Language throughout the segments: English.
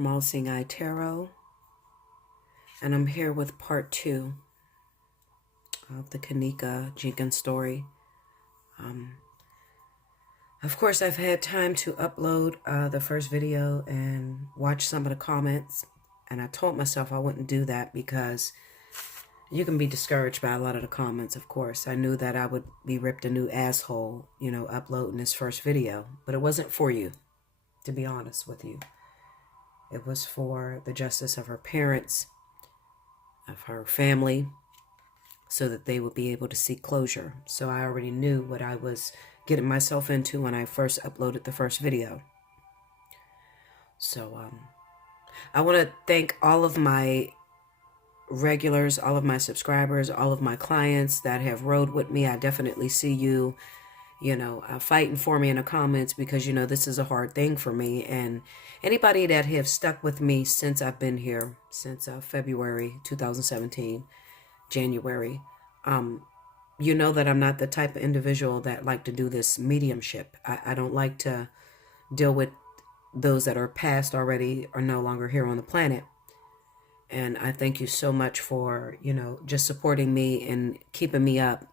from All Seeing Eye Tarot, and I'm here with part 2 of the Kenneka Jenkins story. Of course, I've had time to upload the first video and watch some of the comments, and I told myself I wouldn't do that because you can be discouraged by a lot of the comments, of course. I knew that I would be ripped a new asshole, uploading this first video, but it wasn't for you, to be honest with you. It was for the justice of her parents, of her family, so that they would be able to seek closure. So I already knew what I was getting myself into when I first uploaded the first video. So I want to thank all of my regulars, all of my subscribers, all of my clients that have rode with me. I definitely see you, fighting for me in the comments because, this is a hard thing for me. And anybody that have stuck with me since I've been here, since February 2017, January, you know that I'm not the type of individual that like to do this mediumship. I don't like to deal with those that are past already or no longer here on the planet. And I thank you so much for, just supporting me and keeping me up,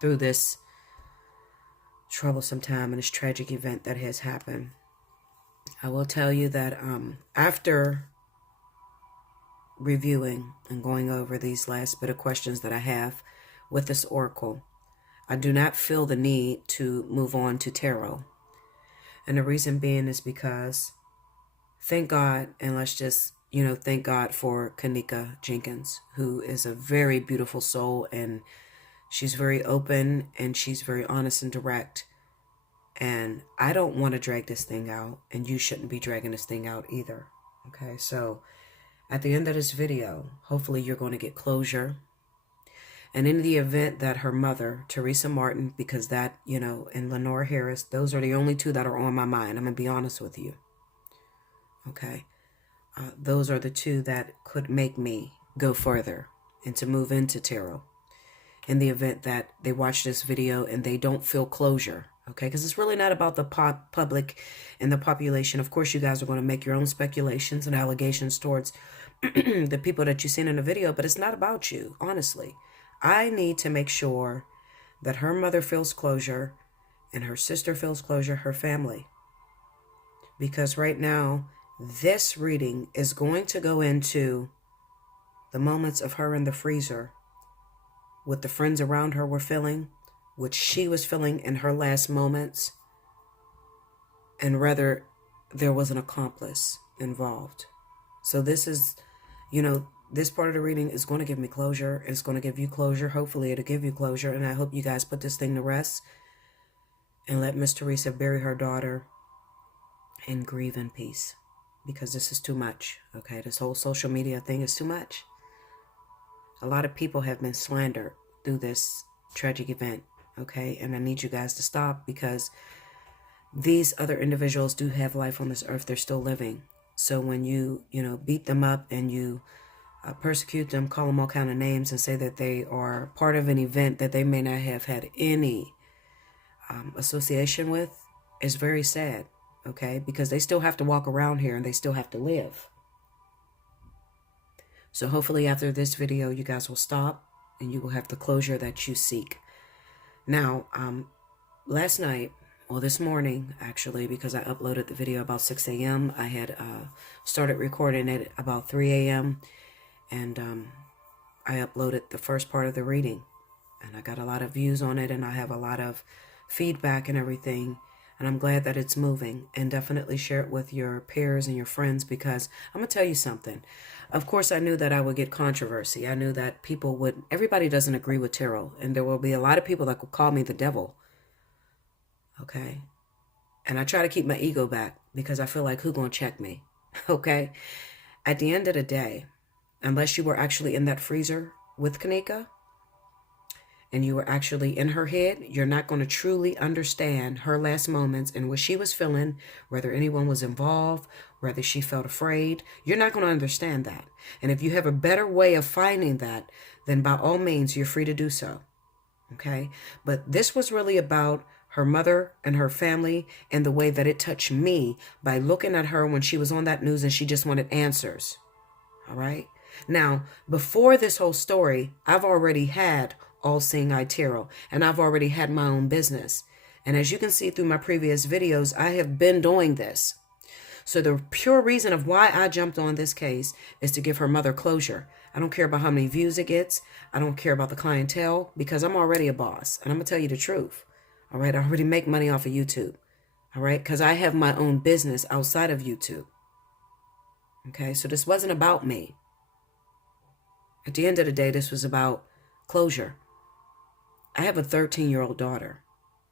through this troublesome time and this tragic event that has happened. I will tell you that after reviewing and going over these last bit of questions that I have with this oracle, I do not feel the need to move on to tarot. And the reason being is because, thank God, and let's just thank God for Kenneka Jenkins, who is a very beautiful soul, and she's very open and she's very honest and direct. And I don't want to drag this thing out, and you shouldn't be dragging this thing out either. Okay, so at the end of this video, hopefully you're going to get closure. And in the event that her mother, Teresa Martin, because that, and Lenore Harris, those are the only two that are on my mind. I'm going to be honest with you. Okay. Those are the two that could make me go further and to move into tarot in the event that they watch this video and they don't feel closure. Okay, because it's really not about the public and the population. Of course, you guys are going to make your own speculations and allegations towards the people that you've seen in the video, but it's not about you, honestly. I need to make sure that her mother feels closure and her sister feels closure, her family. Because right now, this reading is going to go into the moments of her in the freezer, what the friends around her were feeling, what she was feeling in her last moments, and whether there was an accomplice involved. So this is, this part of the reading is going to give me closure. It's going to give you closure. Hopefully it'll give you closure. And I hope you guys put this thing to rest and let Miss Teresa bury her daughter and grieve in peace. Because this is too much, okay? This whole social media thing is too much. A lot of people have been slandered through this tragic event, okay? And I need you guys to stop because these other individuals do have life on this earth. They're still living. So when you, beat them up and you persecute them, call them all kind of names and say that they are part of an event that they may not have had any association with, is very sad. Okay, because they still have to walk around here and they still have to live. So hopefully after this video, you guys will stop and you will have the closure that you seek. Now, last night, well, this morning, actually, because I uploaded the video about 6 a.m., I had started recording it about 3 a.m. and I uploaded the first part of the reading. And I got a lot of views on it and I have a lot of feedback and everything. And I'm glad that it's moving, and definitely share it with your peers and your friends, because I'm going to tell you something. Of course, I knew that I would get controversy. I knew that everybody doesn't agree with tarot, and there will be a lot of people that will call me the devil. Okay. And I try to keep my ego back because I feel like who's going to check me? Okay. At the end of the day, unless you were actually in that freezer with Kenneka, and you were actually in her head, you're not going to truly understand her last moments and what she was feeling, whether anyone was involved, whether she felt afraid. You're not going to understand that. And if you have a better way of finding that, then by all means, you're free to do so. Okay? But this was really about her mother and her family in the way that it touched me by looking at her when she was on that news and she just wanted answers. All right. Now, before this whole story, I've already had All Seeing Eye Tarot, and I've already had my own business. And as you can see through my previous videos, I have been doing this. So the pure reason of why I jumped on this case is to give her mother closure. I don't care about how many views it gets. I don't care about the clientele, because I'm already a boss. And I'm going to tell you the truth. All right. I already make money off of YouTube. All right. Because I have my own business outside of YouTube. Okay. So this wasn't about me. At the end of the day, this was about closure. I have a 13-year-old daughter.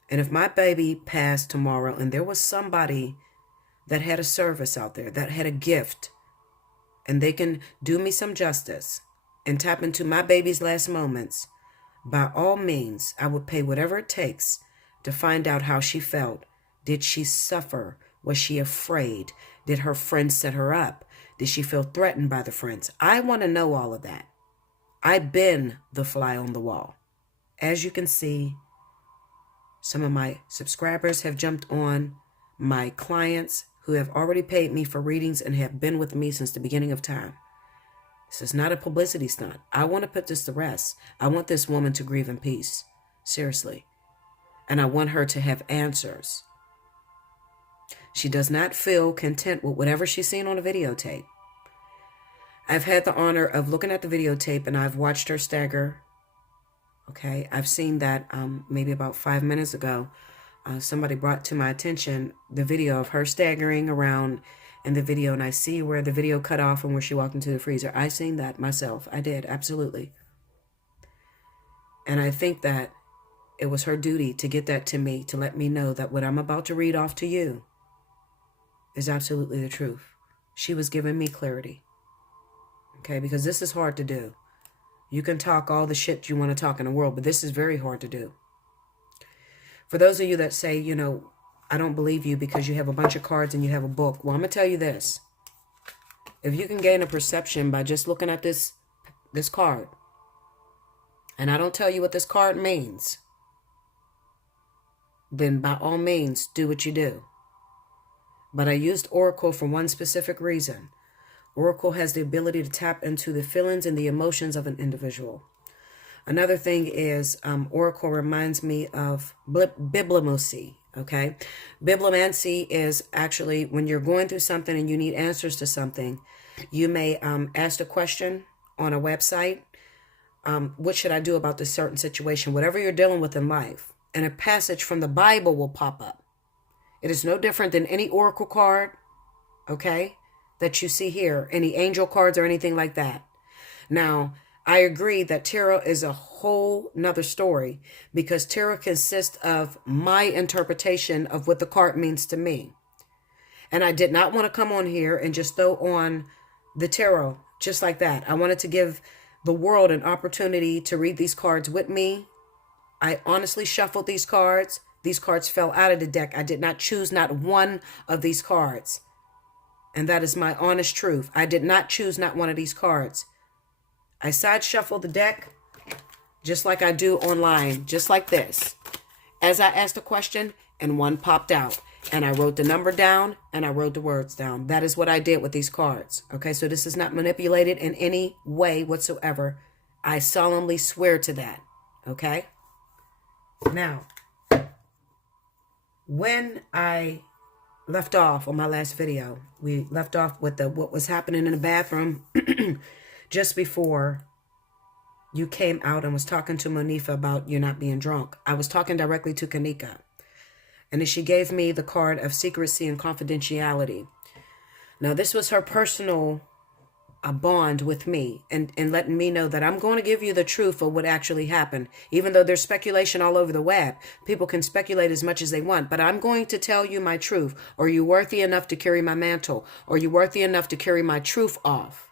And if my baby passed tomorrow and there was somebody that had a service out there, that had a gift, and they can do me some justice and tap into my baby's last moments, by all means, I would pay whatever it takes to find out how she felt. Did she suffer? Was she afraid? Did her friends set her up? Did she feel threatened by the friends? I want to know all of that. I've been the fly on the wall. As you can see, some of my subscribers have jumped on. My clients who have already paid me for readings and have been with me since the beginning of time. This is not a publicity stunt. I want to put this to rest. I want this woman to grieve in peace. Seriously. And I want her to have answers. She does not feel content with whatever she's seen on a videotape. I've had the honor of looking at the videotape and I've watched her stagger. Okay, I've seen that maybe about 5 minutes ago. Somebody brought to my attention the video of her staggering around in the video, and I see where the video cut off and where she walked into the freezer. I seen that myself. I did, absolutely. And I think that it was her duty to get that to me, to let me know that what I'm about to read off to you is absolutely the truth. She was giving me clarity. Okay, because this is hard to do. You can talk all the shit you want to talk in the world, but this is very hard to do. For those of you that say, you know, I don't believe you because you have a bunch of cards and you have a book. Well, I'm going to tell you this. If you can gain a perception by just looking at this card, and I don't tell you what this card means, then by all means, do what you do. But I used Oracle for one specific reason. Oracle has the ability to tap into the feelings and the emotions of an individual. Another thing is Oracle reminds me of bibliomancy, okay? Bibliomancy is actually when you're going through something and you need answers to something, you may ask a question on a website. What should I do about this certain situation? Whatever you're dealing with in life. And a passage from the Bible will pop up. It is no different than any Oracle card, okay, that you see here, any angel cards or anything like that. Now, I agree that tarot is a whole nother story because tarot consists of my interpretation of what the card means to me. And I did not want to come on here and just throw on the tarot just like that. I wanted to give the world an opportunity to read these cards with me. I honestly shuffled these cards. These cards fell out of the deck. I did not choose not one of these cards. And that is my honest truth. I did not choose not one of these cards. I side shuffled the deck just like I do online, just like this. As I asked a question and one popped out and I wrote the number down and I wrote the words down. That is what I did with these cards. Okay, so this is not manipulated in any way whatsoever. I solemnly swear to that. Okay. Now, when I left off on my last video, we left off with what was happening in the bathroom just before you came out and was talking to Monifa about you not being drunk. I was talking directly to Kenneka. And then she gave me the card of secrecy and confidentiality. Now, this was her personal bond with me and letting me know that I'm going to give you the truth of what actually happened. Even though there's speculation all over the web, people can speculate as much as they want, but I'm going to tell you my truth. Are you worthy enough to carry my mantle? Are you worthy enough to carry my truth off?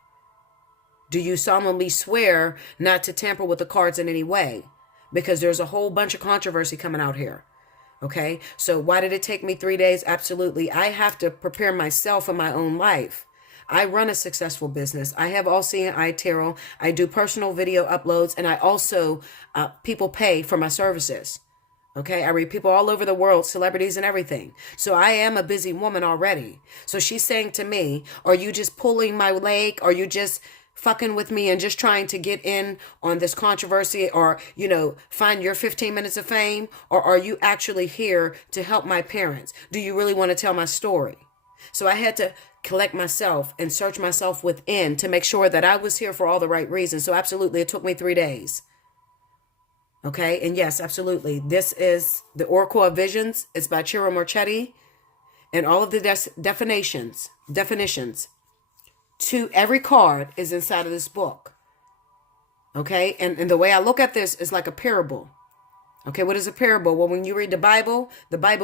Do you solemnly swear not to tamper with the cards in any way? Because there's a whole bunch of controversy coming out here. Okay, so why did it take me 3 days? Absolutely. I have to prepare myself in my own life. I run a successful business. I have All Seeing Eye Tarot. I do personal video uploads, and I also, people pay for my services. Okay, I read people all over the world, celebrities and everything. So I am a busy woman already. So she's saying to me, are you just pulling my leg? Are you just fucking with me and just trying to get in on this controversy, or, find your 15 minutes of fame? Or are you actually here to help my parents? Do you really want to tell my story? So I had to collect myself and search myself within to make sure that I was here for all the right reasons. So absolutely, it took me 3 days. Okay, and yes, absolutely. This is the Oracle of Visions. It's by Chiro Marchetti, and all of the definitions to every card is inside of this book. Okay, and the way I look at this is like a parable. Okay, what is a parable? Well, when you read the Bible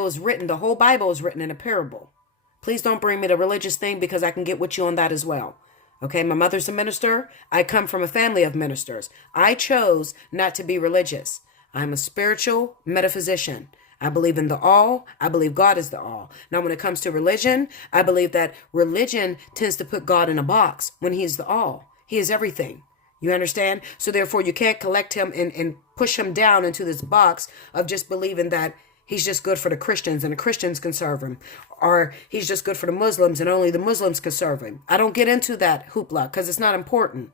is written, the whole Bible is written in a parable. Please don't bring me the religious thing, because I can get with you on that as well. Okay, my mother's a minister. I come from a family of ministers. I chose not to be religious. I'm a spiritual metaphysician. I believe in the all. I believe God is the all. Now, when it comes to religion, I believe that religion tends to put God in a box when he's the all. He is everything. You understand? So therefore, you can't collect him and push him down into this box of just believing that he's just good for the Christians and the Christians can serve him. Or he's just good for the Muslims and only the Muslims can serve him. I don't get into that hoopla because it's not important.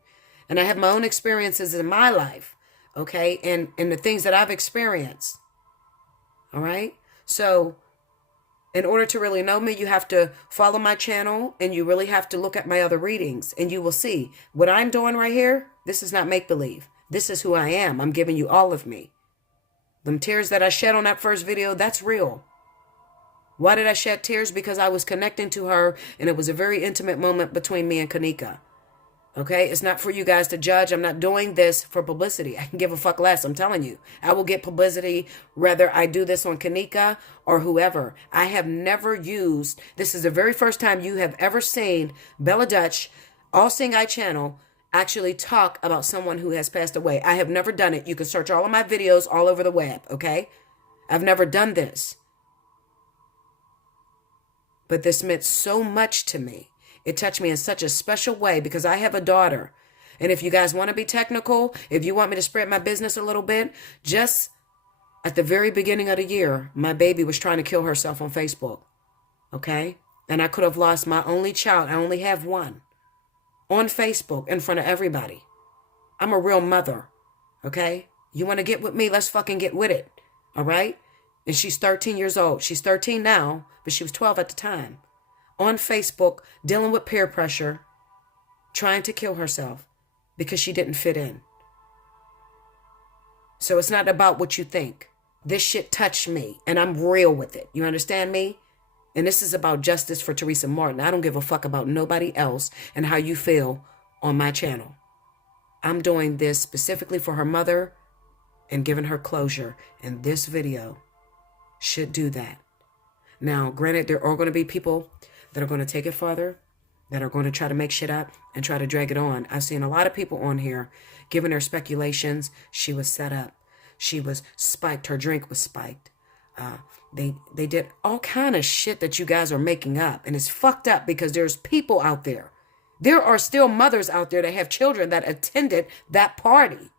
And I have my own experiences in my life, okay? And the things that I've experienced, all right? So in order to really know me, you have to follow my channel, and you really have to look at my other readings, and you will see what I'm doing right here. This is not make-believe. This is who I am. I'm giving you all of me. Them tears that I shed on that first video, that's real. Why did I shed tears? Because I was connecting to her, and it was a very intimate moment between me and Kenneka. Okay? It's not for you guys to judge. I'm not doing this for publicity. I can give a fuck less. I'm telling you. I will get publicity whether I do this on Kenneka or whoever. I have never used, this is the very first time you have ever seen Bella Dutch, All Seeing Eye Channel, actually talk about someone who has passed away. I have never done it. You can search all of my videos all over the web, okay? I've never done this. But this meant so much to me. It touched me in such a special way because I have a daughter. And if you guys want to be technical, if you want me to spread my business a little bit, just at the very beginning of the year, my baby was trying to kill herself on Facebook. Okay? And I could have lost my only child. I only have one. On Facebook in front of everybody. I'm a real mother. Okay? You want to get with me? Let's fucking get with it. All right? And she's 13 years old. She's 13 now, but she was 12 at the time. On Facebook, dealing with peer pressure, trying to kill herself because she didn't fit in. So it's not about what you think. This shit touched me, and I'm real with it. You understand me? And this is about justice for Teresa Martin. I don't give a fuck about nobody else and how you feel on my channel. I'm doing this specifically for her mother and giving her closure. And this video should do that. Now, granted, there are going to be people that are going to take it further, that are going to try to make shit up and try to drag it on. I've seen a lot of people on here giving their speculations. She was set up. She was spiked. Her drink was spiked. They did all kind of shit that you guys are making up. And it's fucked up because there's people out there. There are still mothers out there that have children that attended that party.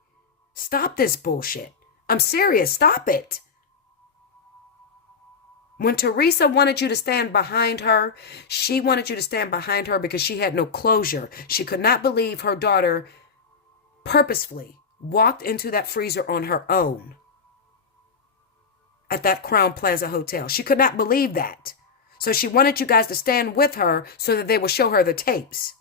Stop this bullshit. I'm serious. Stop it. When Teresa wanted you to stand behind her, she wanted you to stand behind her because she had no closure. She could not believe her daughter purposefully walked into that freezer on her own at that Crown Plaza Hotel. She could not believe that. So she wanted you guys to stand with her so that they would show her the tapes.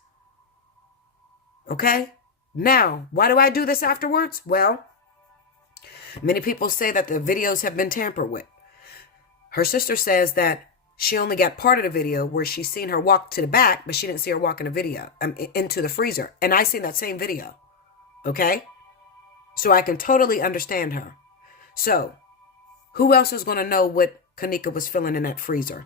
Okay? Now, why do I do this afterwards? Well, many people say that the videos have been tampered with. Her sister says that she only got part of the video where she seen her walk to the back, but she didn't see her walk in the video, into the freezer. And I seen that same video. Okay? So I can totally understand her. So, who else is going to know what Kenneka was feeling in that freezer?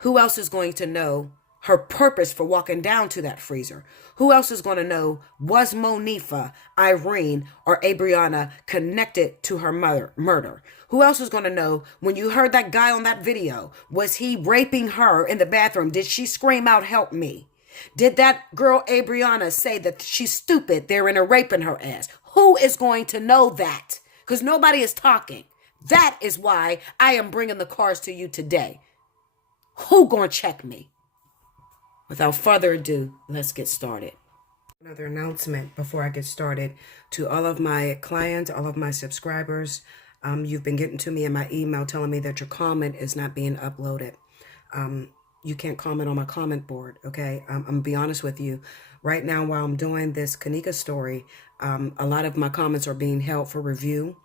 Who else is going to know her purpose for walking down to that freezer? Who else is going to know, was Monifa, Irene, or Abriana connected to her murder? Who else is going to know when you heard that guy on that video, was he raping her in the bathroom? Did she scream out, help me? Did that girl Abriana say that she's stupid, they're in a raping her ass? Who is going to know that? Because nobody is talking. That is why I am bringing the cards to you today. Who gonna check me? Without further ado, let's get started. Another announcement before I get started. To all of my clients, all of my subscribers, you've been getting to me in my email telling me that your comment is not being uploaded. You can't comment on my comment board, okay? I'm going to be honest with you. Right now, while I'm doing this Kenneka story, a lot of my comments are being held for review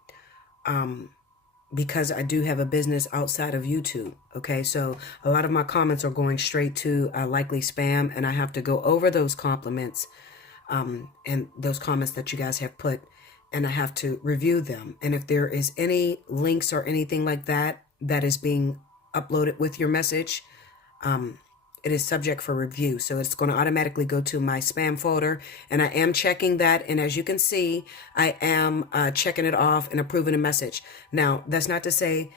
because I do have a business outside of YouTube, okay? So a lot of my comments are going straight to likely spam, and I have to go over those compliments and those comments that you guys have put, and I have to review them. And if there is any links or anything like that that is being uploaded with your message, it is subject for review. So it's going to automatically go to my spam folder, and I am checking that. And as you can see, I am checking it off and approving a message. Now, that's not to say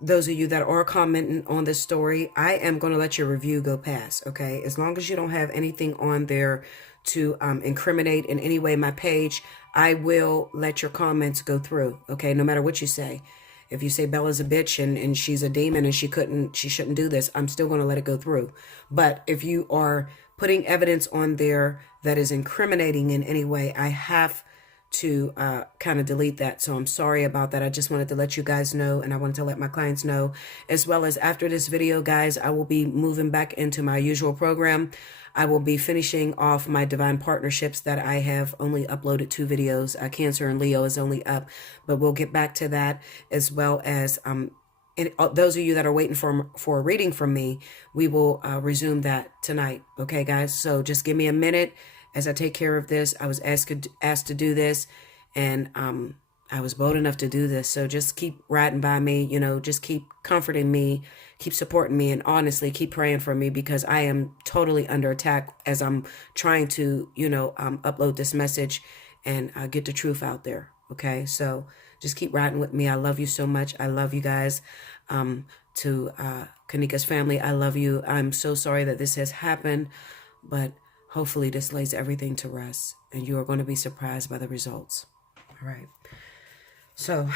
those of you that are commenting on this story, I am going to let your review go past, okay? As long as you don't have anything on there to incriminate in any way my page, I will let your comments go through, okay? No matter what you say. If you say Bella's a bitch and she's a demon and she shouldn't do this, I'm still going to let it go through. But if you are putting evidence on there that is incriminating in any way, I have to kind of delete that. So I'm sorry about that. I just wanted to let you guys know, and I wanted to let my clients know, as well as after this video, guys, I will be moving back into my usual program. I will be finishing off my divine partnerships that I have only uploaded 2 videos. Cancer and Leo is only up, but we'll get back to that, as well as and those of you that are waiting for a reading from me, we will resume that tonight. Okay, guys? So just give me a minute as I take care of this. I was asked to do this, and I was bold enough to do this. So just keep riding by me, you know, just keep comforting me, keep supporting me, and honestly, keep praying for me, because I am totally under attack as I'm trying to, you know, upload this message and get the truth out there. Okay, so just keep riding with me. I love you so much. I love you guys. To Kenneka's family, I love you. I'm so sorry that this has happened, but hopefully this lays everything to rest, and you are going to be surprised by the results. All right. So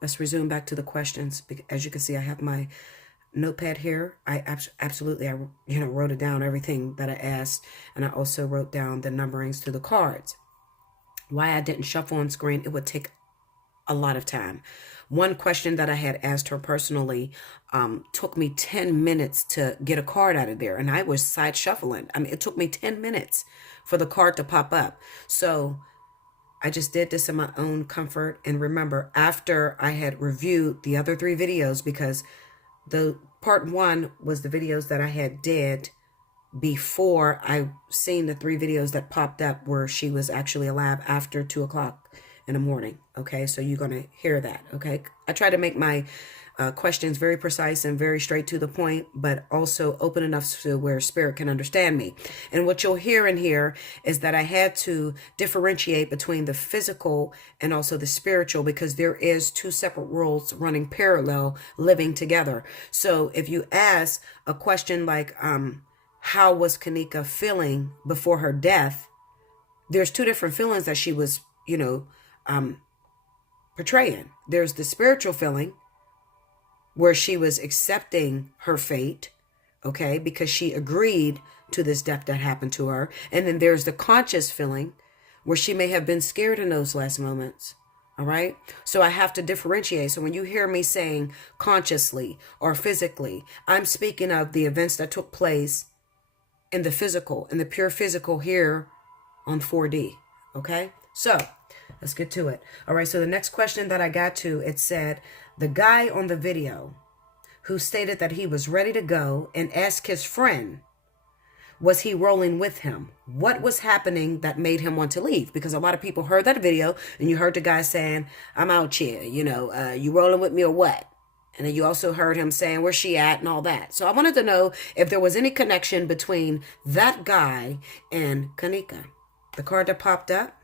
let's resume back to the questions. As you can see, I have my notepad here. I absolutely, wrote it down, everything that I asked, and I also wrote down the numberings to the cards. Why I didn't shuffle on screen, it would take a lot of time. One question that I had asked her personally took me 10 minutes to get a card out of there, and I was side shuffling. I mean, it took me 10 minutes for the card to pop up. So I just did this in my own comfort. And remember, after I had reviewed the other 3 videos, because the part 1 was the videos that I had did before I seen the 3 videos that popped up where she was actually alive after 2 o'clock in the morning. Okay, so you're going to hear that. Okay, I try to make my questions very precise and very straight to the point, but also open enough to where spirit can understand me. And what you'll hear in here is that I had to differentiate between the physical and also the spiritual, because there is 2 separate worlds running parallel, living together. So if you ask a question like, how was Kenneka feeling before her death? There's 2 different feelings that she was, portraying. There's the spiritual feeling, where she was accepting her fate, okay, because she agreed to this death that happened to her. And then there's the conscious feeling, where she may have been scared in those last moments, all right? So I have to differentiate. So when you hear me saying consciously or physically, I'm speaking of the events that took place in the physical, in the pure physical here on 4D, okay? So let's get to it. All right, so the next question that I got to, it said, the guy on the video who stated that he was ready to go and asked his friend, was he rolling with him? What was happening that made him want to leave? Because a lot of people heard that video, and you heard the guy saying, I'm out here, you rolling with me or what? And then you also heard him saying, where's she at and all that. So I wanted to know if there was any connection between that guy and Kenneka. The card that popped up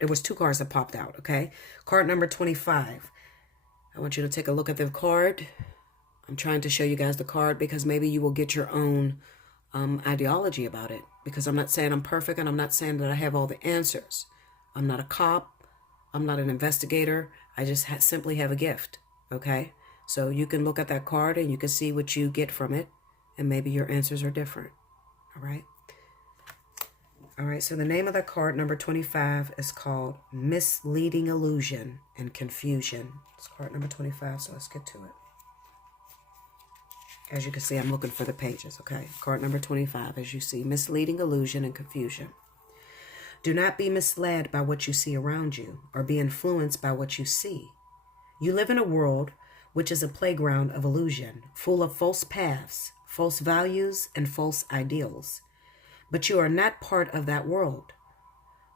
it was 2 cards that popped out, okay? Card number 25. I want you to take a look at the card. I'm trying to show you guys the card because maybe you will get your own ideology about it. Because I'm not saying I'm perfect, and I'm not saying that I have all the answers. I'm not a cop. I'm not an investigator. I just simply have a gift, okay? So you can look at that card and you can see what you get from it, and maybe your answers are different, all right? All right, so the name of the card, number 25, is called Misleading Illusion and Confusion. It's card number 25, so let's get to it. As you can see, I'm looking for the pages, okay? Card number 25, as you see, Misleading Illusion and Confusion. Do not be misled by what you see around you or be influenced by what you see. You live in a world which is a playground of illusion, full of false paths, false values, and false ideals. But you are not part of that world.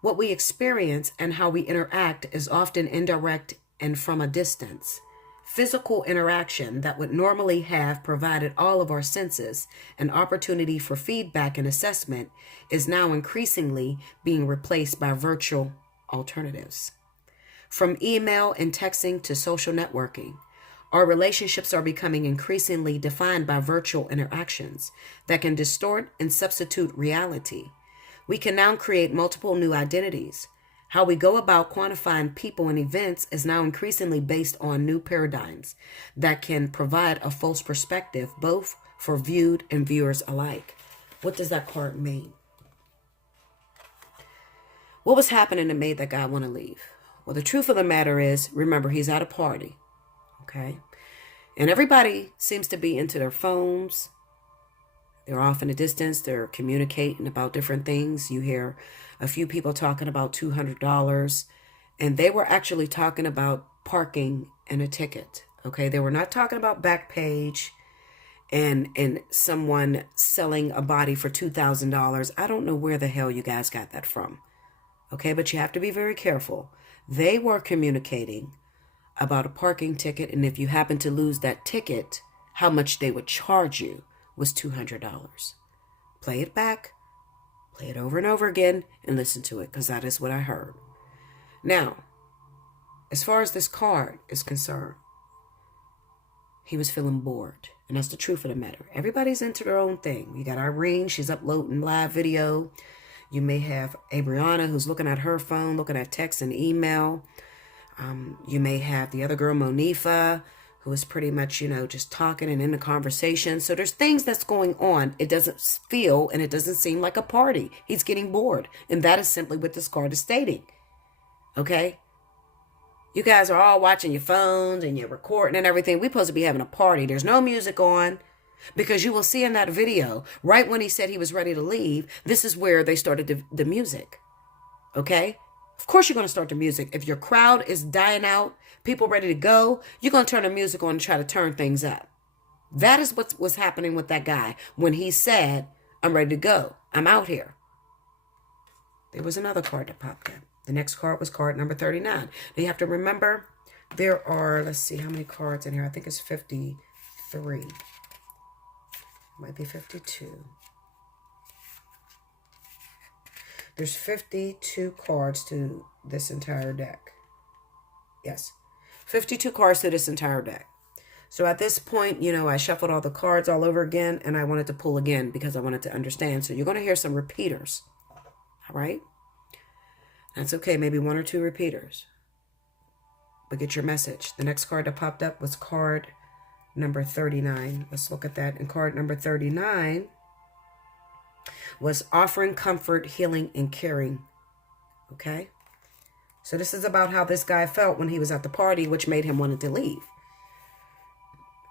What we experience and how we interact is often indirect and from a distance. Physical interaction that would normally have provided all of our senses an opportunity for feedback and assessment is now increasingly being replaced by virtual alternatives. From email and texting to social networking, our relationships are becoming increasingly defined by virtual interactions that can distort and substitute reality. We can now create multiple new identities. How we go about quantifying people and events is now increasingly based on new paradigms that can provide a false perspective, both for viewed and viewers alike. What does that card mean? What was happening that made that guy want to leave? Well, the truth of the matter is, remember, he's at a party. Okay. And everybody seems to be into their phones. They're off in a distance. They're communicating about different things. You hear a few people talking about $200. And they were actually talking about parking and a ticket. Okay. They were not talking about Backpage and someone selling a body for $2,000. I don't know where the hell you guys got that from. Okay. But you have to be very careful. They were communicating about a parking ticket, and if you happen to lose that ticket, how much they would charge you was $200. Play it back, play it over and over again, and listen to it, because that is what I heard. Now, as far as this card is concerned, he was feeling bored, and that's the truth of the matter. Everybody's into their own thing. You got Irene, she's uploading live video. You may have Abriana, who's looking at her phone, looking at text and email. You may have the other girl, Monifa, who is pretty much, just talking and in the conversation. So there's things that's going on. It doesn't feel and it doesn't seem like a party. He's getting bored. And that is simply what this card is stating. Okay? You guys are all watching your phones and you're recording and everything. We're supposed to be having a party. There's no music on. Because you will see in that video, right when he said he was ready to leave, this is where they started the music. Okay? Of course you're going to start the music. If your crowd is dying out, people ready to go, you're going to turn the music on and try to turn things up. That is what was happening with that guy when he said, I'm ready to go. I'm out here. There was another card that popped up. The next card was card number 39. Now you have to remember there are, let's see how many cards in here. I think it's 53. Might be 52. There's 52 cards to this entire deck. Yes, 52 cards to this entire deck. So at this point, I shuffled all the cards all over again, and I wanted to pull again because I wanted to understand. So you're going to hear some repeaters. All right? That's okay, maybe one or two repeaters. But get your message. The next card that popped up was card number 39. Let's look at that. And card number 39 was offering comfort, healing, and caring. Okay? So this is about how this guy felt when he was at the party, which made him want to leave.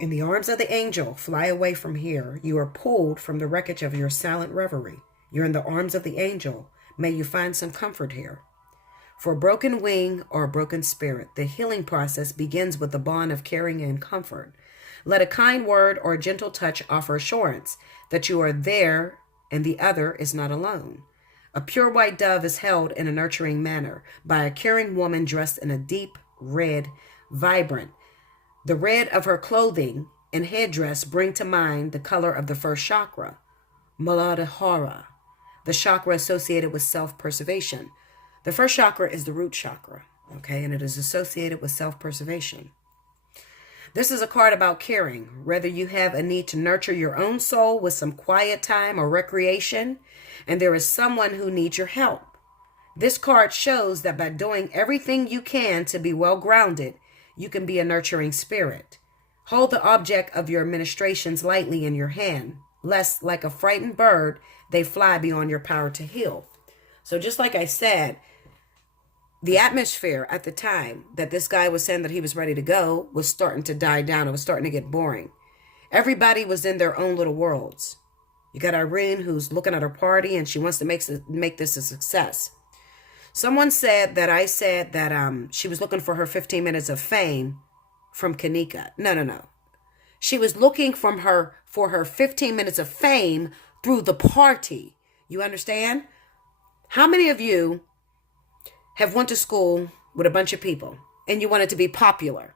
In the arms of the angel, fly away from here. You are pulled from the wreckage of your silent reverie. You're in the arms of the angel. May you find some comfort here. For a broken wing or a broken spirit, the healing process begins with the bond of caring and comfort. Let a kind word or a gentle touch offer assurance that you are there and the other is not alone. A pure white dove is held in a nurturing manner by a caring woman dressed in a deep red, vibrant. The red of her clothing and headdress bring to mind the color of the first chakra, Muladhara, the chakra associated with self-preservation. The first chakra is the root chakra, okay, and it is associated with self-preservation. This is a card about caring, whether you have a need to nurture your own soul with some quiet time or recreation, and there is someone who needs your help. This card shows that by doing everything you can to be well-grounded, you can be a nurturing spirit. Hold the object of your ministrations lightly in your hand, lest like a frightened bird, they fly beyond your power to heal. So just like I said, the atmosphere at the time that this guy was saying that he was ready to go was starting to die down. It was starting to get boring. Everybody was in their own little worlds. You got Irene, who's looking at her party and she wants to make this a success. Someone said that I said that she was looking for her 15 minutes of fame from Kenneka. No. She was looking for her 15 minutes of fame through the party. You understand? How many of you have went to school with a bunch of people and you wanted to be popular?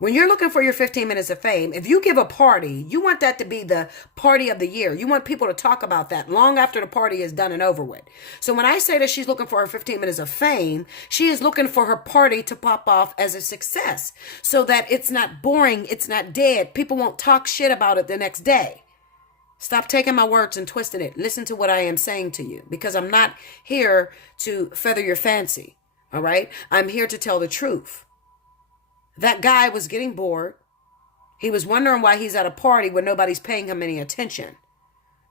When you're looking for your 15 minutes of fame, if you give a party, you want that to be the party of the year. You want people to talk about that long after the party is done and over with. So when I say that she's looking for her 15 minutes of fame, she is looking for her party to pop off as a success so that it's not boring, it's not dead. People won't talk shit about it the next day. Stop taking my words and twisting it. Listen to what I am saying to you, because I'm not here to feather your fancy. All right? I'm here to tell the truth. That guy was getting bored. He was wondering why he's at a party where nobody's paying him any attention.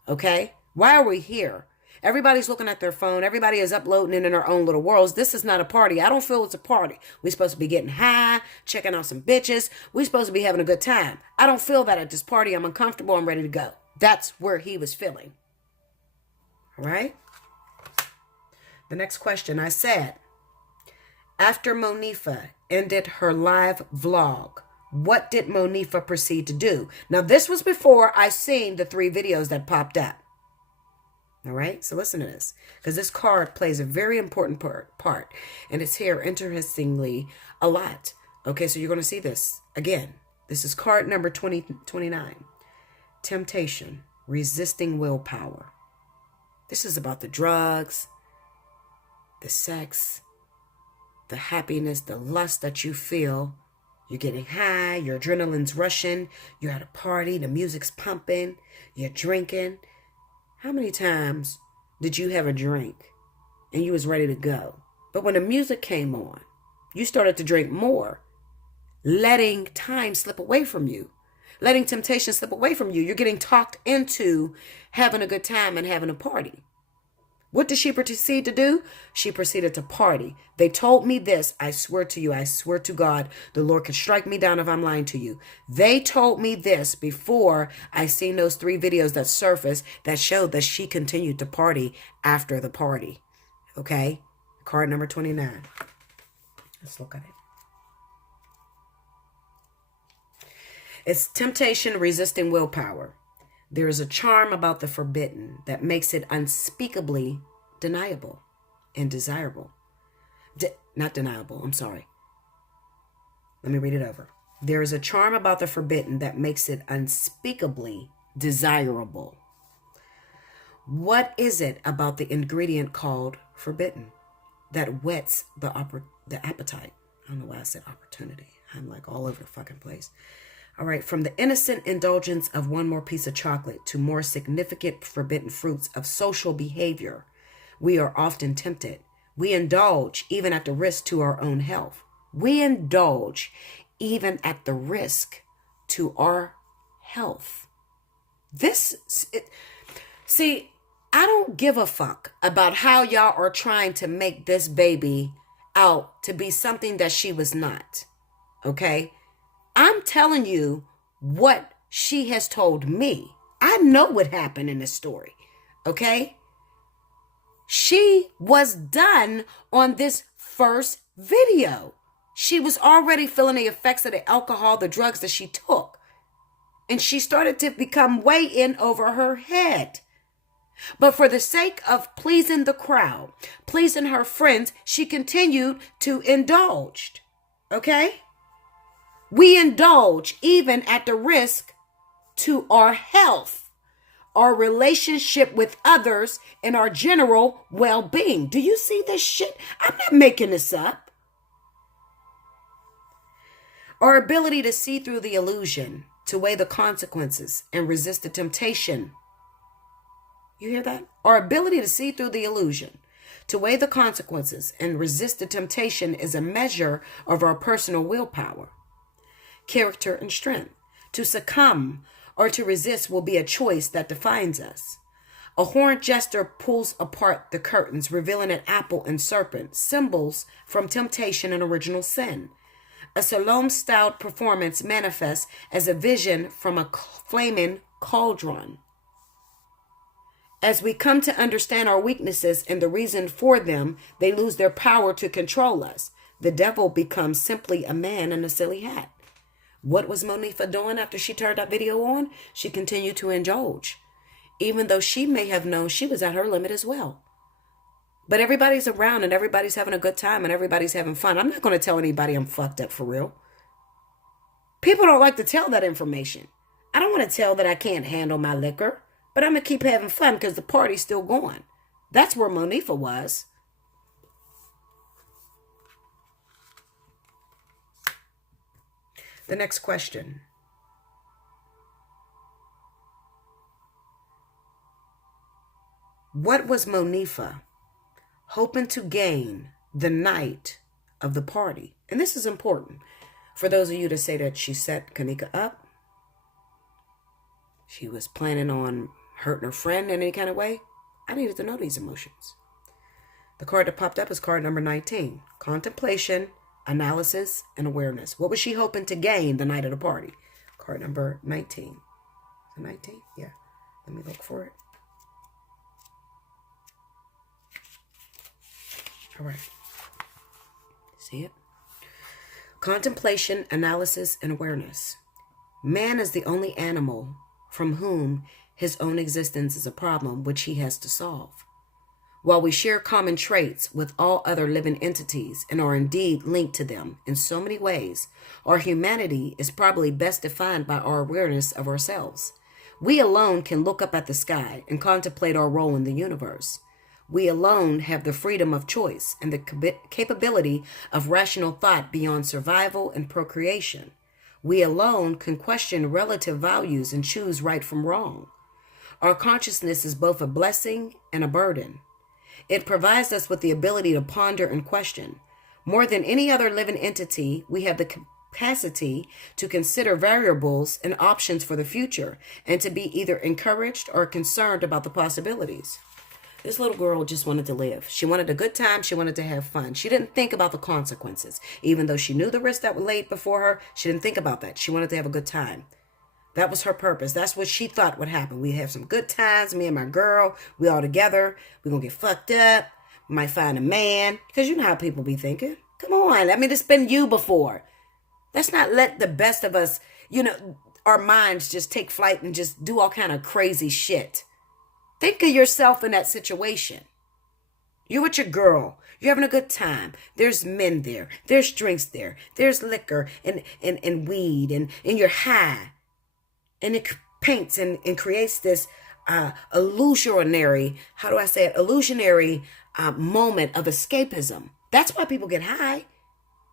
Okay? Why are we here? Everybody's looking at their phone. Everybody is uploading it in their own little worlds. This is not a party. I don't feel it's a party. We're supposed to be getting high, checking out some bitches. We're supposed to be having a good time. I don't feel that at this party. I'm uncomfortable. I'm ready to go. That's where he was feeling. All right? The next question I said, after Monifa ended her live vlog, what did Monifa proceed to do? Now, this was before I seen the 3 videos that popped up. All right, so listen to this, because this card plays a very important part, and it's here, interestingly, a lot. Okay, so you're going to see this again. This is card number 29. Temptation, resisting willpower. This is about the drugs, the sex, the happiness, the lust that you feel. You're getting high, your adrenaline's rushing, you're at a party, the music's pumping, you're drinking. How many times did you have a drink and you was ready to go? But when the music came on, you started to drink more, letting time slip away from you, letting temptation slip away from you. You're getting talked into having a good time and having a party. What did she proceed to do? She proceeded to party. They told me this. I swear to you, I swear to God, the Lord can strike me down if I'm lying to you. They told me this before I seen those 3 videos that surfaced that showed that she continued to party after the party. Okay? Card number 29. Let's look at it. It's temptation resisting willpower. There is a charm about the forbidden that makes it unspeakably deniable and desirable. Not deniable, I'm sorry. Let me read it over. There is a charm about the forbidden that makes it unspeakably desirable. What is it about the ingredient called forbidden that whets the appetite? I don't know why I said opportunity. I'm like all over the fucking place. All right, from the innocent indulgence of one more piece of chocolate to more significant forbidden fruits of social behavior, we are often tempted. We indulge even at the risk to our own health. We indulge even at the risk to our health. See, I don't give a fuck about how y'all are trying to make this baby out to be something that she was not. Okay? I'm telling you what she has told me. I know what happened in this story. Okay? She was done on this first video. She was already feeling the effects of the alcohol, the drugs that she took. And she started to become way in over her head. But for the sake of pleasing the crowd, pleasing her friends, she continued to indulge. Okay? We indulge even at the risk to our health, our relationship with others, and our general well-being. Do you see this shit? I'm not making this up. Our ability to see through the illusion, to weigh the consequences, and resist the temptation. You hear that? Our ability to see through the illusion, To weigh the consequences and resist the temptation is a measure of our personal willpower, character, and strength. To succumb or to resist will be a choice that defines us. A horned jester pulls apart the curtains, revealing an apple and serpent, symbols from temptation and original sin. A Salome-styled performance manifests as a vision from a flaming cauldron. As we come to understand our weaknesses and the reason for them, they lose their power to control us. The devil becomes simply a man in a silly hat. What was Monifa doing after she turned that video on? She continued to indulge, even though she may have known she was at her limit as well. But everybody's around and everybody's having a good time and everybody's having fun. I'm not going to tell anybody I'm fucked up for real. People don't like to tell that information. I don't want to tell that I can't handle my liquor, but I'm going to keep having fun because the party's still going. That's where Monifa was. The next question. What was Monifa hoping to gain the night of the party? And this is important for those of you to say that she set Kenneka up. She was planning on hurting her friend in any kind of way. I needed to know these emotions. The card that popped up is card number 19. Contemplation, analysis, and awareness. What was she hoping to gain the night of the party? Card number 19. Is it 19? Yeah. Let me look for it. All right. See it? Contemplation, analysis, and awareness. Man is the only animal from whom his own existence is a problem which he has to solve. While we share common traits with all other living entities and are indeed linked to them in so many ways, our humanity is probably best defined by our awareness of ourselves. We alone can look up at the sky and contemplate our role in the universe. We alone have the freedom of choice and the capability of rational thought beyond survival and procreation. We alone can question relative values and choose right from wrong. Our consciousness is both a blessing and a burden. It provides us with the ability to ponder and question. More than any other living entity, we have the capacity to consider variables and options for the future and to be either encouraged or concerned about the possibilities. This little girl just wanted to live. She wanted a good time. She wanted to have fun. She didn't think about the consequences. Even though she knew the risks that were laid before her, she didn't think about that. She wanted to have a good time. That was her purpose. That's what she thought would happen. We'd have some good times, me and my girl. We all together. We're going to get fucked up. We might find a man. Because you know how people be thinking. Come on. I mean, it's been you before. Let's not let the best of us, our minds just take flight and just do all kind of crazy shit. Think of yourself in that situation. You're with your girl. You're having a good time. There's men there. There's drinks there. There's liquor and weed and you're high. And it paints and creates this illusionary moment of escapism. That's why people get high.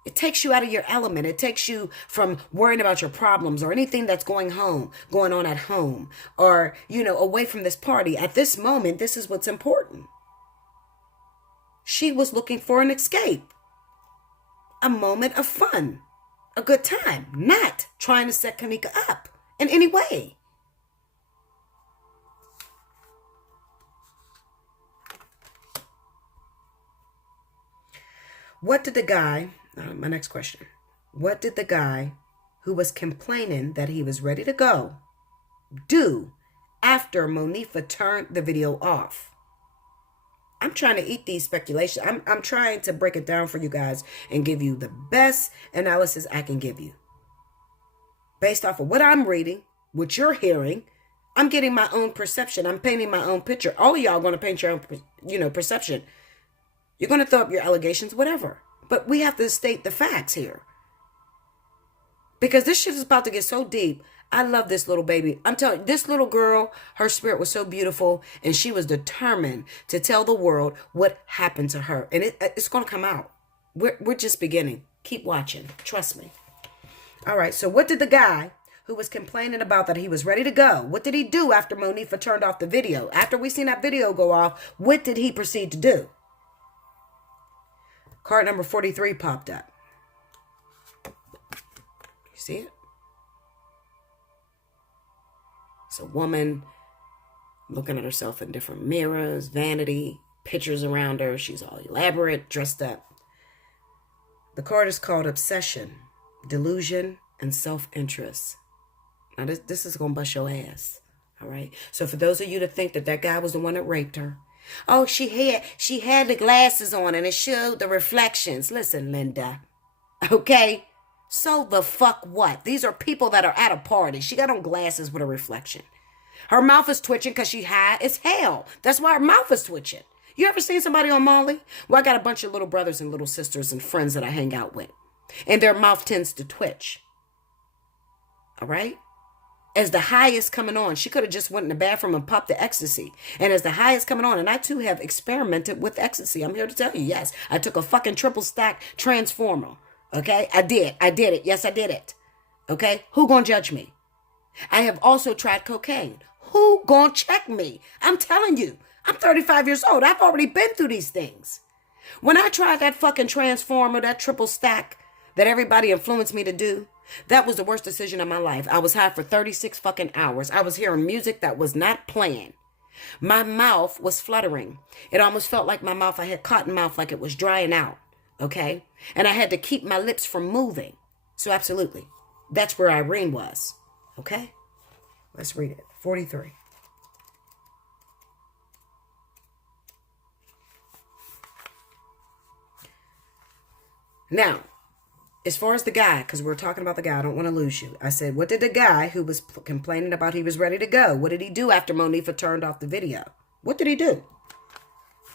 It takes you out of your element. It takes you from worrying about your problems or anything that's going on at home, or, away from this party. At this moment, this is what's important. She was looking for an escape, a moment of fun, a good time, not trying to set Kenneka up in any way. What did the guy... my next question. What did the guy who was complaining that he was ready to go do after Monifa turned the video off? I'm trying to eat these speculations. I'm trying to break it down for you guys and give you the best analysis I can give you. Based off of what I'm reading, what you're hearing, I'm getting my own perception. I'm painting my own picture. All of y'all are going to paint your own, perception. You're going to throw up your allegations, whatever. But we have to state the facts here. Because this shit is about to get so deep. I love this little baby. I'm telling you, this little girl, her spirit was so beautiful. And she was determined to tell the world what happened to her. And it's going to come out. We're just beginning. Keep watching. Trust me. All right. So what did the guy who was complaining about that he was ready to go, what did he do after Monifa turned off the video? After we seen that video go off, what did he proceed to do? Card number 43 popped up. You see it? It's a woman looking at herself in different mirrors, vanity, pictures around her. She's all elaborate, dressed up. The card is called Obsession, Delusion, and Self-Interest. Now, this is going to bust your ass, all right? So for those of you that think that that guy was the one that raped her, oh, she had the glasses on and it showed the reflections. Listen, Linda, okay? So the fuck what? These are people that are at a party. She got on glasses with a reflection. Her mouth is twitching because she high as hell. That's why her mouth is twitching. You ever seen somebody on Molly? Well, I got a bunch of little brothers and little sisters and friends that I hang out with. And their mouth tends to twitch. All right? As the high is coming on, she could have just went in the bathroom and popped the ecstasy. And as the high is coming on, and I too have experimented with ecstasy. I'm here to tell you, yes. I took a fucking triple stack transformer. Okay? I did it. Yes, I did it. Okay? Who gonna judge me? I have also tried cocaine. Who gonna check me? I'm telling you, I'm 35 years old. I've already been through these things. When I tried that fucking transformer, that triple stack that everybody influenced me to do, that was the worst decision of my life. I was high for 36 fucking hours. I was hearing music that was not playing. My mouth was fluttering. It almost felt like my mouth, I had cotton mouth, like it was drying out. Okay? And I had to keep my lips from moving. So absolutely. That's where Irene was. Okay? Let's read it. 43. Now, as far as the guy, because we're talking about the guy, I don't want to lose you. I said, what did the guy who was complaining about he was ready to go, what did he do after Monifa turned off the video? What did he do?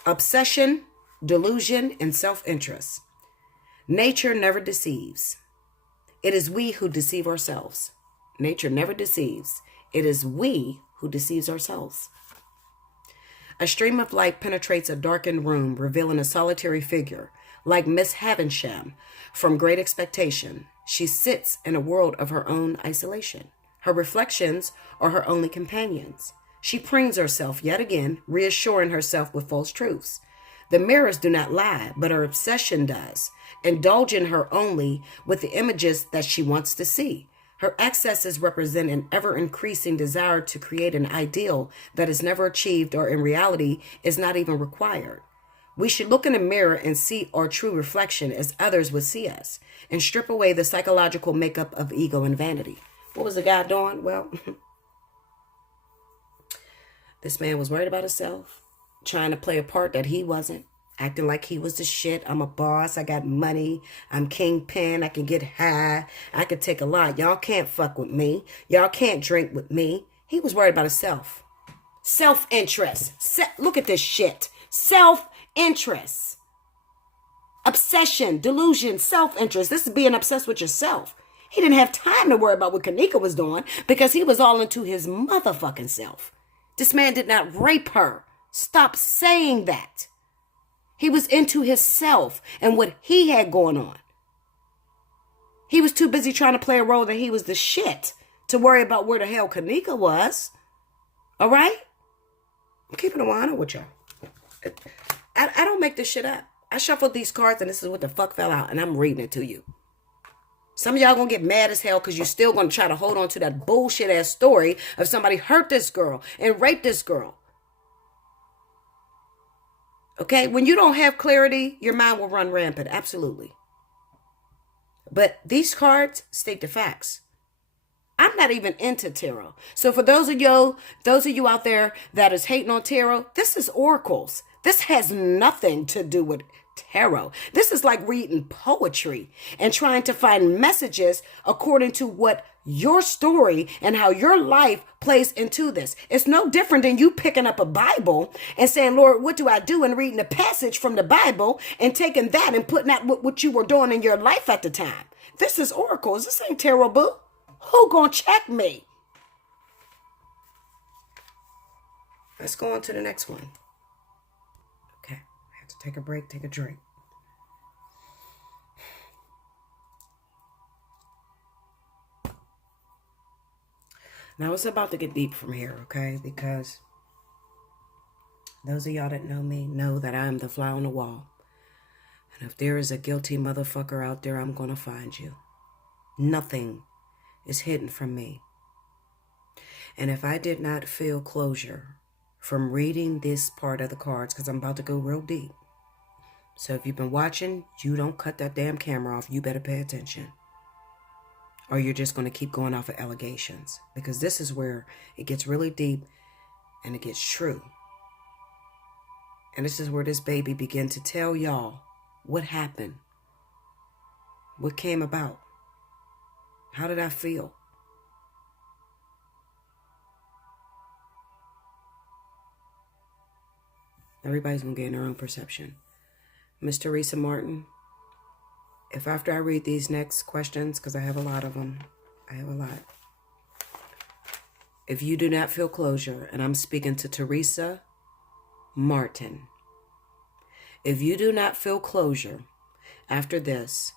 Obsession, delusion, and self-interest. Nature never deceives. It is we who deceive ourselves. Nature never deceives. It is we who deceives ourselves. A stream of light penetrates a darkened room, revealing a solitary figure. Like Miss Havisham from Great Expectation, she sits in a world of her own isolation. Her reflections are her only companions. She prings herself yet again, reassuring herself with false truths. The mirrors do not lie, but her obsession does, indulging her only with the images that she wants to see. Her excesses represent an ever-increasing desire to create an ideal that is never achieved or in reality is not even required. We should look in the mirror and see our true reflection as others would see us and strip away the psychological makeup of ego and vanity. What was the guy doing? Well, this man was worried about himself, trying to play a part that he wasn't, acting like he was the shit. I'm a boss. I got money. I'm kingpin. I can get high. I can take a lot. Y'all can't fuck with me. Y'all can't drink with me. He was worried about himself. Self-interest. Look at this shit. Self-interest. Obsession, delusion, self-interest. This is being obsessed with yourself. He didn't have time to worry about what Kenneka was doing because he was all into his motherfucking self. This man did not rape her. Stop saying that. He was into himself and what he had going on. He was too busy trying to play a role that he was the shit to worry about where the hell Kenneka was. All right? I'm keeping it 100 with y'all. I don't make this shit up. I shuffled these cards and this is what the fuck fell out and I'm reading it to you. Some of y'all gonna get mad as hell because you're still gonna try to hold on to that bullshit ass story of somebody hurt this girl and raped this girl. Okay? When you don't have clarity, your mind will run rampant. Absolutely. But these cards state the facts. I'm not even into tarot. So for those of you out there that is hating on tarot, this is oracles. This has nothing to do with tarot. This is like reading poetry and trying to find messages according to what your story and how your life plays into this. It's no different than you picking up a Bible and saying, Lord, what do I do? And reading a passage from the Bible and taking that and putting that what you were doing in your life at the time. This is oracles. This ain't tarot, boo. Who gonna check me? Let's go on to the next one. Okay, I have to take a break, take a drink. Now it's about to get deep from here, okay? Because those of y'all that know me know that I'm the fly on the wall. And if there is a guilty motherfucker out there, I'm going to find you. Nothing is hidden from me. And if I did not feel closure from reading this part of the cards, because I'm about to go real deep. So if you've been watching, you don't cut that damn camera off. You better pay attention. Or you're just going to keep going off of allegations. Because this is where it gets really deep and it gets true. And this is where this baby began to tell y'all what happened. What came about. How did I feel? Everybody's going to get in their own perception. Miss Teresa Martin, if after I read these next questions, because I have a lot of them, if you do not feel closure, and I'm speaking to Teresa Martin, if you do not feel closure after this,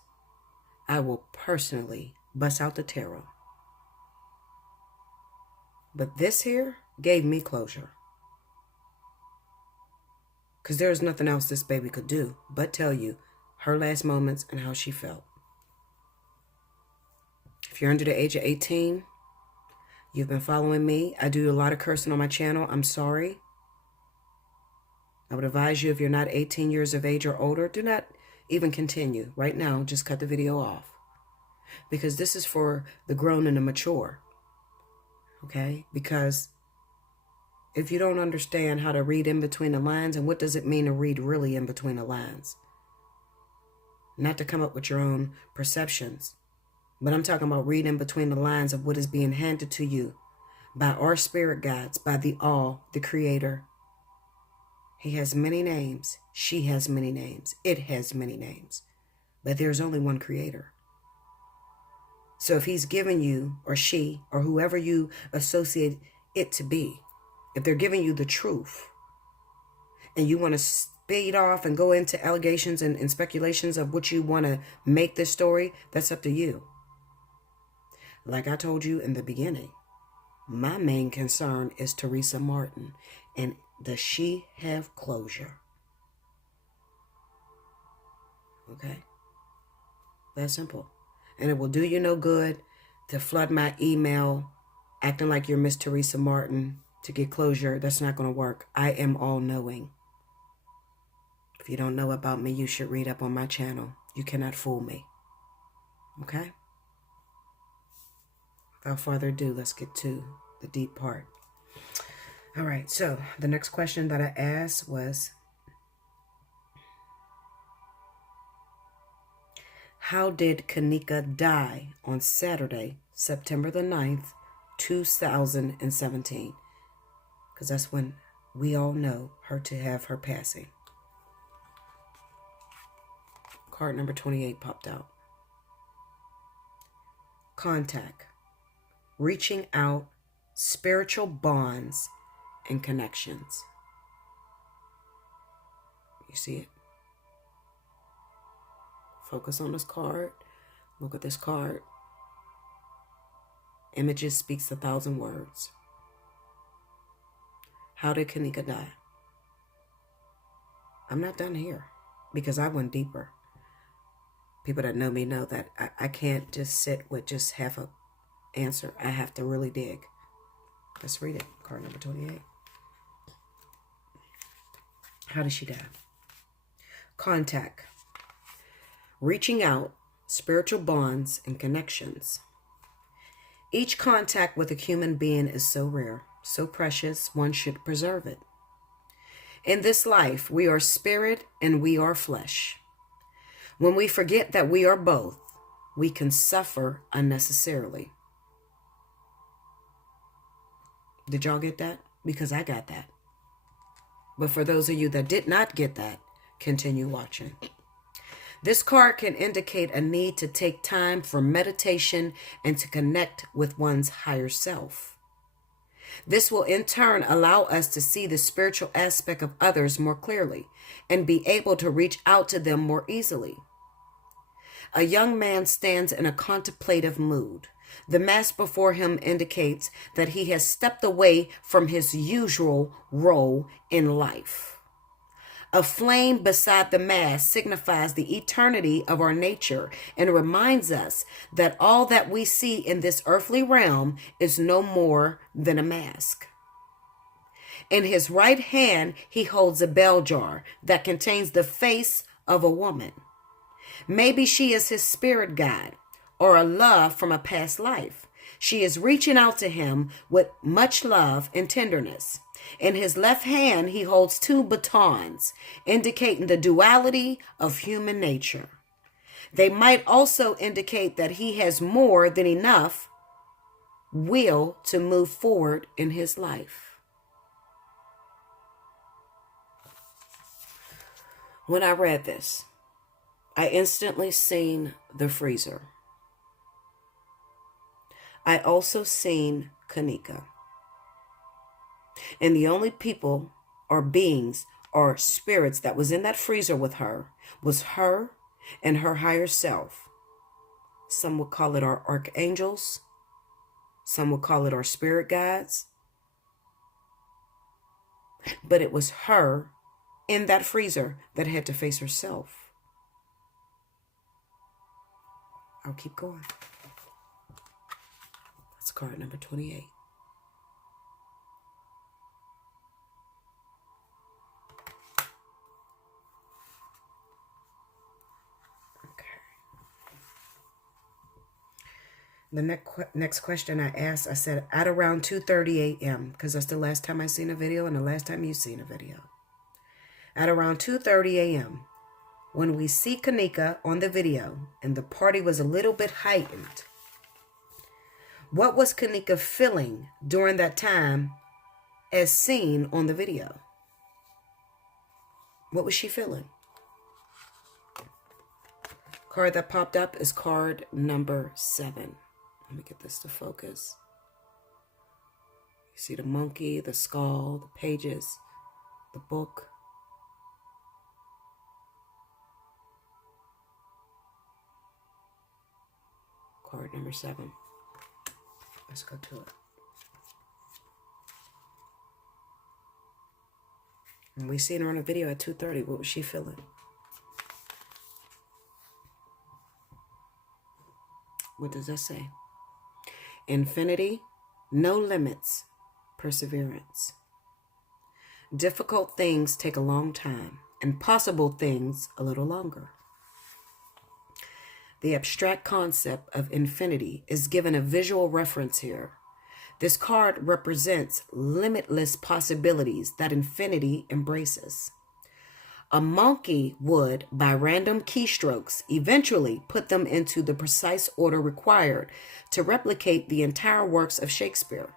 I will personally bust out the tarot. But this here gave me closure. Because there's nothing else this baby could do but tell you her last moments and how she felt. If you're under the age of 18, you've been following me. I do a lot of cursing on my channel. I'm sorry. I would advise you, if you're not 18 years of age or older, do not even continue. Right now, just cut the video off. Because this is for the grown and the mature. Okay? Because if you don't understand how to read in between the lines, and what does it mean to read really in between the lines? Not to come up with your own perceptions, but I'm talking about reading between the lines of what is being handed to you by our spirit guides, by the All, the Creator. He has many names. She has many names. It has many names. But there's only one Creator. So if he's given you, or she, or whoever you associate it to be, if they're giving you the truth and you want to speed off and go into allegations and speculations of what you want to make this story, that's up to you. Like I told you in the beginning, my main concern is Teresa Martin. And does she have closure? Okay? That's simple. And it will do you no good to flood my email acting like you're Miss Teresa Martin to get closure. That's not going to work. I am all-knowing. If you don't know about me, you should read up on my channel. You cannot fool me. Okay? Without further ado, let's get to the deep part. All right, so the next question that I asked was, how did Kenneka die on Saturday, September the 9th, 2017? Because that's when we all know her to have her passing. Card number 28 popped out. Contact. Reaching out, spiritual bonds, and connections. You see it? Focus on this card. Look at this card. Images speaks 1,000 words. How did Kenneka die? I'm not done here because I went deeper. People that know me know that I can't just sit with just half a answer. I have to really dig. Let's read it. Card number 28. How did she die? Contact. Reaching out, spiritual bonds, and connections. Each contact with a human being is so rare, so precious, one should preserve it. In this life, we are spirit and we are flesh. When we forget that we are both, we can suffer unnecessarily. Did y'all get that? Because I got that. But for those of you that did not get that, continue watching. This card can indicate a need to take time for meditation and to connect with one's higher self. This will in turn allow us to see the spiritual aspect of others more clearly and be able to reach out to them more easily. A young man stands in a contemplative mood. The mask before him indicates that he has stepped away from his usual role in life. A flame beside the mast signifies the eternity of our nature and reminds us that all that we see in this earthly realm is no more than a mask. In his right hand, he holds a bell jar that contains the face of a woman. Maybe she is his spirit guide or a love from a past life. She is reaching out to him with much love and tenderness. In his left hand, he holds two batons, indicating the duality of human nature. They might also indicate that he has more than enough will to move forward in his life. When I read this, I instantly seen the freezer. I also seen Kenneka. And the only people or beings or spirits that was in that freezer with her was her and her higher self. Some would call it our archangels. Some would call it our spirit guides. But it was her in that freezer that had to face herself. I'll keep going. That's card number 28. The next question I asked, I said at around 2:30 a.m. because that's the last time I seen a video and the last time you seen a video. At around 2:30 a.m. when we see Kenneka on the video and the party was a little bit heightened, what was Kenneka feeling during that time as seen on the video? What was she feeling? Card that popped up is card number 7. Let me get this to focus. You see the monkey, the skull, the pages, the book. Card number 7. Let's go to it. And we seen her on a video at 2:30. What was she feeling? What does that say? Infinity, no limits, perseverance. Difficult things take a long time, impossible things a little longer. The abstract concept of infinity is given a visual reference here. This card represents limitless possibilities that infinity embraces. A monkey would, by random keystrokes, eventually put them into the precise order required to replicate the entire works of Shakespeare.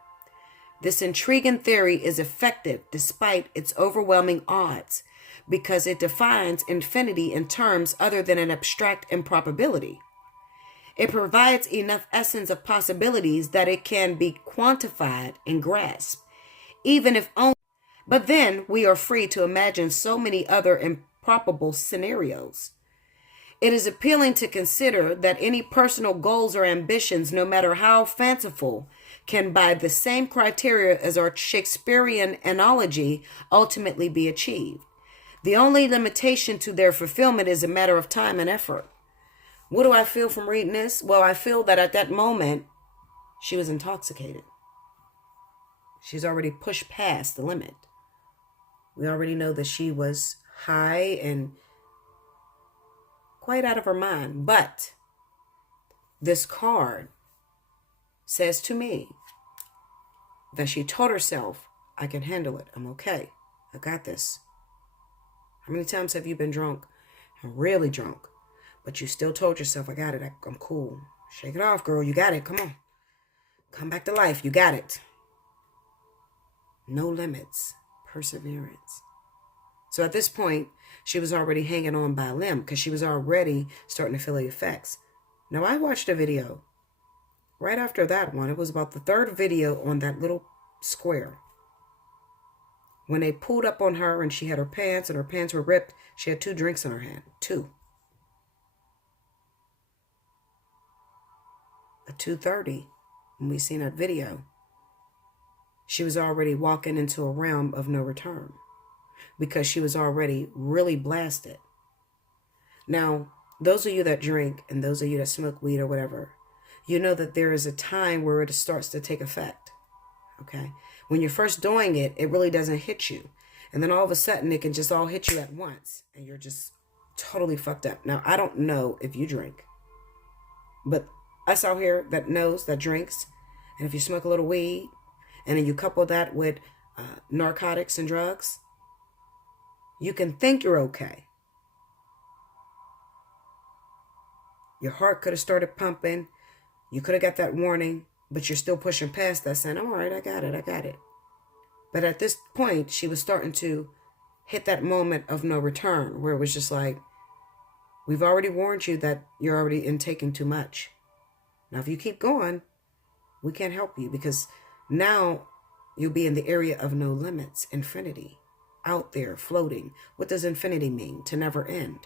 This intriguing theory is effective despite its overwhelming odds because it defines infinity in terms other than an abstract improbability. It provides enough essence of possibilities that it can be quantified and grasped, even if only. But then we are free to imagine so many other improbable scenarios. It is appealing to consider that any personal goals or ambitions, no matter how fanciful, can by the same criteria as our Shakespearean analogy ultimately be achieved. The only limitation to their fulfillment is a matter of time and effort. What do I feel from reading this? Well, I feel that at that moment, she was intoxicated. She's already pushed past the limit. We already know that she was high and quite out of her mind. But this card says to me that she told herself, I can handle it. I'm okay. I got this. How many times have you been drunk and really drunk, but you still told yourself, I got it. I'm cool. Shake it off, girl. You got it. Come on. Come back to life. You got it. No limits. Perseverance. So at this point, she was already hanging on by a limb because she was already starting to feel the effects. Now, I watched a video right after that one. It was about the third video on that little square. When they pulled up on her and she had her pants and her pants were ripped, she had 2 drinks in her hand. 2. At 2:30, when we seen that video, she was already walking into a realm of no return. because she was already really blasted. Now, those of you that drink and those of you that smoke weed or whatever, you know that there is a time where it starts to take effect. Okay? When you're first doing it, it really doesn't hit you. And then all of a sudden, it can just all hit you at once. And you're just totally fucked up. Now, I don't know if you drink. But us out here that knows, that drinks, and if you smoke a little weed, and then you couple that with narcotics and drugs, you can think you're okay. Your heart could have started pumping. You could have got that warning, but you're still pushing past that, saying, all right, I got it. But at this point, she was starting to hit that moment of no return, where it was just like, we've already warned you that you're already intaking too much. Now, if you keep going, we can't help you, because now you'll be in the area of no limits, infinity, out there floating. What does infinity mean? To never end.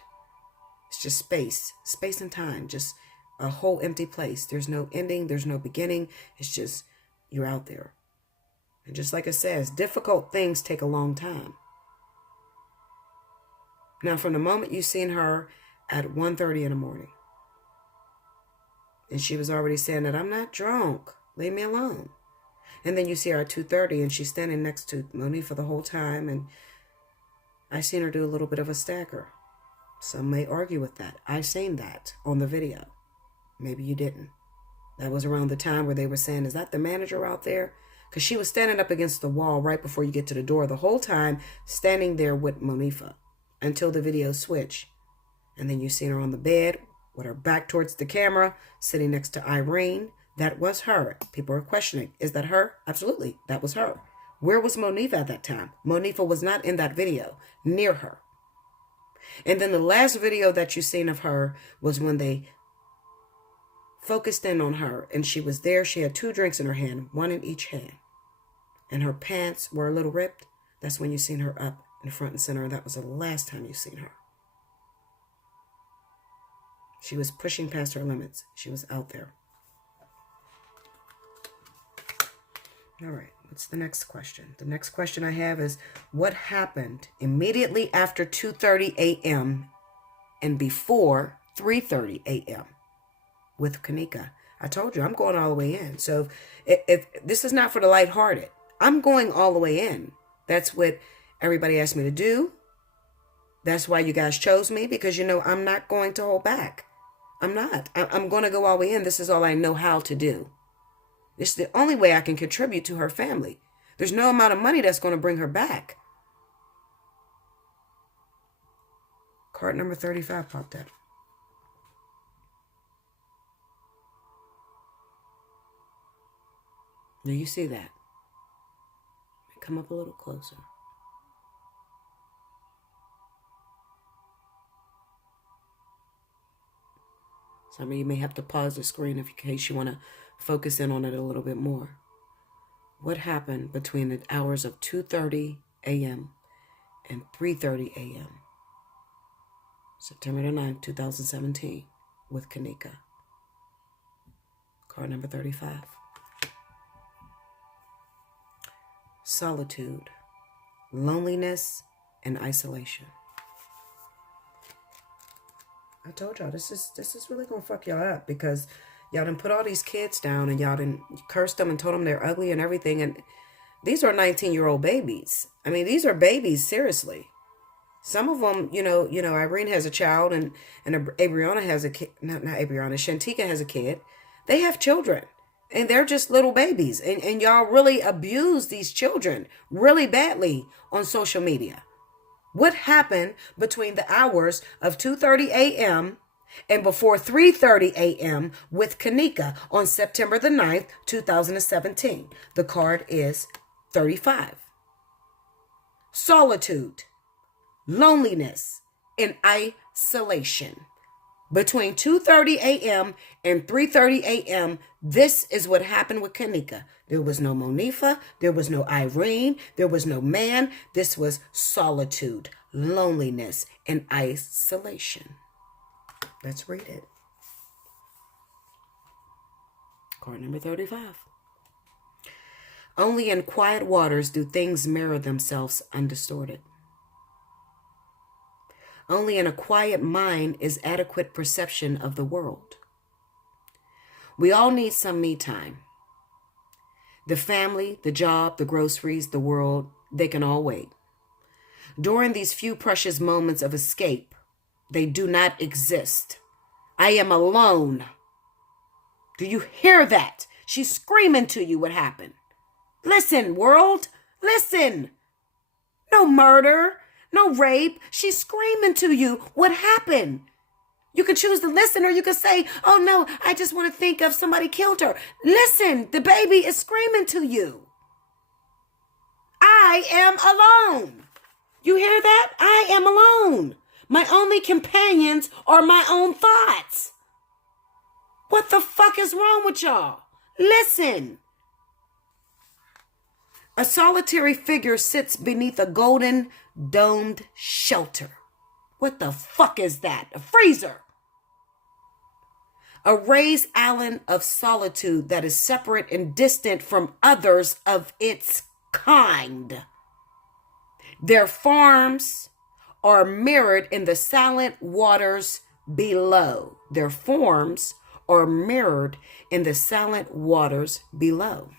It's just space and time, just a whole empty place. There's no ending. There's no beginning. It's just you're out there. And just like it says, difficult things take a long time. Now, from the moment you seen her at 1:30 in the morning, and she was already saying that, I'm not drunk, leave me alone. And then you see her at 2:30 and she's standing next to Monifa for the whole time. And I seen her do a little bit of a stagger. Some may argue with that. I seen that on the video. Maybe you didn't. That was around the time where they were saying, is that the manager out there? Because she was standing up against the wall right before you get to the door the whole time, standing there with Monifa until the video switched. And then you seen her on the bed with her back towards the camera, sitting next to Irene. That was her. People are questioning, is that her? Absolutely, that was her. Where was Monifa at that time? Monifa was not in that video, near her. And then the last video that you seen of her was when they focused in on her, and she was there. She had 2 drinks in her hand, 1 in each hand. And her pants were a little ripped. That's when you seen her up in front and center. That was the last time you seen her. She was pushing past her limits. She was out there. All right, what's the next question? The next question I have is, what happened immediately after 2:30 a.m. and before 3:30 a.m. with Kenneka? I told you, I'm going all the way in. So if this is not for the lighthearted, I'm going all the way in. That's what everybody asked me to do. That's why you guys chose me, because you know I'm not going to hold back. I'm not. I'm going to go all the way in. This is all I know how to do. It's the only way I can contribute to her family. There's no amount of money that's going to bring her back. Card number 35 popped up. Do you see that? Come up a little closer. Some of you may have to pause the screen in case you want to focus in on it a little bit more. What happened between the hours of 2:30 a.m. and 3:30 a.m. September the 9th, 2017 with Kenneka? Card number 35. Solitude, loneliness, and isolation. I told y'all this is really gonna fuck y'all up, because y'all done put all these kids down and y'all done cursed them and told them they're ugly and everything. And these are 19-year-old babies. I mean, these are babies, seriously. Some of them, you know, Irene has a child, and Abriana has a kid. Not Abriana, Shantika has a kid. They have children, and they're just little babies. And y'all really abuse these children really badly on social media. What happened between the hours of 2:30 a.m. and before 3:30 a.m. with Kenneka on September the 9th, 2017? The card is 35. Solitude, loneliness, and isolation. Between 2:30 a.m. and 3:30 a.m., this is what happened with Kenneka. There was no Monifa. There was no Irene. There was no man. This was solitude, loneliness, and isolation. Let's read it. Card number 35. Only in quiet waters do things mirror themselves undistorted. Only in a quiet mind is adequate perception of the world. We all need some me time. The family, the job, the groceries, the world, they can all wait. During these few precious moments of escape, they do not exist. I am alone. Do you hear that? She's screaming to you what happened. Listen, world, listen. No murder, no rape. She's screaming to you what happened. You can choose to listen, or you can say, oh no, I just want to think of somebody killed her. Listen, the baby is screaming to you. I am alone. You hear that? I am alone. My only companions are my own thoughts. What the fuck is wrong with y'all? Listen. A solitary figure sits beneath a golden domed shelter. What the fuck is that? A freezer. A raised island of solitude that is separate and distant from others of its kind. Their forms are mirrored in the silent waters below. Their forms are mirrored in the silent waters below.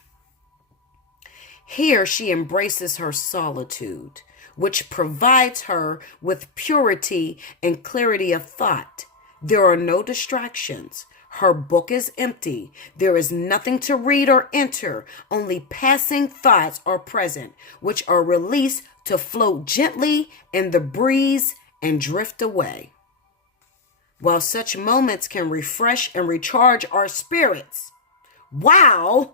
Here she embraces her solitude, which provides her with purity and clarity of thought. There are no distractions. Her book is empty. There is nothing to read or enter. Only passing thoughts are present, which are released to float gently in the breeze and drift away. While such moments can refresh and recharge our spirits. Wow!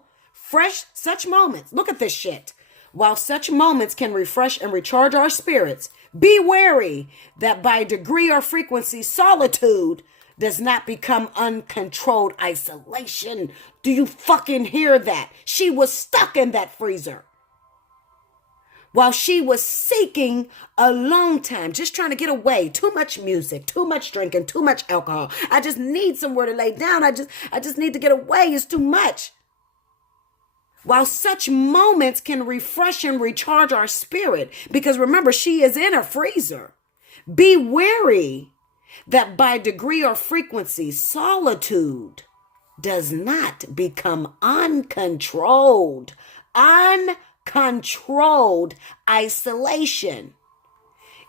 Such moments. Look at this shit. While such moments can refresh and recharge our spirits, be wary that by degree or frequency, solitude does not become uncontrolled isolation. Do you fucking hear that? She was stuck in that freezer. While she was seeking alone time, just trying to get away. Too much music, too much drinking, too much alcohol. I just need somewhere to lay down. I just need to get away. It's too much. While such moments can refresh and recharge our spirit, because remember, she is in a freezer. Be wary that by degree or frequency, solitude does not become uncontrolled isolation.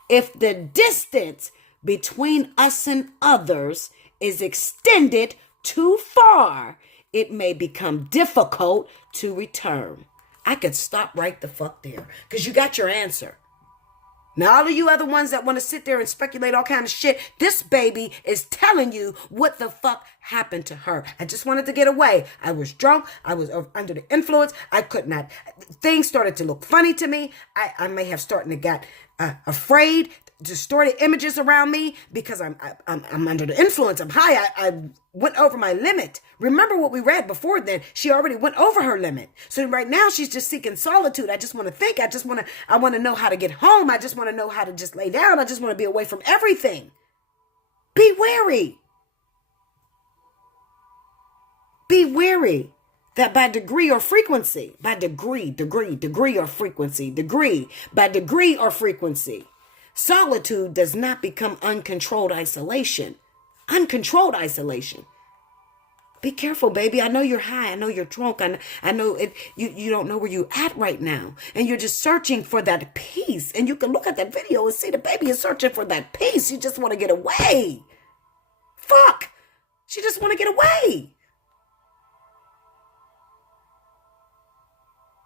If the distance between us and others is extended too far, it may become difficult to return. I could stop right the fuck there, because you got your answer. Now, all of you other ones that want to sit there and speculate all kind of shit, this baby is telling you what the fuck happened to her. I just wanted to get away. I was drunk. I was under the influence. I could not. Things started to look funny to me. I may have started to get afraid. Distorted images around me because I'm under the influence. I'm high. I went over my limit. Remember what we read before then. She already went over her limit. So right now she's just seeking solitude. I just want to think. I want to know how to get home. I just want to know how to just lay down. I just want to be away from everything. Be wary. Be wary that by degree or frequency, by degree or frequency, solitude does not become uncontrolled isolation. Uncontrolled isolation. Be careful, baby. I know you're high. I know you're drunk. I know it. You don't know where you're at right now. And you're just searching for that peace. And you can look at that video and see the baby is searching for that peace. You just want to get away. Fuck. She just want to get away.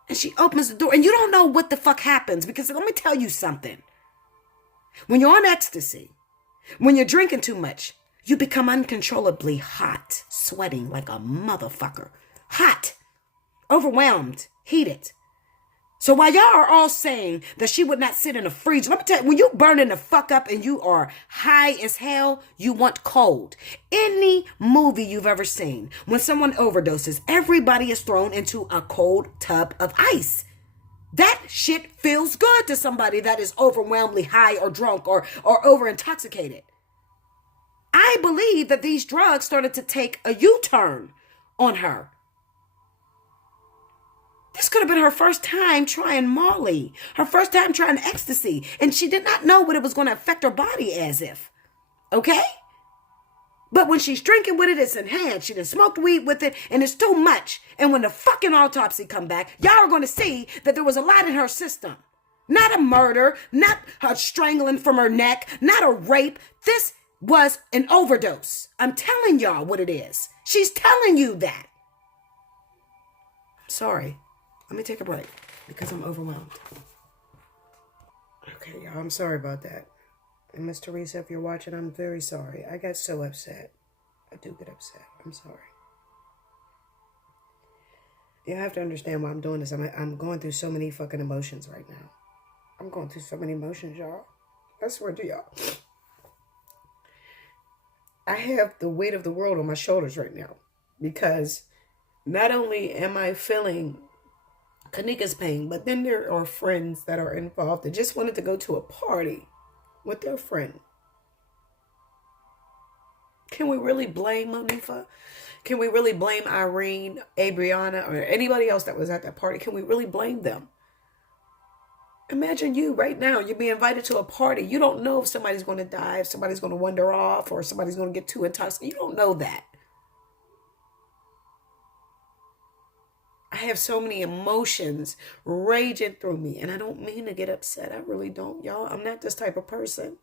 And she opens the door. And you don't know what the fuck happens. Because let me tell you something. When you're on ecstasy, when you're drinking too much, you become uncontrollably hot, sweating like a motherfucker. Hot, overwhelmed, heated. So while y'all are all saying that she would not sit in a freezer, let me tell you, when you burning the fuck up and you are high as hell, you want cold. Any movie you've ever seen, when someone overdoses, everybody is thrown into a cold tub of ice. That shit feels good to somebody that is overwhelmingly high or drunk or over intoxicated. I believe that these drugs started to take a U-turn on her. This could have been her first time trying Molly, her first time trying ecstasy, and she did not know what it was going to affect her body as if. Okay? But when she's drinking with it, it's enhanced. She done smoked weed with it, and it's too much. And when the fucking autopsy come back, y'all are going to see that there was a lot in her system. Not a murder, not her strangling from her neck, not a rape. This was an overdose. I'm telling y'all what it is. She's telling you that. Sorry. Let me take a break because I'm overwhelmed. Okay, y'all, I'm sorry about that. And Miss Teresa, if you're watching, I'm very sorry. I got so upset. I do get upset. I'm sorry. You have to understand why I'm doing this. I'm going through so many fucking emotions right now. I'm going through so many emotions, y'all. I swear to y'all. I have the weight of the world on my shoulders right now because not only am I feeling Kenneka's pain, but then there are friends that are involved that just wanted to go to a party with their friend. Can we really blame Monifa? Can we really blame Irene, Adriana, or anybody else that was at that party? Can we really blame them? Imagine you right now, you're being invited to a party. You don't know if somebody's going to die, if somebody's going to wander off, or somebody's going to get too intoxicated. You don't know that. I have so many emotions raging through me, and I don't mean to get upset. I really don't, y'all. I'm not this type of person.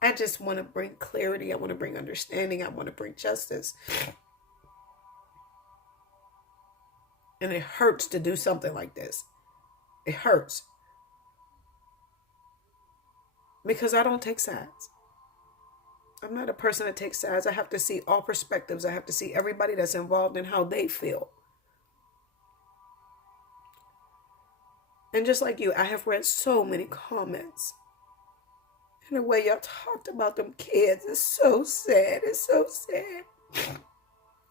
I just want to bring clarity. I want to bring understanding. I want to bring justice. And it hurts to do something like this. It hurts. Because I don't take sides. I'm not a person that takes sides. I have to see all perspectives. I have to see everybody that's involved and how they feel. And just like you, I have read so many comments. And the way y'all talked about them kids is so sad. It's so sad.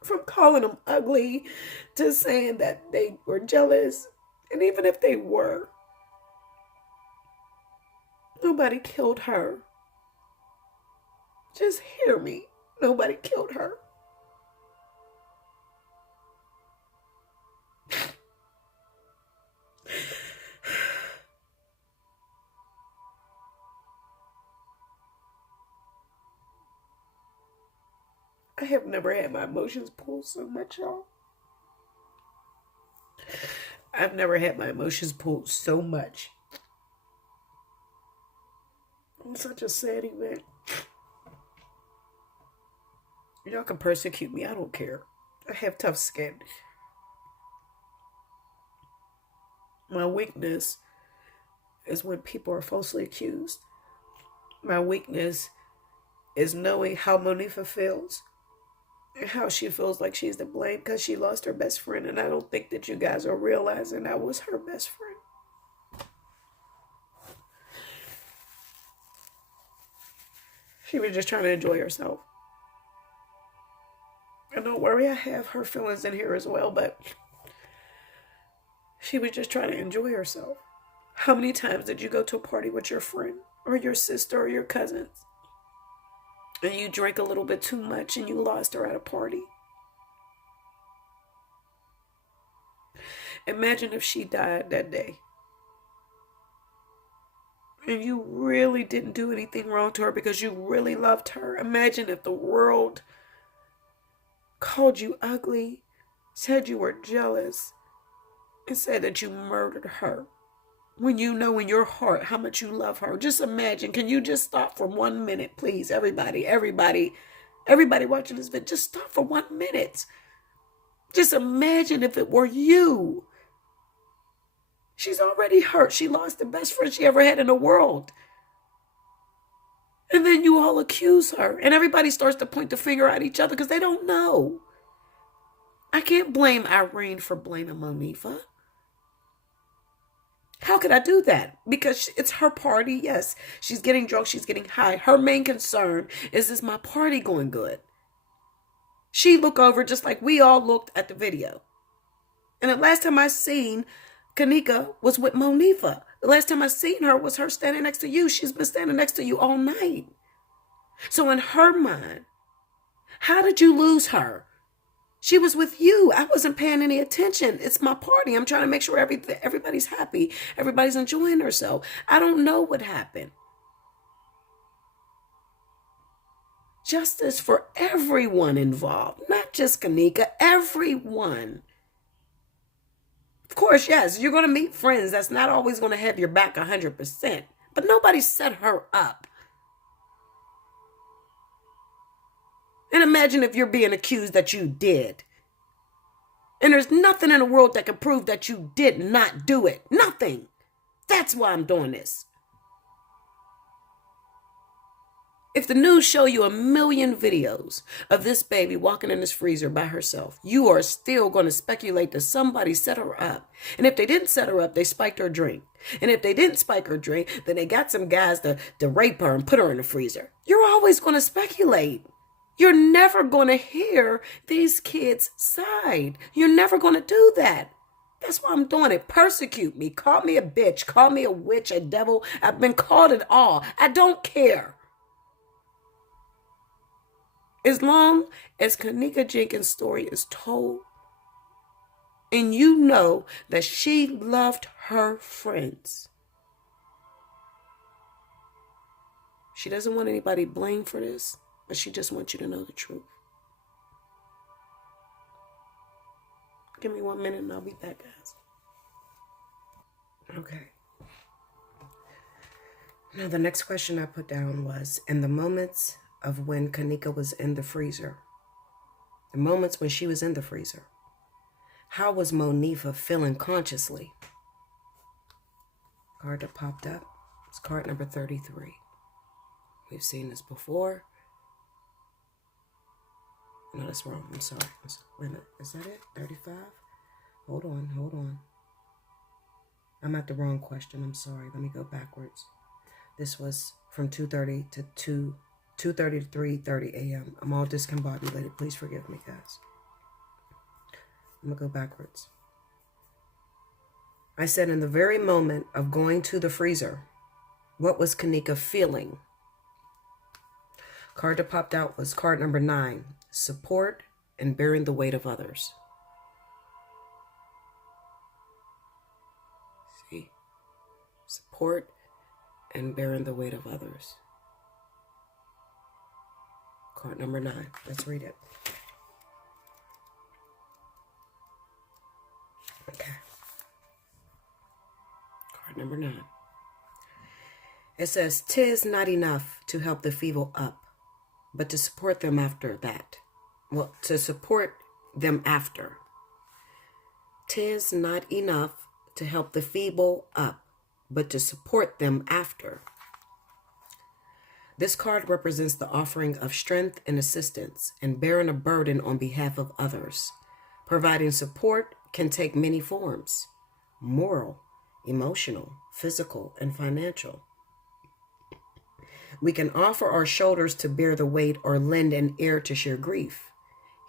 From calling them ugly to saying that they were jealous. And even if they were, nobody killed her. Just hear me. Nobody killed her. I have never had my emotions pulled so much, y'all. I've never had my emotions pulled so much. I'm such a sad event. Y'all can persecute me. I don't care. I have tough skin. My weakness is when people are falsely accused. My weakness is knowing how Monifa feels. And how she feels like she's to blame because she lost her best friend. And I don't think that you guys are realizing that was her best friend. She was just trying to enjoy herself. And don't worry, I have her feelings in here as well, but she was just trying to enjoy herself. How many times did you go to a party with your friend or your sister or your cousins? And you drank a little bit too much and you lost her at a party. Imagine if she died that day. And you really didn't do anything wrong to her because you really loved her. Imagine if the world called you ugly, said you were jealous, and said that you murdered her. When you know in your heart how much you love her. Just imagine. Can you just stop for 1 minute, please? Everybody watching this video, just stop for 1 minute. Just imagine if it were you. She's already hurt. She lost the best friend she ever had in the world. And then you all accuse her. And everybody starts to point the finger at each other because they don't know. I can't blame Irene for blaming Monifa. How could I do that? Because it's her party. Yes, she's getting drunk. She's getting high. Her main concern is my party going good? She looked over just like we all looked at the video. And the last time I seen Kenneka was with Monifa. The last time I seen her was her standing next to you. She's been standing next to you all night. So in her mind, how did you lose her? She was with you. I wasn't paying any attention. It's my party. I'm trying to make sure everybody's happy. Everybody's enjoying herself. I don't know what happened. Justice for everyone involved, not just Kenneka, everyone. Of course, yes, you're going to meet friends that's not always going to have your back 100%, but nobody set her up. And imagine if you're being accused that you did. And there's nothing in the world that can prove that you did not do it. Nothing. That's why I'm doing this. If the news show you a million videos of this baby walking in this freezer by herself, you are still going to speculate that somebody set her up. And if they didn't set her up, they spiked her drink. And if they didn't spike her drink, then they got some guys to rape her and put her in the freezer. You're always going to speculate. You're never going to hear these kids' side. You're never going to do that. That's why I'm doing it. Persecute me. Call me a bitch. Call me a witch, a devil. I've been called it all. I don't care. As long as Kenneka Jenkins' story is told, and you know that she loved her friends. She doesn't want anybody blamed for this, but she just wants you to know the truth. Give me 1 minute and I'll be back, guys. Okay. Now, the next question I put down was, in the moments of when Kenneka was in the freezer, the moments when she was in the freezer, how was Monifa feeling consciously? Card that popped up, it's card number 33. We've seen this before. No, that's wrong. I'm sorry. Wait a minute. Is that it? 35? Hold on. I'm at the wrong question. I'm sorry. Let me go backwards. This was from 2:30 to 2:30 to 3:30 a.m. I'm all discombobulated. Please forgive me, guys. I'm going to go backwards. I said, in the very moment of going to the freezer, what was Kenneka feeling? Card that popped out was card number 9, support and bearing the weight of others. See? Support and bearing the weight of others. Card number 9. Let's read it. Okay. Card number 9. It says, "'Tis not enough to help the feeble up, but to support them after that." Well, to support them after. "'Tis not enough to help the feeble up, but to support them after." This card represents the offering of strength and assistance and bearing a burden on behalf of others. Providing support can take many forms: moral, emotional, physical, and financial. We can offer our shoulders to bear the weight or lend an ear to share grief.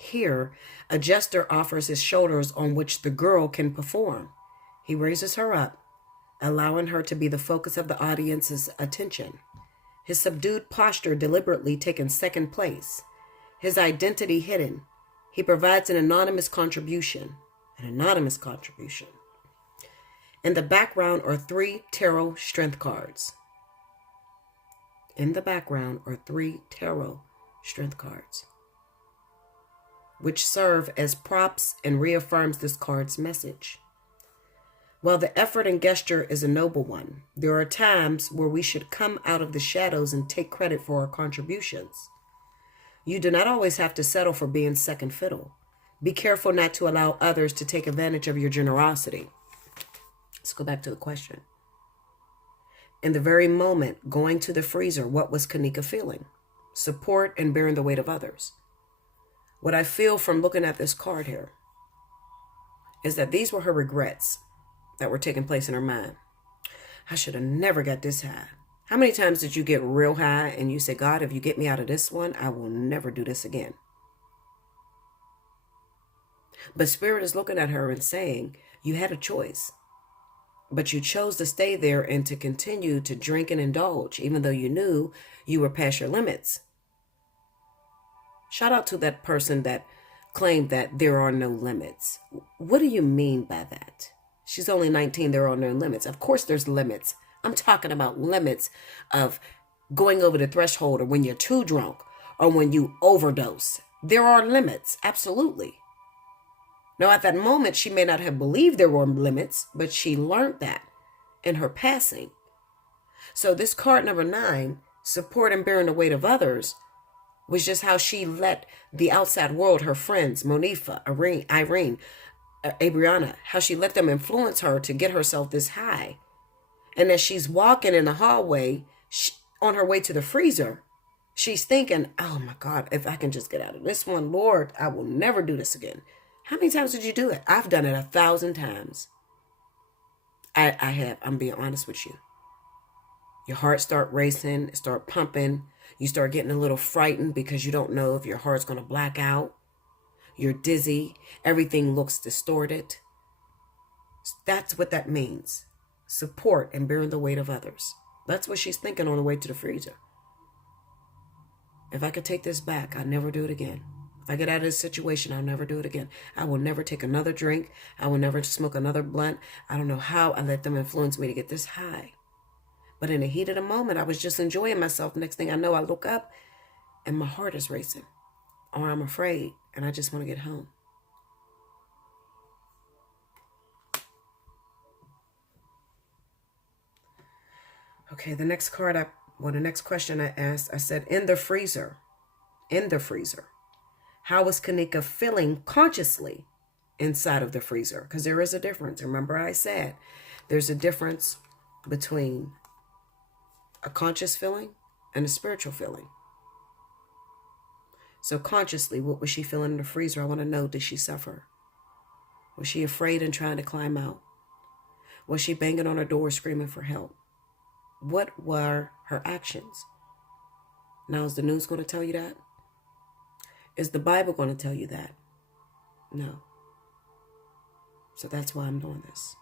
Here, a jester offers his shoulders on which the girl can perform. He raises her up, allowing her to be the focus of the audience's attention. His subdued posture deliberately taken second place. His identity hidden. He provides an anonymous contribution. In the background are 3 tarot strength cards. Which serve as props and reaffirms this card's message. While the effort and gesture is a noble one, there are times where we should come out of the shadows and take credit for our contributions. You do not always have to settle for being second fiddle. Be careful not to allow others to take advantage of your generosity. Let's go back to the question. In the very moment going to the freezer, what was Kenneka feeling? Support and bearing the weight of others. What I feel from looking at this card here is that these were her regrets that were taking place in her mind. I should have never got this high. How many times did you get real high and you say, God, if you get me out of this one, I will never do this again? But Spirit is looking at her and saying, you had a choice, but you chose to stay there and to continue to drink and indulge, even though you knew you were past your limits. Shout out to that person that claim that there are no limits. What do you mean by that? She's only 19. There are no limits. Of course there's limits. I'm talking about limits of going over the threshold, or when you're too drunk, or when you overdose. There are limits. Absolutely. Now, at that moment, she may not have believed there were limits, but she learned that in her passing. So this card number 9, support and bearing the weight of others, was just how she let the outside world, her friends, Monifa, Irene, Abriana, how she let them influence her to get herself this high. And as she's walking in the hallway, on her way to the freezer, she's thinking, oh my God, if I can just get out of this one, Lord, I will never do this again. How many times did you do it? I've done it 1,000 times. I have. I'm being honest with you. Your heart start racing, start pumping. You start getting a little frightened because you don't know if your heart's going to black out. You're dizzy. Everything looks distorted. That's what that means. Support and bearing the weight of others. That's what she's thinking on the way to the freezer. If I could take this back, I'd never do it again. If I get out of this situation, I'll never do it again. I will never take another drink. I will never smoke another blunt. I don't know how I let them influence me to get this high. But in the heat of the moment, I was just enjoying myself. Next thing I know, I look up and my heart is racing. Or I'm afraid and I just want to get home. Okay, the next question I asked, I said, in the freezer, how was Kenneka feeling consciously inside of the freezer? Because there is a difference. Remember I said there's a difference between a conscious feeling and a spiritual feeling. So consciously, what was she feeling in the freezer? I want to know, did she suffer? Was she afraid and trying to climb out? Was she banging on her door screaming for help? What were her actions? Now, is the news going to tell you that? Is the Bible going to tell you that? No. So that's why I'm doing this.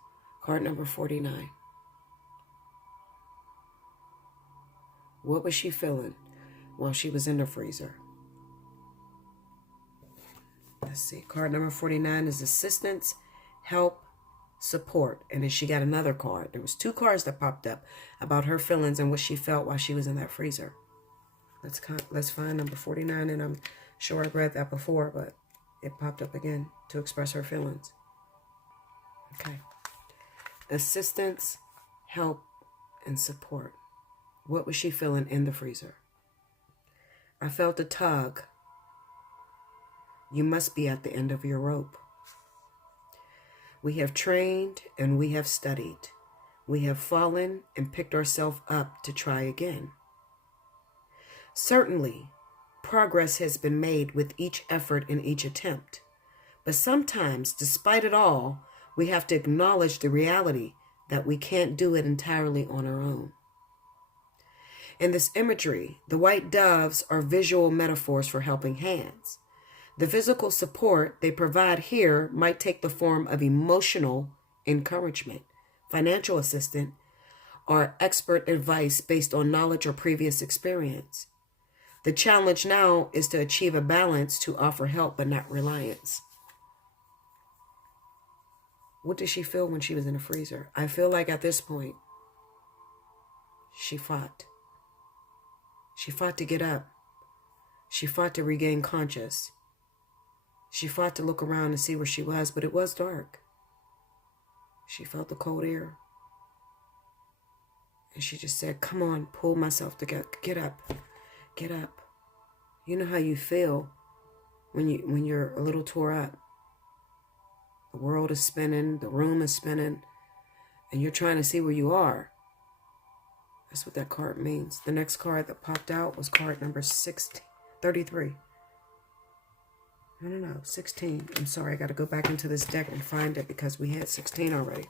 Card number 49. What was she feeling while she was in the freezer? Let's see. Card number 49 is assistance, help, support. And then she got another card. There was 2 cards that popped up about her feelings and what she felt while she was in that freezer. Let's find number 49, and I'm sure I've read that before, but it popped up again to express her feelings. Okay. Assistance, help, and support. What was she feeling in the freezer? I felt a tug. You must be at the end of your rope. We have trained and we have studied. We have fallen and picked ourselves up to try again. Certainly, progress has been made with each effort and each attempt. But sometimes, despite it all, we have to acknowledge the reality that we can't do it entirely on our own. In this imagery, the white doves are visual metaphors for helping hands. The physical support they provide here might take the form of emotional encouragement, financial assistance, or expert advice based on knowledge or previous experience. The challenge now is to achieve a balance to offer help but not reliance. What did she feel when she was in the freezer? I feel like at this point, she fought. She fought to get up. She fought to regain conscious. She fought to look around and see where she was, but it was dark. She felt the cold air. And she just said, come on, pull myself together. Get up. Get up. You know how you feel when you're a little tore up. The world is spinning, the room is spinning, and you're trying to see where you are. That's what that card means. The next card that popped out was card number 33. No, 16. I'm sorry, I got to go back into this deck and find it because we had 16 already.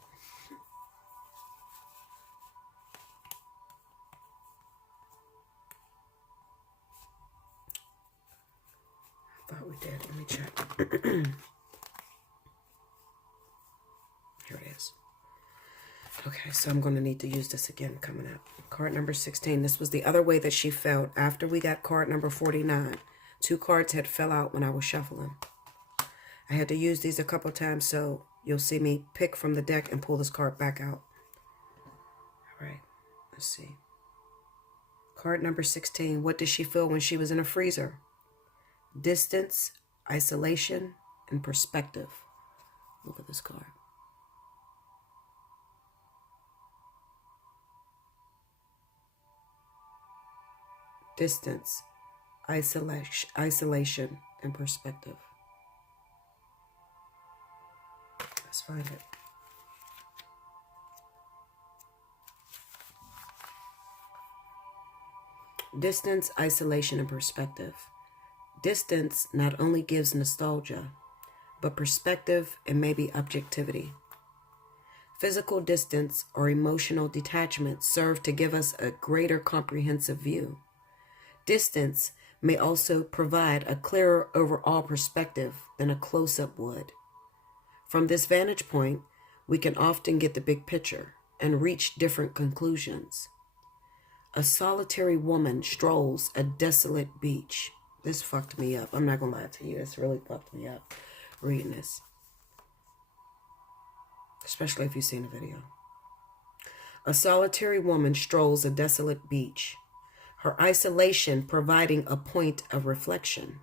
I thought we did. Let me check. Here it is. Okay, so I'm going to need to use this again coming up. Card number 16. This was the other way that she felt after we got card number 49. 2 cards had fell out when I was shuffling. I had to use these a couple times, so you'll see me pick from the deck and pull this card back out. All right, let's see. Card number 16. What did she feel when she was in a freezer? Distance, isolation, and perspective. Look at this card. Distance, isolation, and perspective. Let's find it. Distance, isolation, and perspective. Distance not only gives nostalgia, but perspective and maybe objectivity. Physical distance or emotional detachment serve to give us a greater comprehensive view. Distance may also provide a clearer overall perspective than a close-up would. From this vantage point, we can often get the big picture and reach different conclusions. A solitary woman strolls a desolate beach. This fucked me up. I'm not gonna lie to you. This really fucked me up reading this. Especially if you've seen the video. A solitary woman strolls a desolate beach, her isolation providing a point of reflection.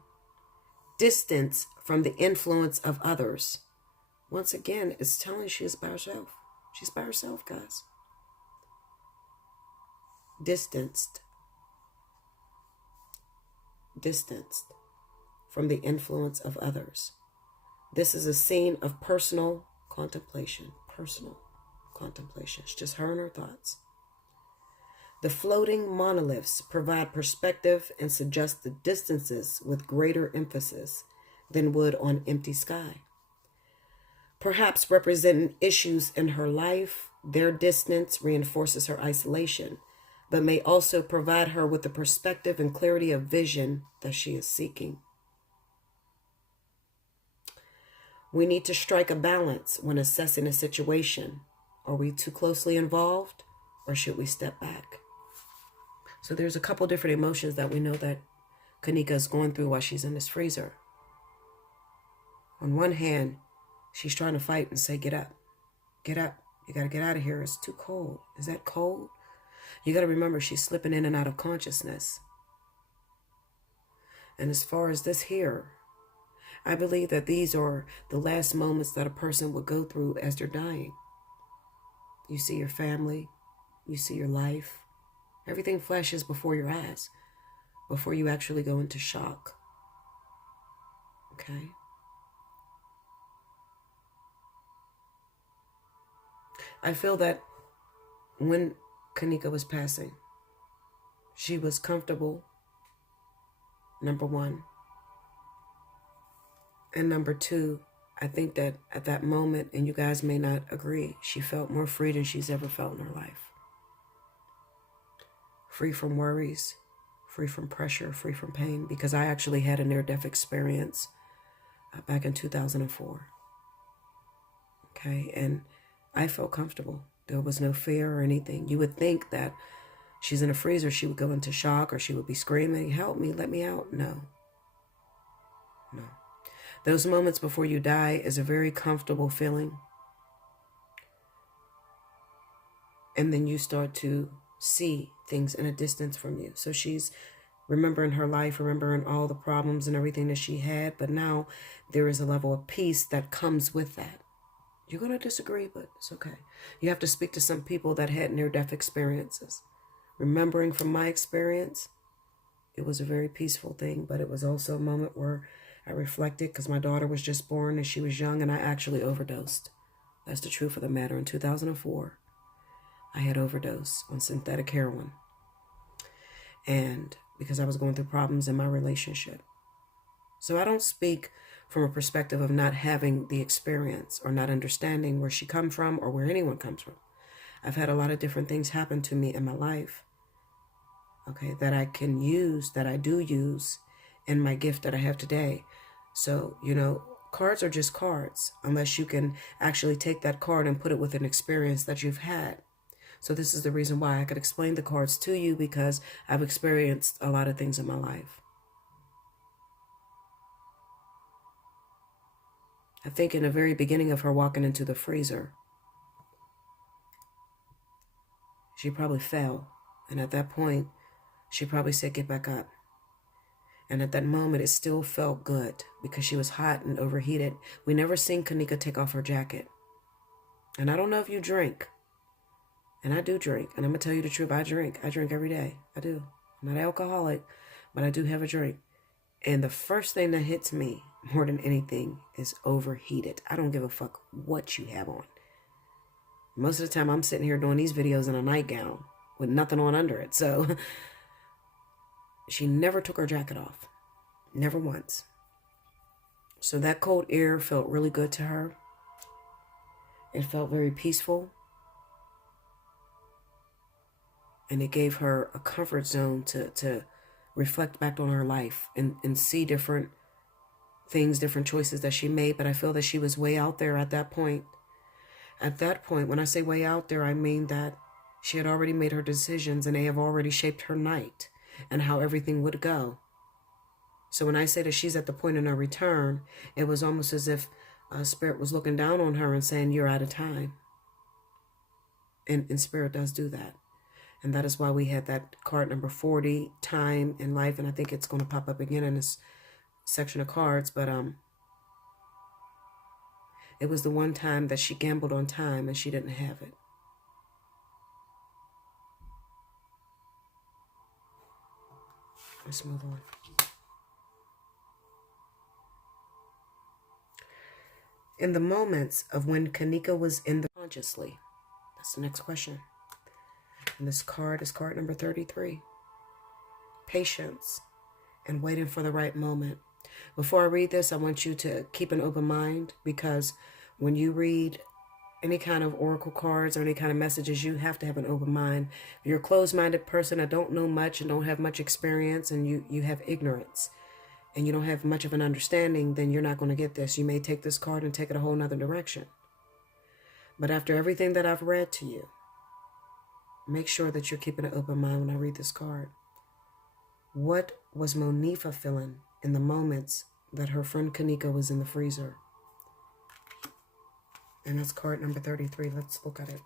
Distance from the influence of others. Once again, it's telling she is by herself. She's by herself, guys. Distanced from the influence of others. This is a scene of personal contemplation. It's just her and her thoughts. The floating monoliths provide perspective and suggest the distances with greater emphasis than would on empty sky. Perhaps representing issues in her life, their distance reinforces her isolation, but may also provide her with the perspective and clarity of vision that she is seeking. We need to strike a balance when assessing a situation. Are we too closely involved, or should we step back? So there's a couple different emotions that we know that Kenneka is going through while she's in this freezer. On one hand, she's trying to fight and say, get up. Get up. You got to get out of here. It's too cold. Is that cold? You got to remember she's slipping in and out of consciousness. And as far as this here, I believe that these are the last moments that a person will go through as they're dying. You see your family, you see your life. Everything flashes before your eyes before you actually go into shock. Okay? I feel that when Kenneka was passing, she was comfortable, number one. And number two, I think that at that moment, and you guys may not agree, she felt more free than she's ever felt in her life. Free from worries, free from pressure, free from pain, because I actually had a near-death experience back in 2004. Okay, and I felt comfortable. There was no fear or anything. You would think that she's in a freezer, she would go into shock, or she would be screaming, help me, let me out. No. Those moments before you die is a very comfortable feeling. And then you start to see things in a distance from you. So she's remembering her life, remembering all the problems and everything that she had. But now there is a level of peace that comes with that. You're going to disagree, but it's okay. You have to speak to some people that had near-death experiences. Remembering from my experience, it was a very peaceful thing, but it was also a moment where I reflected because my daughter was just born and she was young and I actually overdosed. That's the truth of the matter. In 2004, I had overdosed on synthetic heroin. And because I was going through problems in my relationship. So I don't speak from a perspective of not having the experience or not understanding where she come from or where anyone comes from. I've had a lot of different things happen to me in my life, okay, that I can use, that I do use in my gift that I have today. So, cards are just cards unless you can actually take that card and put it with an experience that you've had. So this is the reason why I could explain the cards to you, because I've experienced a lot of things in my life. I think in the very beginning of her walking into the freezer, she probably fell. And at that point, she probably said, get back up. And at that moment, it still felt good because she was hot and overheated. We never seen Kenneka take off her jacket. And I don't know if you drink. And I do drink. And I'm going to tell you the truth. I drink. I drink every day. I do. I'm not an alcoholic, but I do have a drink. And the first thing that hits me more than anything is overheated. I don't give a fuck what you have on. Most of the time, I'm sitting here doing these videos in a nightgown with nothing on under it. So she never took her jacket off. Never once. So that cold air felt really good to her. It felt very peaceful. And it gave her a comfort zone to reflect back on her life and see different things, different choices that she made. But I feel that she was way out there at that point. At that point, when I say way out there, I mean that she had already made her decisions and they have already shaped her night and how everything would go. So when I say that she's at the point of no return, it was almost as if Spirit was looking down on her and saying, you're out of time. And Spirit does do that. And that is why we had that card number 40, time in life. And I think it's going to pop up again in this section of cards. But it was the one time that she gambled on time and she didn't have it. Let's move on. In the moments of when Kenneka was in the consciously, that's the next question. And this card is card number 33. Patience and waiting for the right moment. Before I read this, I want you to keep an open mind, because when you read any kind of oracle cards or any kind of messages, you have to have an open mind. If you're a closed-minded person that don't know much and don't have much experience, and you have ignorance and you don't have much of an understanding, then you're not going to get this. You may take this card and take it a whole nother direction. But after everything that I've read to you, make sure that you're keeping an open mind when I read this card. What was Monifa feeling in the moments that her friend Kenneka was in the freezer? And that's card number 33. Let's look at it.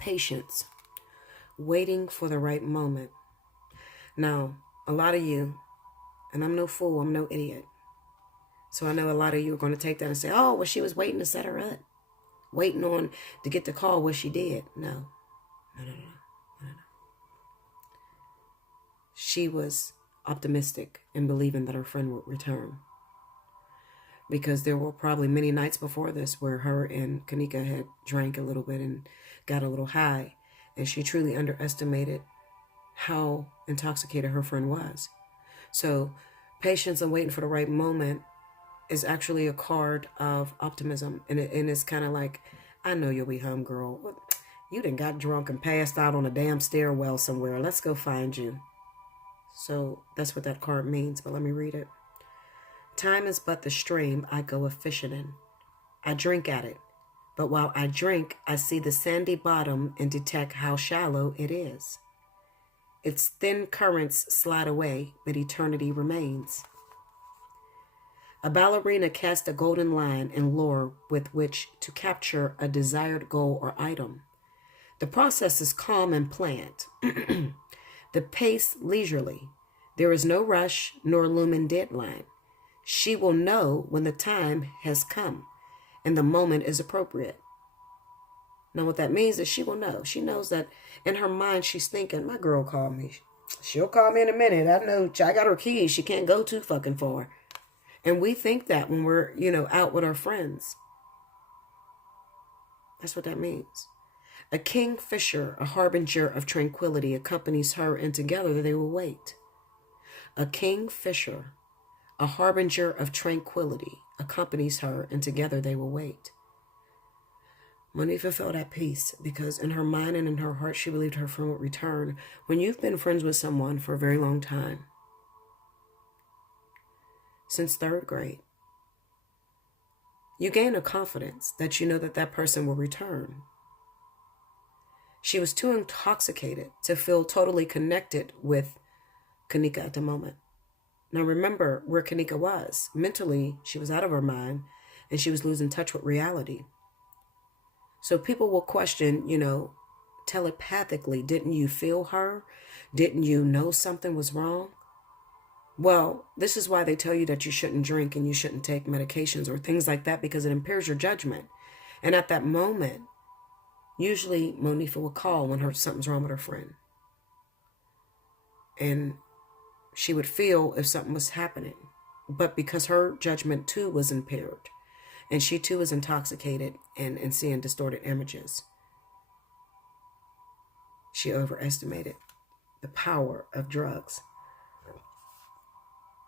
Patience. Waiting for the right moment. Now, a lot of you, and I'm no fool, I'm no idiot. So I know a lot of you are going to take that and say, oh, well, she was waiting to set her up. Waiting on to get the call, what she did. No. She was optimistic in believing that her friend would return. Because there were probably many nights before this where her and Kenneka had drank a little bit and got a little high. And she truly underestimated how intoxicated her friend was. So patience and waiting for the right moment is actually a card of optimism. And it's kind of like, I know you'll be home, girl. You done got drunk and passed out on a damn stairwell somewhere. Let's go find you. So that's what that card means. But let me read it. Time is but the stream I go a-fishing in. I drink at it. But while I drink, I see the sandy bottom and detect how shallow it is. Its thin currents slide away, but eternity remains. A ballerina casts a golden line and lure with which to capture a desired goal or item. The process is calm and planned. The pace leisurely. There is no rush nor looming deadline. She will know when the time has come and the moment is appropriate. Now what that means is she will know. She knows that in her mind she's thinking, my girl called me. She'll call me in a minute. I know I got her keys. She can't go too fucking far. And we think that when we're, out with our friends. That's what that means. A kingfisher, a harbinger of tranquility, accompanies her, and together they will wait. A kingfisher, a harbinger of tranquility, accompanies her, and together they will wait. Monifa felt at peace because in her mind and in her heart, she believed her friend would return. When you've been friends with someone for a very long time, since third grade, you gain a confidence that you know that that person will return. She was too intoxicated to feel totally connected with Kenneka at the moment. Now remember where Kenneka was. Mentally, she was out of her mind and she was losing touch with reality. So people will question, telepathically, didn't you feel her? Didn't you know something was wrong? Well, this is why they tell you that you shouldn't drink and you shouldn't take medications or things like that, because it impairs your judgment. And at that moment, usually Monifa will call when something's wrong with her friend. And she would feel if something was happening. But because her judgment too was impaired, and she too was intoxicated and seeing distorted images, she overestimated the power of drugs.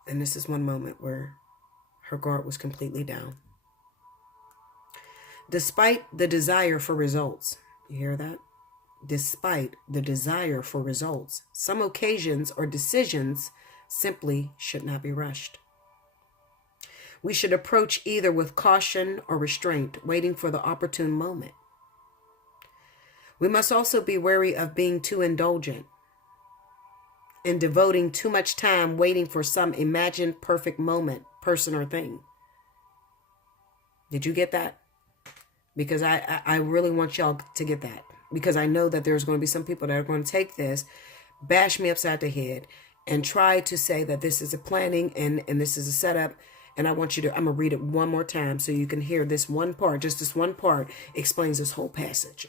And this is one moment where her guard was completely down. Despite the desire for results, you hear that? Despite the desire for results, some occasions or decisions simply should not be rushed. We should approach either with caution or restraint, waiting for the opportune moment. We must also be wary of being too indulgent and devoting too much time waiting for some imagined perfect moment, person, or thing. Did you get that? Because I really want y'all to get that. Because I know that there's going to be some people that are going to take this, bash me upside the head, and try to say that this is a planning and this is a setup. And I want you to, I'm going to read it one more time so you can hear this one part. Just this one part explains this whole passage.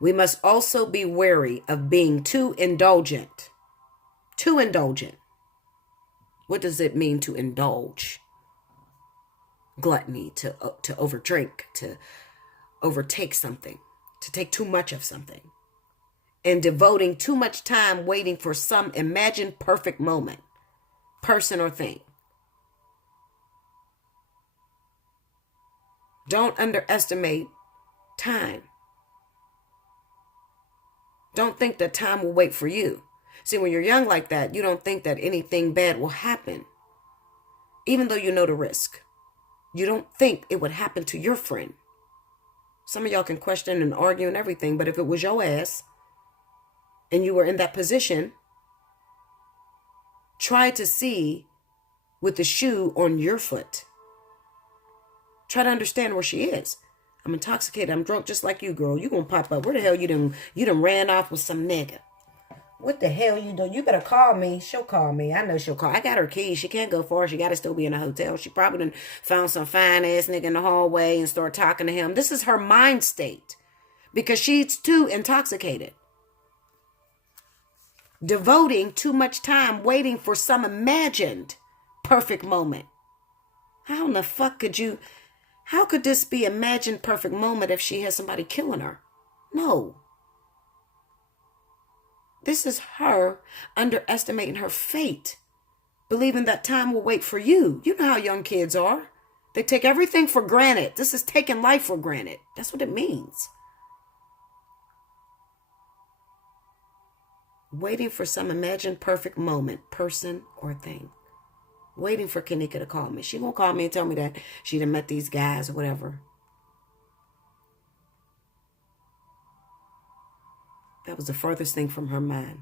We must also be wary of being too indulgent. Too indulgent. What does it mean to indulge? Gluttony, to overdrink, to overtake something, to take too much of something, and devoting too much time waiting for some imagined perfect moment, person, or thing. Don't underestimate time. Don't think that time will wait for you. See, when you're young like that, you don't think that anything bad will happen, even though you know the risk. You don't think it would happen to your friend. Some of y'all can question and argue and everything, but if it was your ass and you were in that position, try to see with the shoe on your foot. Try to understand where she is. I'm intoxicated. I'm drunk just like you, girl. You gonna pop up. Where the hell you done ran off with some nigga? What the hell you doing? You better call me. She'll call me. I know she'll call. I got her keys. She can't go far. She got to still be in a hotel. She probably done found some fine ass nigga in the hallway and start talking to him. This is her mind state because she's too intoxicated. Devoting too much time waiting for some imagined perfect moment. How in the fuck how could this be imagined perfect moment if she has somebody killing her? No. This is her underestimating her fate, believing that time will wait for you. You know how young kids are. They take everything for granted. This is taking life for granted. That's what it means. Waiting for some imagined perfect moment, person, or thing. Waiting for Kenneka to call me. She won't call me and tell me that she done met these guys or whatever. That was the furthest thing from her mind.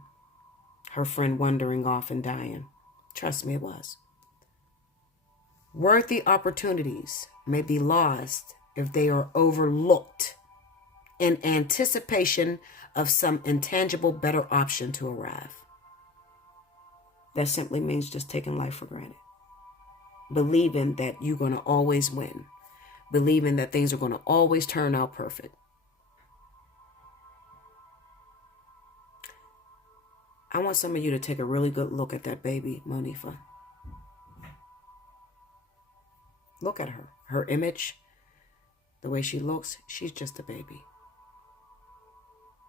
Her friend wandering off and dying. Trust me, it was. Worthy opportunities may be lost if they are overlooked in anticipation of some intangible better option to arrive. That simply means just taking life for granted. Believing that you're going to always win. Believing that things are going to always turn out perfect. I want some of you to take a really good look at that baby, Monifa. Look at her. Her image, the way she looks, she's just a baby.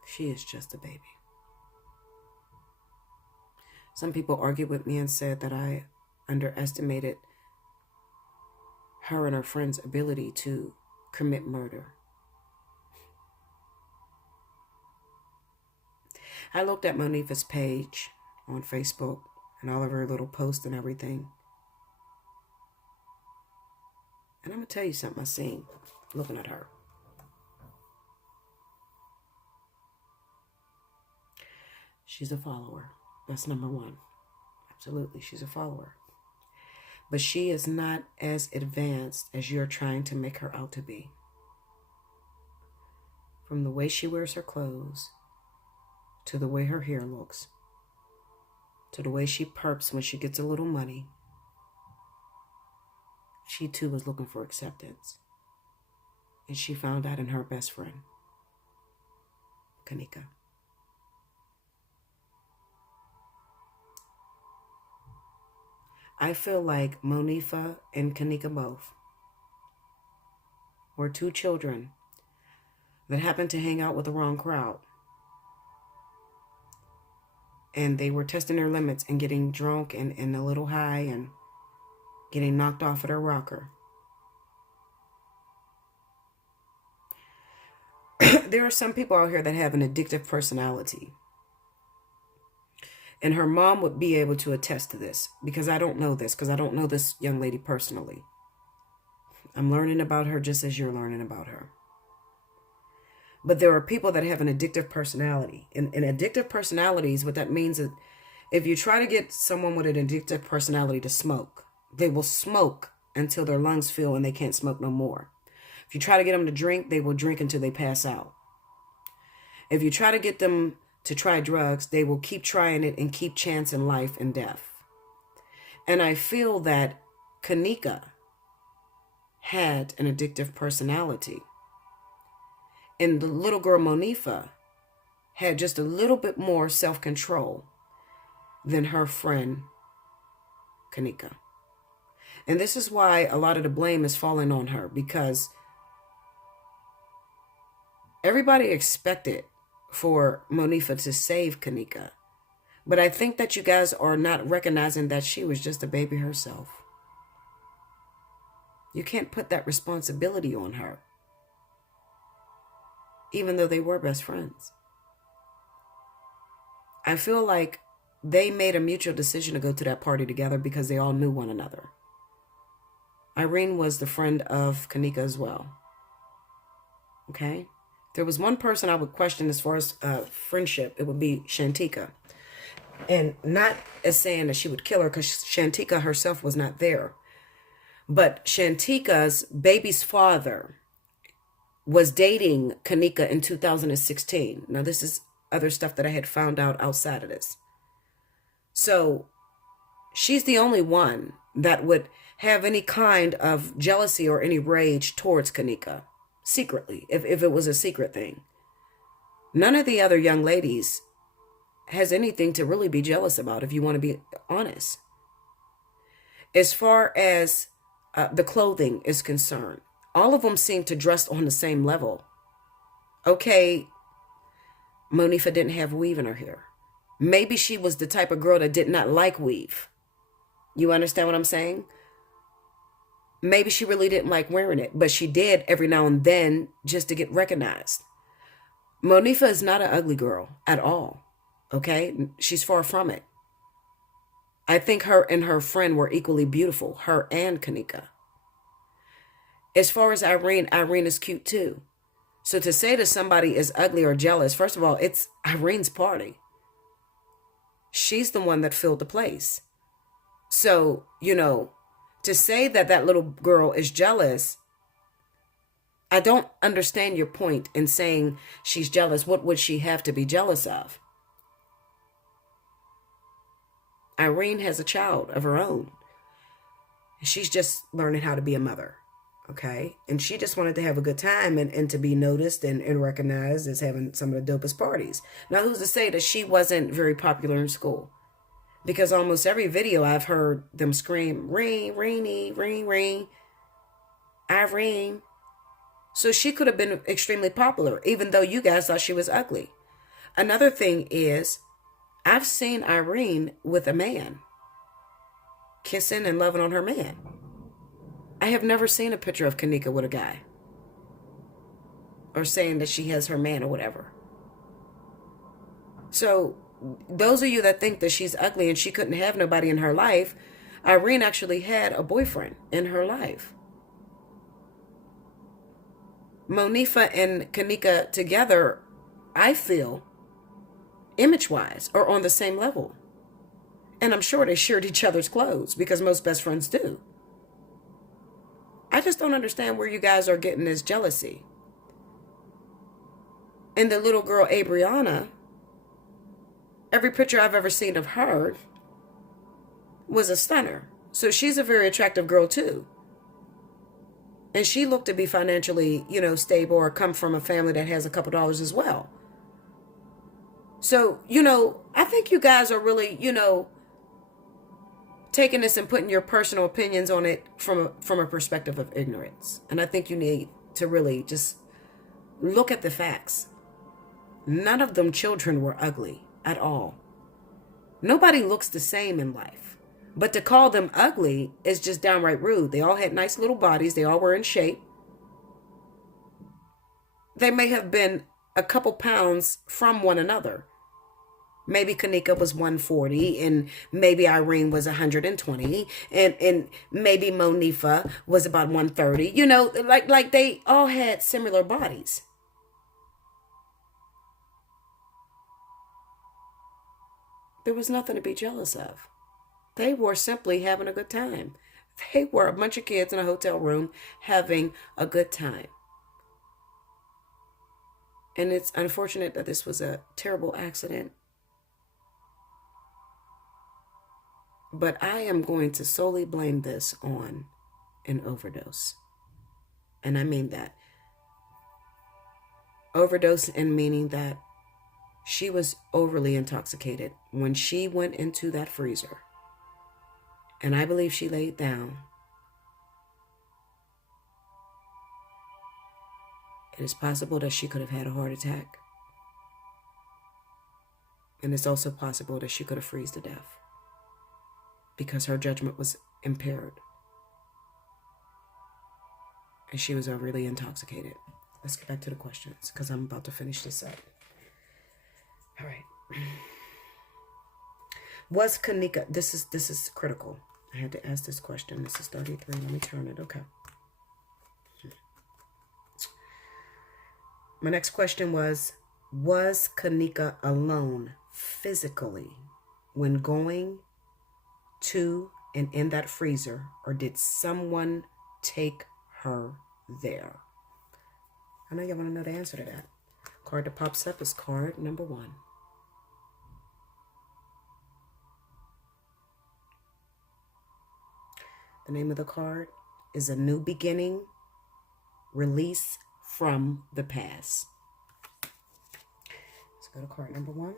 She is just a baby. Some people argued with me and said that I underestimated her and her friend's ability to commit murder. I looked at Monifa's page on Facebook and all of her little posts and everything. And I'm going to tell you something I seen looking at her. She's a follower. That's number one. I Absolutely, she's a follower. But she is not as advanced as you're trying to make her out to be. From the way she wears her clothes, to the way her hair looks, to the way she perps when she gets a little money, she too was looking for acceptance. And she found out in her best friend, Kenneka. I feel like Monifa and Kenneka both were two children that happened to hang out with the wrong crowd. And they were testing their limits and getting drunk and a little high and getting knocked off of their rocker. There are some people out here that have an addictive personality. And her mom would be able to attest to this, because I don't know this, because I don't know this young lady personally. I'm learning about her just as you're learning about her. But there are people that have an addictive personality. And addictive personalities, what that means is if you try to get someone with an addictive personality to smoke, they will smoke until their lungs fill and they can't smoke no more. If you try to get them to drink, they will drink until they pass out. If you try to get them to try drugs, they will keep trying it and keep chancing life and death. And I feel that Kenneka had an addictive personality. And the little girl Monifa had just a little bit more self-control than her friend Kenneka. And this is why a lot of the blame is falling on her, because everybody expected for Monifa to save Kenneka. But I think that you guys are not recognizing that she was just a baby herself. You can't put that responsibility on her, even though they were best friends. I feel like they made a mutual decision to go to that party together because they all knew one another. Irene was the friend of Kenneka as well. Okay? There was one person I would question as far as friendship. It would be Shantika. And not as saying that she would kill her, because Shantika herself was not there. But Shantika's baby's father was dating Kenneka in 2016. Now, this is other stuff that I had found out outside of this. So she's the only one that would have any kind of jealousy or any rage towards Kenneka. Secretly, if it was a secret thing. None of the other young ladies has anything to really be jealous about, if you want to be honest. As far as the clothing is concerned, all of them seem to dress on the same level. Okay, Monifa didn't have weave in her hair. Maybe she was the type of girl that did not like weave. You understand what I'm saying? Maybe she really didn't like wearing it, but she did every now and then just to get recognized. Monifa is not an ugly girl at all, okay? She's far from it. I think her and her friend were equally beautiful, her and Kenneka. As far as Irene, Irene is cute too. So to say that somebody is ugly or jealous, first of all, it's Irene's party. She's the one that filled the place. So, to say that that little girl is jealous, I don't understand your point in saying she's jealous. What would she have to be jealous of? Irene has a child of her own. She's just learning how to be a mother, okay? And she just wanted to have a good time and to be noticed and recognized as having some of the dopest parties. Now, who's to say that she wasn't very popular in school? Because almost every video I've heard them scream, ring, ring, ring, ring, Irene. So she could have been extremely popular, even though you guys thought she was ugly. Another thing is, I've seen Irene with a man, kissing and loving on her man. I have never seen a picture of Kenneka with a guy, or saying that she has her man or whatever. So those of you that think that she's ugly and she couldn't have nobody in her life, Irene actually had a boyfriend in her life. Monifa and Kenneka together, I feel, image-wise, are on the same level. And I'm sure they shared each other's clothes because most best friends do. I just don't understand where you guys are getting this jealousy. And the little girl, Abriana, every picture I've ever seen of her was a stunner. So she's a very attractive girl too. And she looked to be financially, stable or come from a family that has a couple dollars as well. So, I think you guys are really, taking this and putting your personal opinions on it from a perspective of ignorance. And I think you need to really just look at the facts. None of them children were ugly at all. Nobody looks the same in life. But to call them ugly is just downright rude. They all had nice little bodies. They all were in shape. They may have been a couple pounds from one another. Maybe Kenneka was 140 and maybe Irene was 120 and maybe Monifa was about 130. Like they all had similar bodies. There was nothing to be jealous of. They were simply having a good time. They were a bunch of kids in a hotel room having a good time. And it's unfortunate that this was a terrible accident. But I am going to solely blame this on an overdose. And I mean that. Overdose in meaning that she was overly intoxicated when she went into that freezer. And I believe she laid down. It is possible that she could have had a heart attack. And it's also possible that she could have froze to death because her judgment was impaired. And she was overly intoxicated. Let's get back to the questions because I'm about to finish this up. All right. Was Kenneka, this is critical. I had to ask this question. This is 33. Let me turn it. Okay. My next question was Kenneka alone physically when going to and in that freezer, or did someone take her there? I know y'all want to know the answer to that. Card that pops up is card number 1. The name of the card is A New Beginning, Release from the Past. Let's go to card number 1.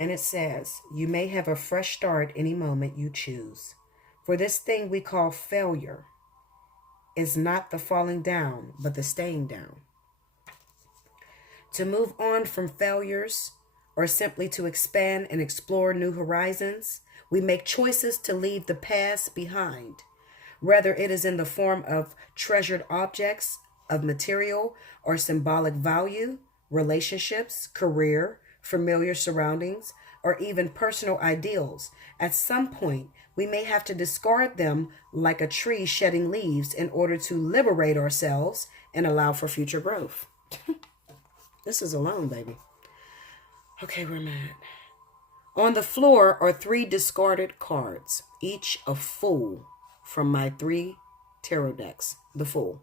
And it says, you may have a fresh start any moment you choose. For this thing we call failure is not the falling down, but the staying down. To move on from failures or simply to expand and explore new horizons, we make choices to leave the past behind. Whether it is in the form of treasured objects of material or symbolic value, relationships, career, familiar surroundings, or even personal ideals, at some point we may have to discard them like a tree shedding leaves in order to liberate ourselves and allow for future growth. This is alone, baby. Okay, where am I at? On the floor are 3 discarded cards, each a fool from my 3 tarot decks. The Fool.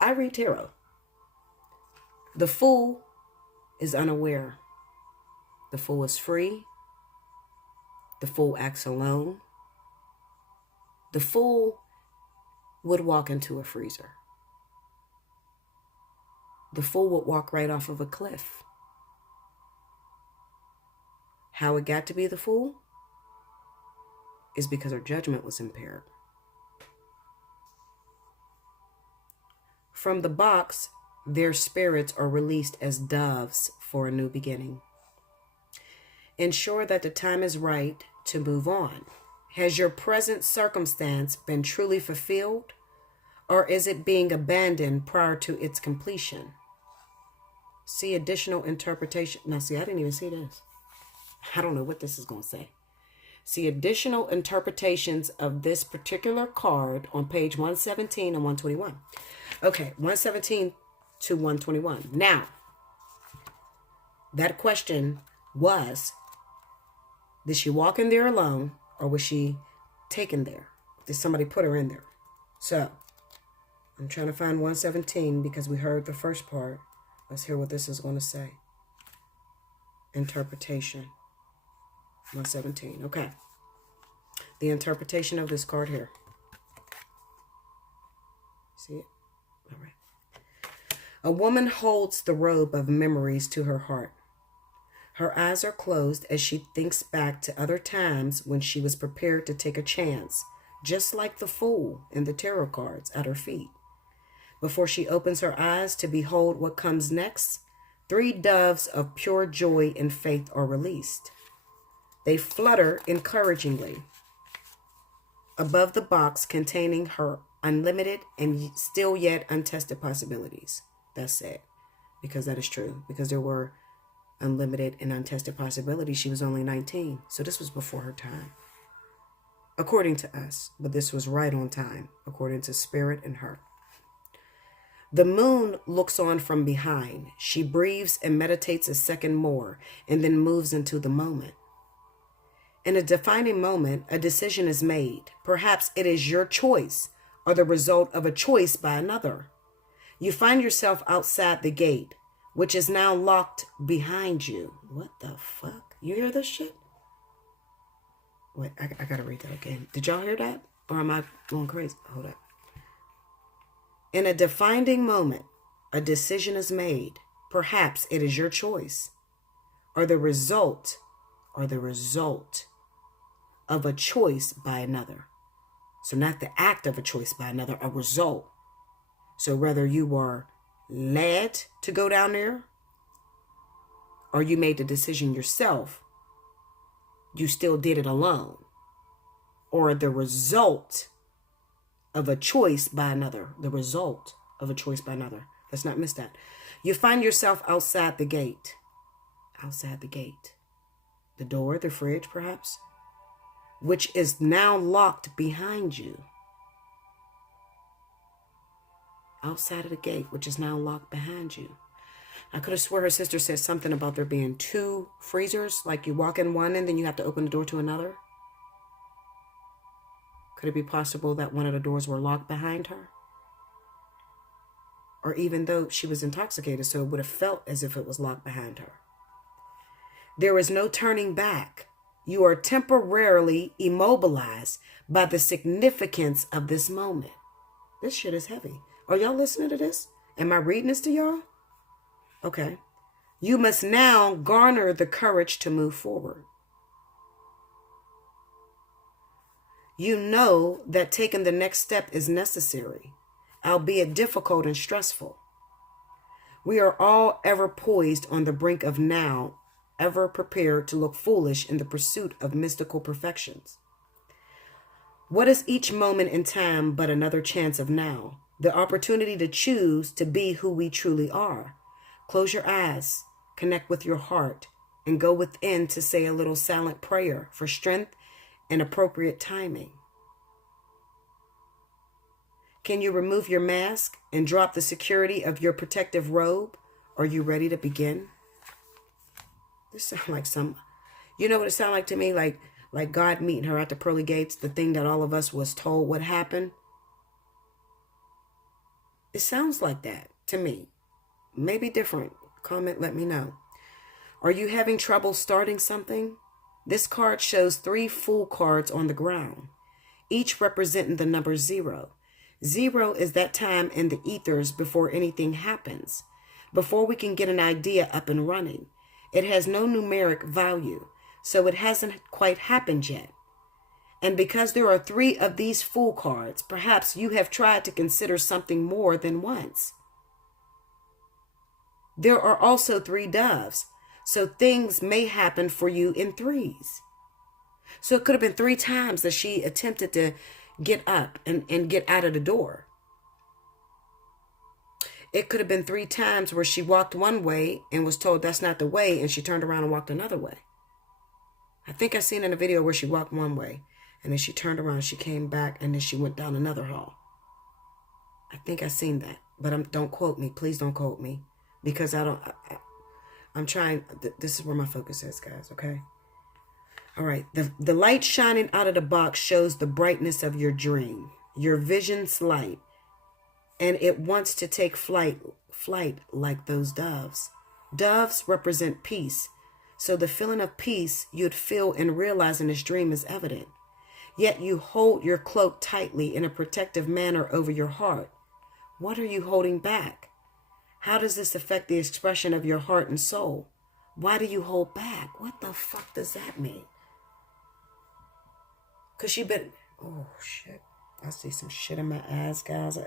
I read tarot. The Fool is unaware. The Fool is free. The Fool acts alone. The Fool would walk into a freezer. The Fool would walk right off of a cliff. How it got to be the Fool is because her judgment was impaired. From the box, their spirits are released as doves for a new beginning. Ensure that the time is right to move on. Has your present circumstance been truly fulfilled, or is it being abandoned prior to its completion? See additional interpretation. Now, see, I didn't even see this. I don't know what this is going to say. See additional interpretations of this particular card on page 117 and 121. Okay, 117 to 121. Now, that question was, did she walk in there alone or was she taken there? Did somebody put her in there? So I'm trying to find 117 because we heard the first part. Let's hear what this is going to say. Interpretation. 117. Okay. The interpretation of this card here. See it? All right. A woman holds the robe of memories to her heart. Her eyes are closed as she thinks back to other times when she was prepared to take a chance, just like the fool in the tarot cards at her feet. Before she opens her eyes to behold what comes next, 3 doves of pure joy and faith are released. They flutter encouragingly above the box containing her unlimited and still yet untested possibilities. That's sad, because that is true, because there were unlimited and untested possibilities. She was only 19, so this was before her time, according to us, but this was right on time, according to Spirit and her. The moon looks on from behind. She breathes and meditates a second more, and then moves into the moment. In a defining moment, a decision is made. Perhaps it is your choice or the result of a choice by another. You find yourself outside the gate, which is now locked behind you. What the fuck? You hear this shit? Wait, I gotta read that again. Did y'all hear that? Or am I going crazy? Hold up. In a defining moment, a decision is made. Perhaps it is your choice or the result of a choice by another. So not the act of a choice by another, a result. So whether you were led to go down there or you made the decision yourself, you still did it alone. Or the result of a choice by another. The result of a choice by another. Let's not miss that. You find yourself outside the gate. Outside the gate. The door, the fridge perhaps, which is now locked behind you. Outside of the gate, which is now locked behind you. I could have swore her sister said something about there being 2 freezers, like you walk in one and then you have to open the door to another. Could it be possible that one of the doors were locked behind her? Or even though she was intoxicated, so it would have felt as if it was locked behind her. There is no turning back. You are temporarily immobilized by the significance of this moment. This shit is heavy. Are y'all listening to this? Am I reading this to y'all? Okay. You must now garner the courage to move forward. You know that taking the next step is necessary, albeit difficult and stressful. We are all ever poised on the brink of now, ever prepared to look foolish in the pursuit of mystical perfections. What is each moment in time but another chance of now? The opportunity to choose to be who we truly are. Close your eyes, connect with your heart, and go within to say a little silent prayer for strength and appropriate timing. Can you remove your mask and drop the security of your protective robe? Are you ready to begin? This sounds like you know what it sounds like to me? Like God meeting her at the pearly gates, the thing that all of us was told what happened. It sounds like that to me. Maybe different. Comment, let me know. Are you having trouble starting something? This card shows 3 Fool cards on the ground, each representing the number 0. 0 is that time in the ethers before anything happens, before we can get an idea up and running. It has no numeric value, so it hasn't quite happened yet. And because there are 3 of these Fool cards, perhaps you have tried to consider something more than once. There are also 3 doves, so things may happen for you in 3s. So it could have been 3 times that she attempted to get up and get out of the door. It could have been 3 times where she walked one way and was told that's not the way, and she turned around and walked another way. I think I seen in a video where she walked one way, and then she turned around, she came back, and then she went down another hall. I think I seen that, but don't quote me. Please don't quote me, because I'm trying. This is where my focus is, guys. Okay. All right. The light shining out of the box shows the brightness of your dream, your vision's light, and it wants to take flight like those doves. Doves represent peace. So the feeling of peace you'd feel in realizing this dream is evident. Yet you hold your cloak tightly in a protective manner over your heart. What are you holding back? How does this affect the expression of your heart and soul? Why do you hold back? What the fuck does that mean? Because she been... Oh, shit. I see some shit in my eyes, guys.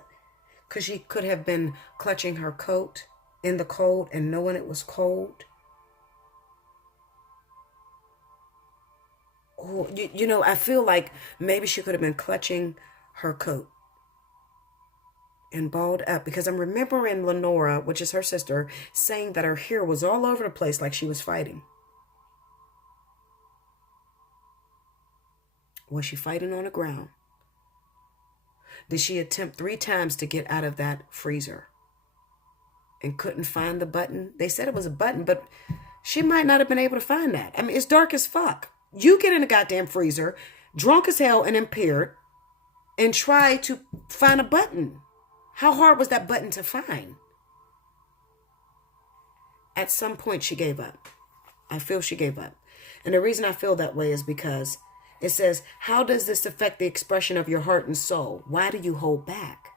Because she could have been clutching her coat in the cold and knowing it was cold. Oh, you know, I feel like maybe she could have been clutching her coat and balled up, because I'm remembering Lenora, which is her sister, saying that her hair was all over the place like she was fighting. Was she fighting on the ground? Did she attempt 3 times to get out of that freezer and couldn't find the button? They said it was a button, but she might not have been able to find that. I mean, it's dark as fuck. You get in the goddamn freezer, drunk as hell and impaired, and try to find a button. How hard was that button to find? At some point, she gave up. I feel she gave up. And the reason I feel that way is because it says, how does this affect the expression of your heart and soul? Why do you hold back?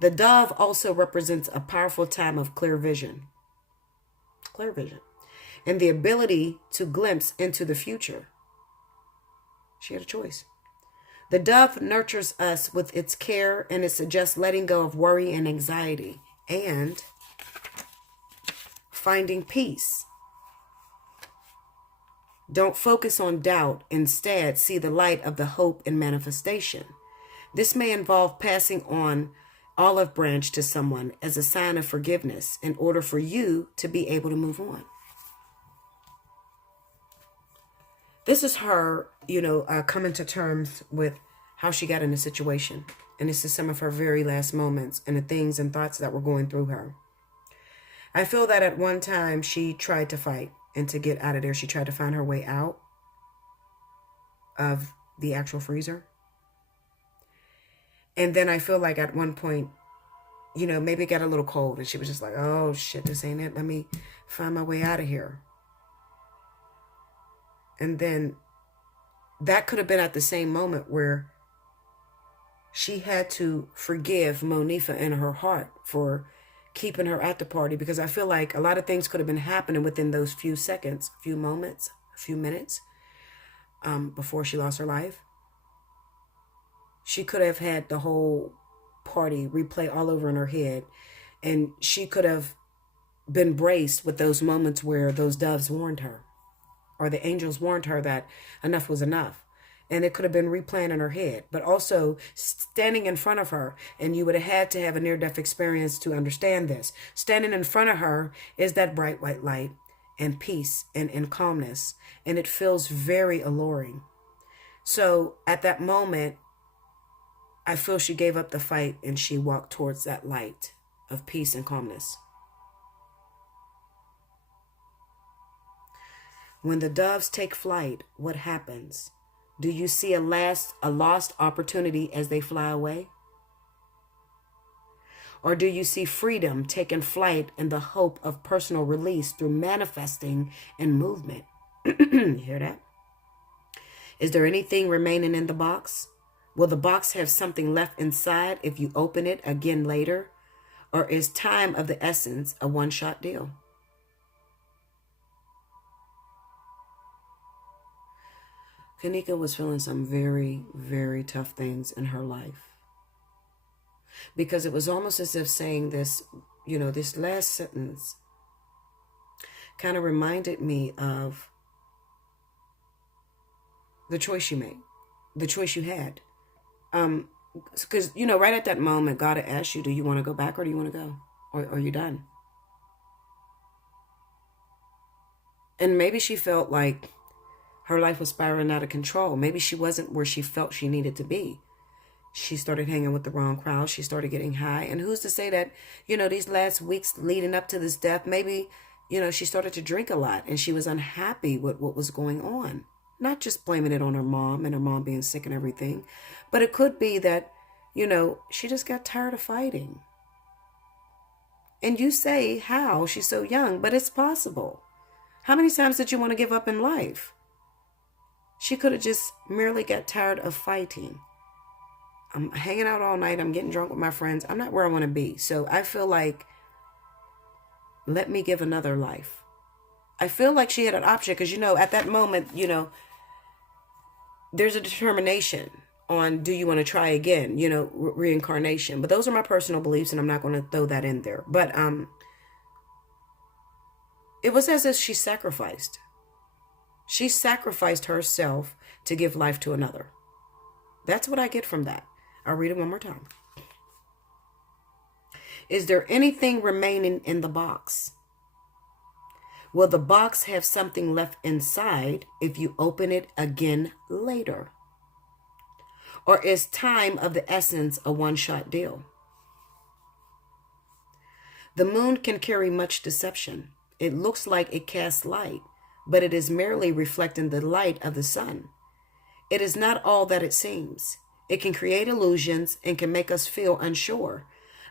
The dove also represents a powerful time of clear vision. Clear vision. And the ability to glimpse into the future. She had a choice. The dove nurtures us with its care, and it suggests letting go of worry and anxiety and finding peace. Don't focus on doubt. Instead, see the light of the hope and manifestation. This may involve passing on olive branch to someone as a sign of forgiveness in order for you to be able to move on. This is her, coming to terms with how she got in the situation. And this is some of her very last moments and the things and thoughts that were going through her. I feel that at one time she tried to fight and to get out of there. She tried to find her way out of the actual freezer. And then I feel like at one point, maybe it got a little cold and she was just like, oh shit, this ain't it. Let me find my way out of here. And then that could have been at the same moment where she had to forgive Monifa in her heart for keeping her at the party, because I feel like a lot of things could have been happening within those few seconds, few moments, a few minutes before she lost her life. She could have had the whole party replay all over in her head, and she could have been braced with those moments where those doves warned her, or the angels warned her that enough was enough. And it could have been replaying in her head, but also standing in front of her. And you would have had to have a near-death experience to understand this. Standing in front of her is that bright white light and peace and calmness. And it feels very alluring. So at that moment, I feel she gave up the fight and she walked towards that light of peace and calmness. When the doves take flight, what happens? Do you see a lost opportunity as they fly away? Or do you see freedom taking flight in the hope of personal release through manifesting and movement? You hear that? Is there anything remaining in the box? Will the box have something left inside if you open it again later? Or is time of the essence a one-shot deal? Kenneka was feeling some very, very tough things in her life. Because it was almost as if saying this, this last sentence kind of reminded me of the choice you made, the choice you had. Because, right at that moment, God had asked you, do you want to go back or do you want to go? Or are you done? And maybe she felt like her life was spiraling out of control. Maybe she wasn't where she felt she needed to be. She started hanging with the wrong crowd. She started getting high. And who's to say that, these last weeks leading up to this death, maybe, she started to drink a lot and she was unhappy with what was going on. Not just blaming it on her mom and her mom being sick and everything, but it could be that, she just got tired of fighting. And you say, how? She's so young, but it's possible. How many times did you want to give up in life? She could have just merely got tired of fighting. I'm hanging out all night. I'm getting drunk with my friends. I'm not where I want to be. So I feel like, let me give another life. I feel like she had an option because, at that moment, there's a determination on, do you want to try again, reincarnation. But those are my personal beliefs and I'm not going to throw that in there. But it was as if she sacrificed. She sacrificed herself to give life to another. That's what I get from that. I'll read it one more time. Is there anything remaining in the box? Will the box have something left inside if you open it again later? Or is time of the essence a one-shot deal? The moon can carry much deception. It looks like it casts light, but it is merely reflecting the light of the sun. It is not all that it seems. It can create illusions and can make us feel unsure.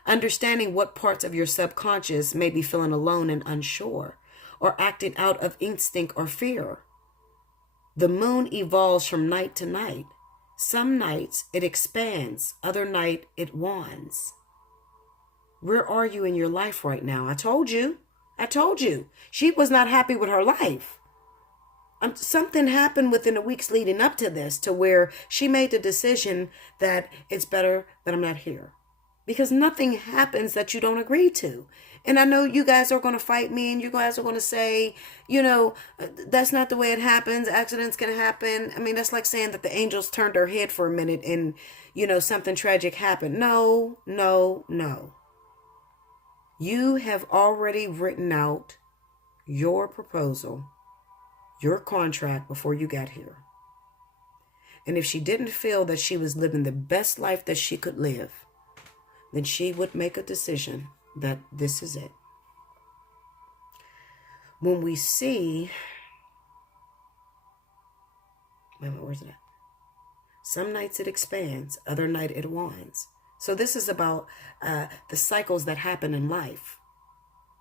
Understanding what parts of your subconscious may be feeling alone and unsure, or acting out of instinct or fear. The moon evolves from night to night. Some nights it expands, other night it wans. Where are you in your life right now? I told you. She was not happy with her life. Something happened within the weeks leading up to this to where she made the decision that it's better that I'm not here. Because nothing happens that you don't agree to. And I know you guys are going to fight me and you guys are going to say, that's not the way it happens. Accidents can happen. I mean, that's like saying that the angels turned their head for a minute and, something tragic happened. No. You have already written out your proposal, your contract before you got here. And if she didn't feel that she was living the best life that she could live, then she would make a decision that this is it. When we see, where's it at? Some nights it expands, other night it wans. So this is about the cycles that happen in life.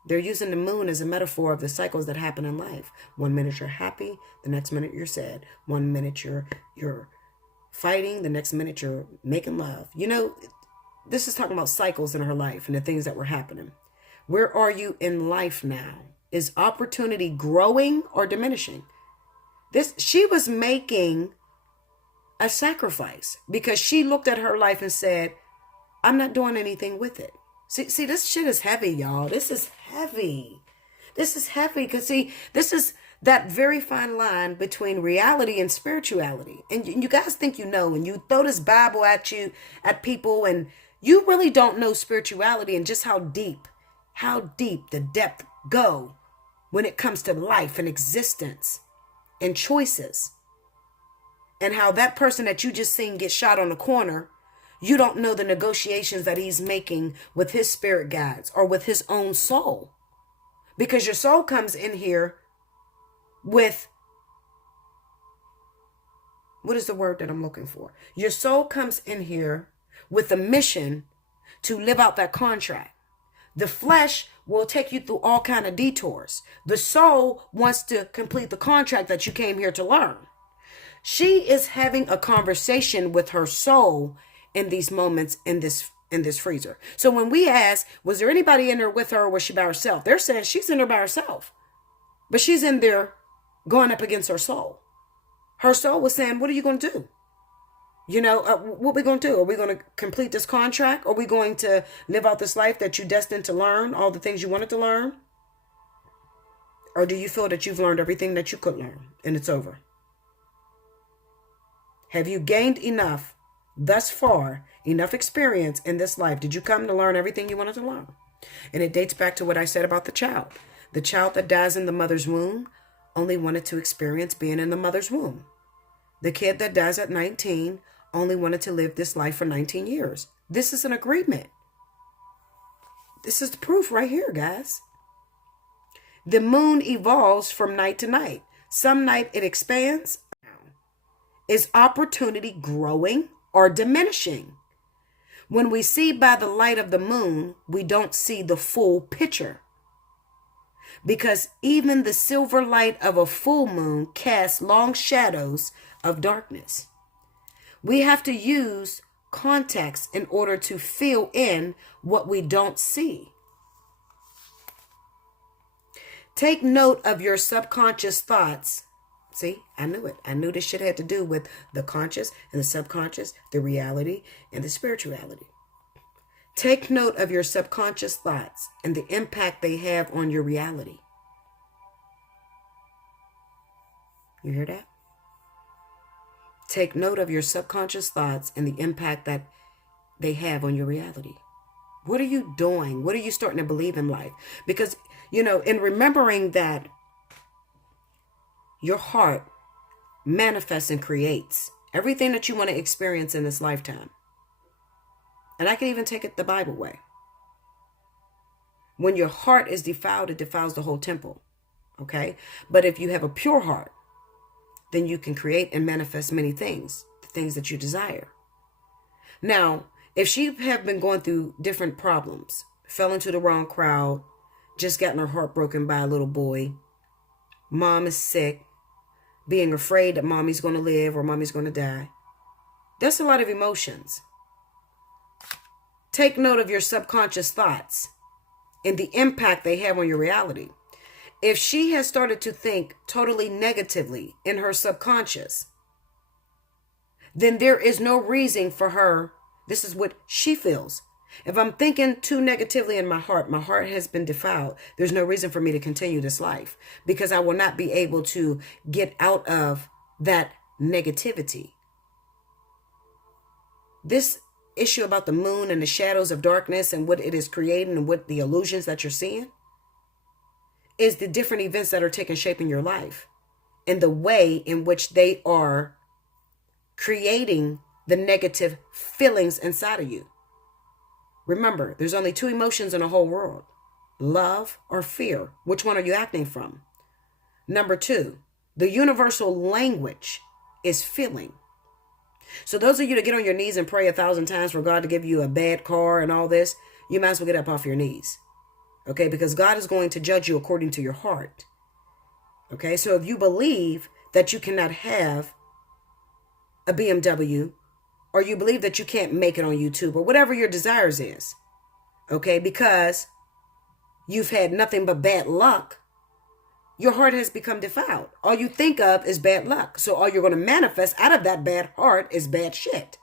They're using the moon as a metaphor of the cycles that happen in life. 1 minute you're happy, the next minute you're sad. 1 minute you're fighting, the next minute you're making love. This is talking about cycles in her life and the things that were happening. Where are you in life now? Is opportunity growing or diminishing? She was making a sacrifice because she looked at her life and said, I'm not doing anything with it. See, this shit is heavy, y'all. This is heavy. Because, this is that very fine line between reality and spirituality. And you guys think and you throw this Bible at people, and you really don't know spirituality and just how deep the depth go when it comes to life and existence and choices. And how that person that you just seen get shot on the corner, you don't know the negotiations that he's making with his spirit guides or with his own soul. Because your soul comes in here with, what is the word that I'm looking for? Your soul comes in here with a mission to live out that contract. The flesh will take you through all kind of detours. The soul wants to complete the contract that you came here to learn. She is having a conversation with her soul in these moments in this freezer. So when we ask, was there anybody in there with her or was she by herself? They're saying she's in there by herself. But she's in there going up against her soul. Her soul was saying, what are you going to do? What are we going to do? Are we going to complete this contract? Are we going to live out this life that you're destined to learn, all the things you wanted to learn? Or do you feel that you've learned everything that you could learn and it's over? Have you gained enough thus far, enough experience in this life? Did you come to learn everything you wanted to learn? And it dates back to what I said about the child. The child that dies in the mother's womb only wanted to experience being in the mother's womb. The kid that dies at 19 only wanted to live this life for 19 years. This is an agreement. This is the proof right here, guys. The moon evolves from night to night. Some night it expands. Is opportunity growing or diminishing? When we see by the light of the moon, we don't see the full picture. Because even the silver light of a full moon casts long shadows of darkness. We have to use context in order to fill in what we don't see. Take note of your subconscious thoughts. See, I knew it. I knew this shit had to do with the conscious and the subconscious, the reality and the spirituality. Take note of your subconscious thoughts and the impact they have on your reality. You hear that? Take note of your subconscious thoughts and the impact that they have on your reality. What are you doing? What are you starting to believe in life? Because, you know, in remembering that your heart manifests and creates everything that you want to experience in this lifetime. And I can even take it the Bible way. When your heart is defiled, it defiles the whole temple. Okay? But if you have a pure heart, then you can create and manifest many things, the things that you desire. Now, if she have been going through different problems, fell into the wrong crowd, just gotten her heart broken by a little boy, mom is sick, being afraid that mommy's going to live or mommy's going to die, that's a lot of emotions. Take note of your subconscious thoughts and the impact they have on your reality. If she has started to think totally negatively in her subconscious, then there is no reason for her. This is what she feels. If I'm thinking too negatively in my heart has been defiled. There's no reason for me to continue this life because I will not be able to get out of that negativity. This issue about the moon and the shadows of darkness and what it is creating and what the illusions that you're seeing is the different events that are taking shape in your life and the way in which they are creating the negative feelings inside of you. Remember, there's only two emotions in the whole world, love or fear. Which one are you acting from? Number two, the universal language is feeling. So those of you that get on your knees and pray 1,000 times for God to give you a bad car and all this, you might as well get up off your knees. Okay, because God is going to judge you according to your heart. Okay, so if you believe that you cannot have a BMW, or you believe that you can't make it on YouTube, or whatever your desires is, okay, because you've had nothing but bad luck, your heart has become defiled. All you think of is bad luck. So all you're going to manifest out of that bad heart is bad shit.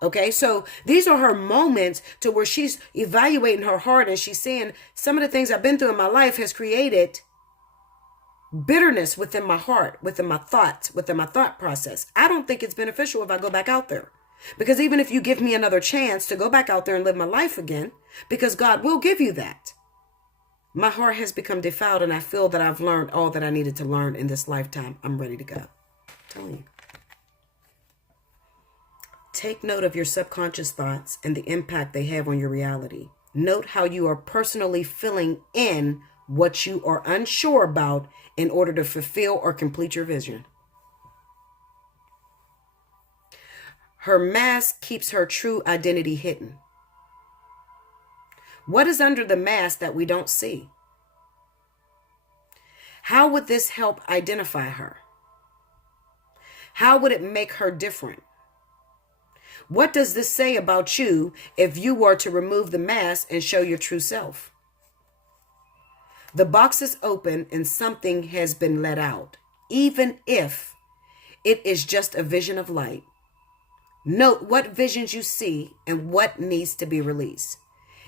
Okay, so these are her moments to where she's evaluating her heart and she's saying some of the things I've been through in my life has created bitterness within my heart, within my thoughts, within my thought process. I don't think it's beneficial if I go back out there. Because even if you give me another chance to go back out there and live my life again, because God will give you that, my heart has become defiled and I feel that I've learned all that I needed to learn in this lifetime. I'm ready to go. I'm telling you. Take note of your subconscious thoughts and the impact they have on your reality. Note how you are personally filling in what you are unsure about in order to fulfill or complete your vision. Her mask keeps her true identity hidden. What is under the mask that we don't see? How would this help identify her? How would it make her different? What does this say about you if you were to remove the mask and show your true self? The box is open and something has been let out, even if it is just a vision of light. Note what visions you see and what needs to be released.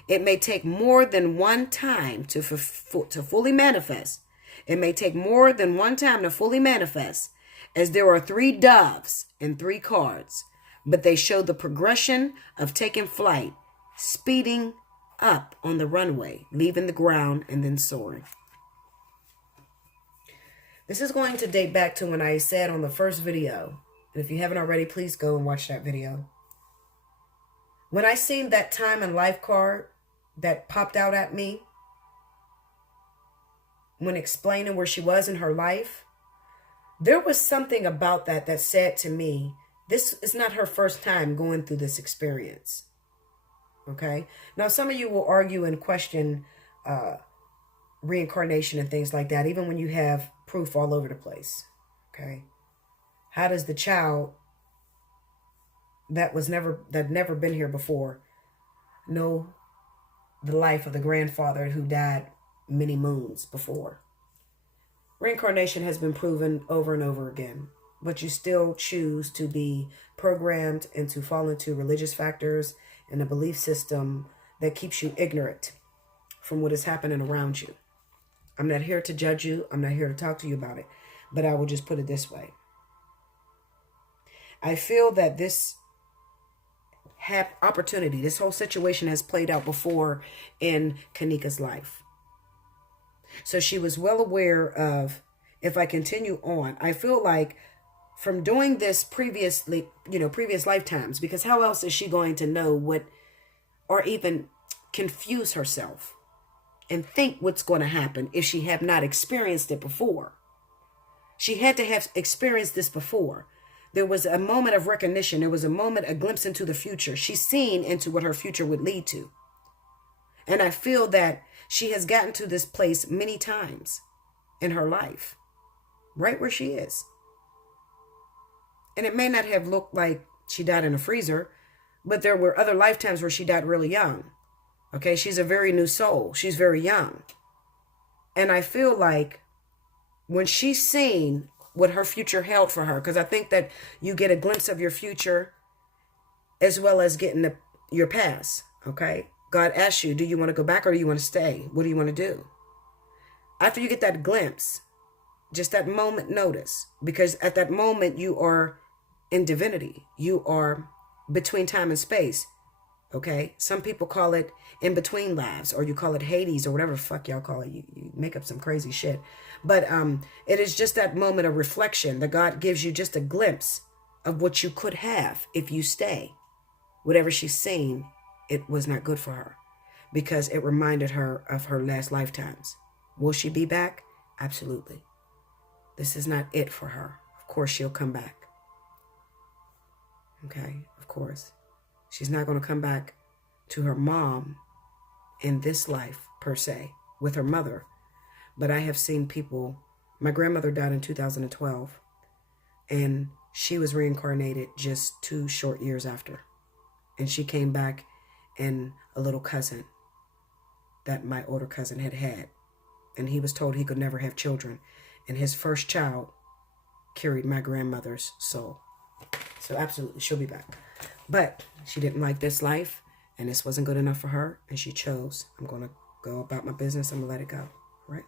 It may take more than one time to fully manifest. It may take more than one time to fully manifest, as there are 3 doves and 3 cards, but they show the progression of taking flight, speeding up on the runway, leaving the ground, and then soaring. This is going to date back to when I said on the first video And if you haven't already, please go and watch that video. When I seen that time and life card that popped out at me when explaining where she was in her life, there was something about that that said to me, this is not her first time going through this experience. Okay? Now, some of you will argue and question reincarnation and things like that, even when you have proof all over the place. Okay? How does the child that never been here before know the life of the grandfather who died many moons before? Reincarnation has been proven over and over again, but you still choose to be programmed and to fall into religious factors and a belief system that keeps you ignorant from what is happening around you. I'm not here to judge you. I'm not here to talk to you about it, but I will just put it this way. I feel that this opportunity, this whole situation has played out before in Kenneka's life. So she was well aware of, if I continue on, I feel like from doing this previous lifetimes, because how else is she going to know what, or even confuse herself and think what's going to happen if she have not experienced it before? She had to have experienced this before. There was a moment of recognition. There was a moment, a glimpse into the future. She's seen into what her future would lead to. And I feel that she has gotten to this place many times in her life, right where she is. And it may not have looked like she died in a freezer, but there were other lifetimes where she died really young. Okay, she's a very new soul. She's very young. And I feel like when she's seen what her future held for her, because I think that you get a glimpse of your future as well as getting your past, okay? God asks you, do you want to go back or do you want to stay? What do you want to do? After you get that glimpse, just that moment notice, because at that moment you are in divinity. You are between time and space, okay? Some people call it in between lives, or you call it Hades, or whatever the fuck y'all call it. You make up some crazy shit. But it is just that moment of reflection that God gives you just a glimpse of what you could have if you stay. Whatever she's seen, it was not good for her because it reminded her of her last lifetimes. Will she be back? Absolutely. This is not it for her. Of course, she'll come back. Okay, of course. She's not going to come back to her mom in this life, per se, with her mother. But I have seen people, my grandmother died in 2012, and she was reincarnated just 2 short years after. And she came back in a little cousin that my older cousin had. And he was told he could never have children. And his first child carried my grandmother's soul. So absolutely, she'll be back. But she didn't like this life, and this wasn't good enough for her, and she chose, I'm going to go about my business, I'm going to let it go, right?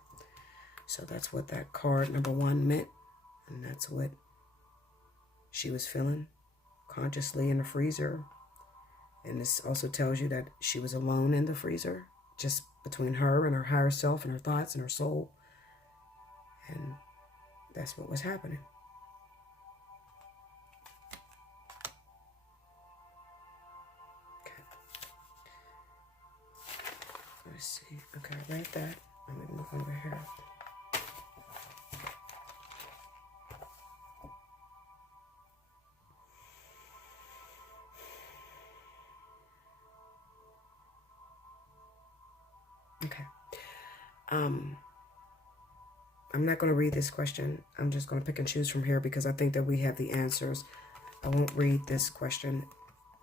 So that's what that card number 1 meant, and that's what she was feeling consciously in the freezer. And this also tells you that she was alone in the freezer, just between her and her higher self and her thoughts and her soul. And that's what was happening. Let's see. Okay, I read that. I'm going to move over here. Okay. I'm not going to read this question. I'm just going to pick and choose from here because I think that we have the answers. I won't read this question.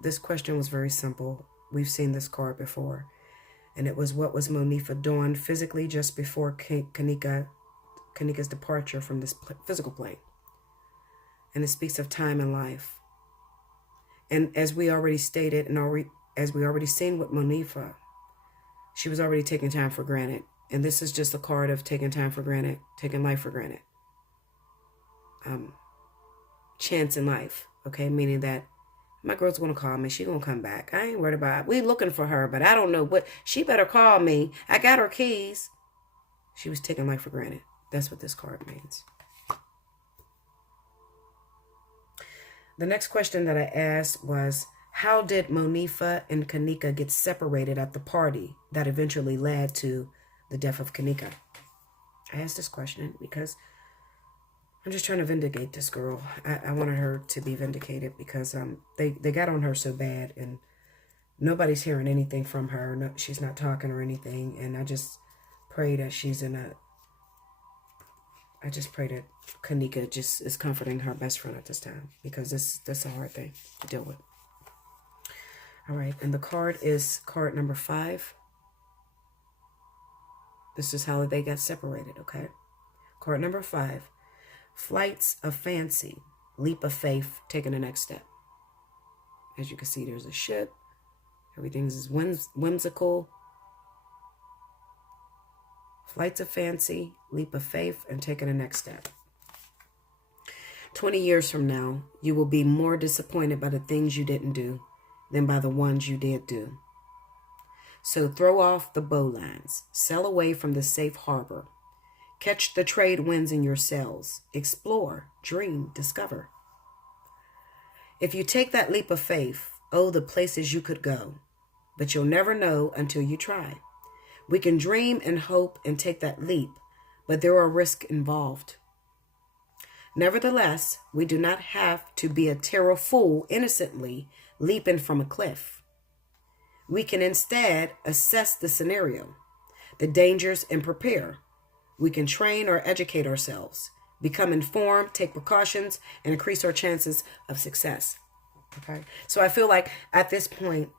This question was very simple. We've seen this card before. And it was, what was Monifa doing physically just before Kenneka's departure from this physical plane? And it speaks of time and life. And as we already stated, and as we already seen with Monifa, she was already taking time for granted. And this is just a card of taking time for granted, taking life for granted. Chance in life, okay? Meaning that my girl's going to call me. She going to come back. I ain't worried about it. We looking for her, but I don't know what. She better call me. I got her keys. She was taking life for granted. That's what this card means. The next question that I asked was, how did Monifa and Kenneka get separated at the party that eventually led to the death of Kenneka? I asked this question because I'm just trying to vindicate this girl. I wanted her to be vindicated because they got on her so bad, and nobody's hearing anything from her. No, she's not talking or anything, and I just pray that I just pray that Kenneka just is comforting her best friend at this time, because that's a hard thing to deal with. All right, and the card is card number 5. This is how they got separated, okay? Card number 5. Flights of fancy, leap of faith, taking the next step. As you can see, there's a ship. Everything's whimsical. Flights of fancy, leap of faith, and taking the next step. 20 years from now, you will be more disappointed by the things you didn't do than by the ones you did do. So throw off the bowlines, sail away from the safe harbor. Catch the trade winds in your sails. Explore, dream, discover. If you take that leap of faith, oh, the places you could go. But you'll never know until you try. We can dream and hope and take that leap, but there are risks involved. Nevertheless, we do not have to be a terror fool innocently leaping from a cliff. We can instead assess the scenario, the dangers, and prepare. We can train or educate ourselves, become informed, take precautions, and increase our chances of success. Okay? So I feel like at this point,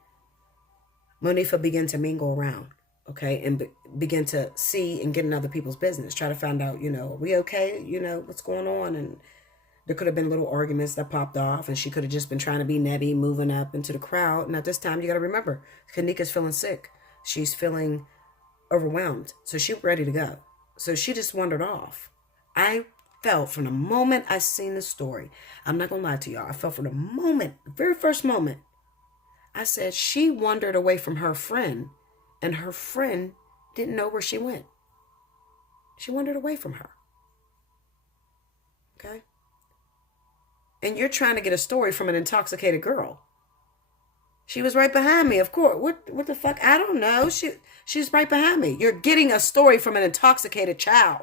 Monifa began to mingle around, okay, and begin to see and get in other people's business, try to find out, are we okay? What's going on? And there could have been little arguments that popped off, and she could have just been trying to be netty, moving up into the crowd. And at this time, you got to remember, Kenneka's feeling sick. She's feeling overwhelmed. So she's ready to go. So she just wandered off. I felt from the moment I seen the story, I'm not going to lie to y'all, I felt from the moment, the very first moment, I said she wandered away from her friend, and her friend didn't know where she went. She wandered away from her. Okay? And you're trying to get a story from an intoxicated girl. She was right behind me, of course. What the fuck? I don't know. She's right behind me. You're getting a story from an intoxicated child.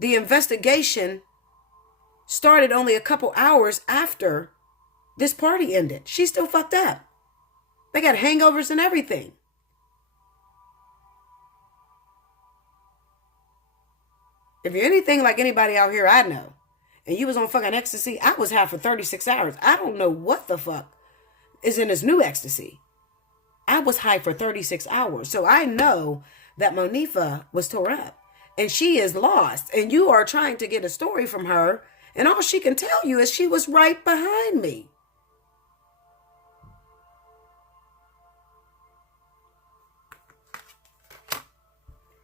The investigation started only a couple hours after this party ended. She's still fucked up. They got hangovers and everything. If you're anything like anybody out here I know, and you was on fucking ecstasy, I was high for 36 hours. I don't know what the fuck is in this new ecstasy. I was high for 36 hours. So I know that Monifa was tore up. And she is lost. And you are trying to get a story from her. And all she can tell you is she was right behind me.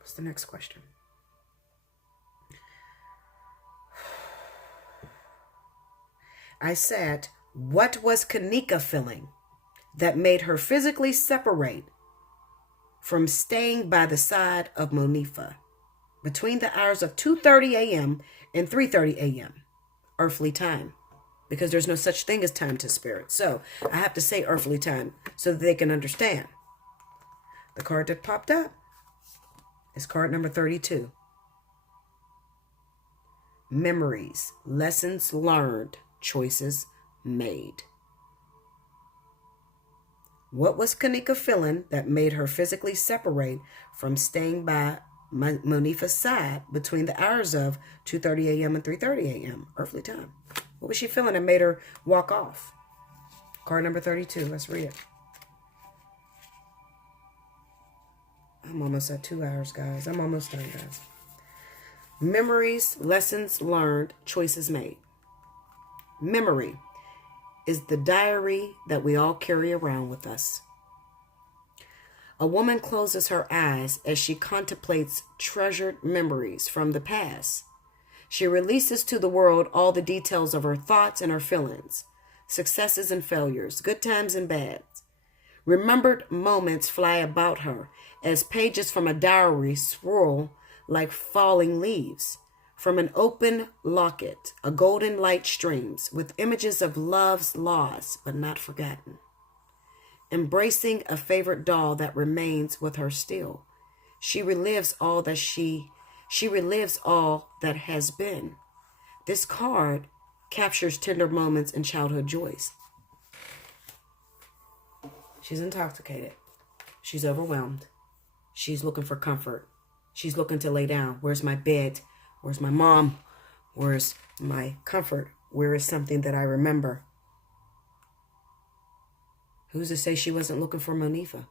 What's the next question? I said, what was Kenneka feeling that made her physically separate from staying by the side of Monifa between the hours of 2:30 a.m. and 3:30 a.m. earthly time? Because there's no such thing as time to spirit. So I have to say earthly time so that they can understand. The card that popped up is card number 32. Memories, lessons learned, choices made. What was Kenneka feeling that made her physically separate from staying by Monifa's side between the hours of 2:30 a.m. and 3:30 a.m. earthly time? What was she feeling that made her walk off? Card number 32. Let's read it. I'm almost at 2 hours, guys. I'm almost done, guys. Memories, lessons learned, choices made. Memory is the diary that we all carry around with us. A woman closes her eyes as she contemplates treasured memories from the past. She releases to the world all the details of her thoughts and her feelings, successes and failures, good times and bad. Remembered moments fly about her as pages from a diary swirl like falling leaves. From an open locket, a golden light streams with images of love's lost but not forgotten. Embracing a favorite doll that remains with her still, she relives all that has been. This card captures tender moments and childhood joys. She's intoxicated. She's overwhelmed. She's looking for comfort. She's looking to lay down. Where's my bed? Where's my mom? Where's my comfort? Where is something that I remember? Who's to say she wasn't looking for Monifa?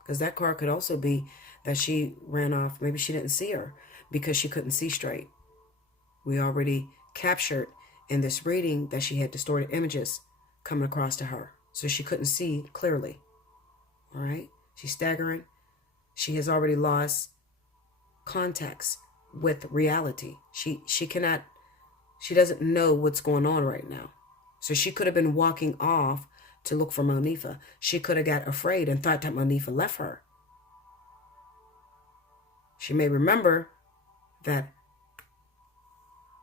Because that card could also be that she ran off. Maybe she didn't see her because she couldn't see straight. We already captured in this reading that she had distorted images coming across to her. So she couldn't see clearly. All right? She's staggering. She has already lost contacts with reality. She doesn't know what's going on right now. So she could have been walking off to look for Monifa. She could have got afraid and thought that Monifa left her. She may remember that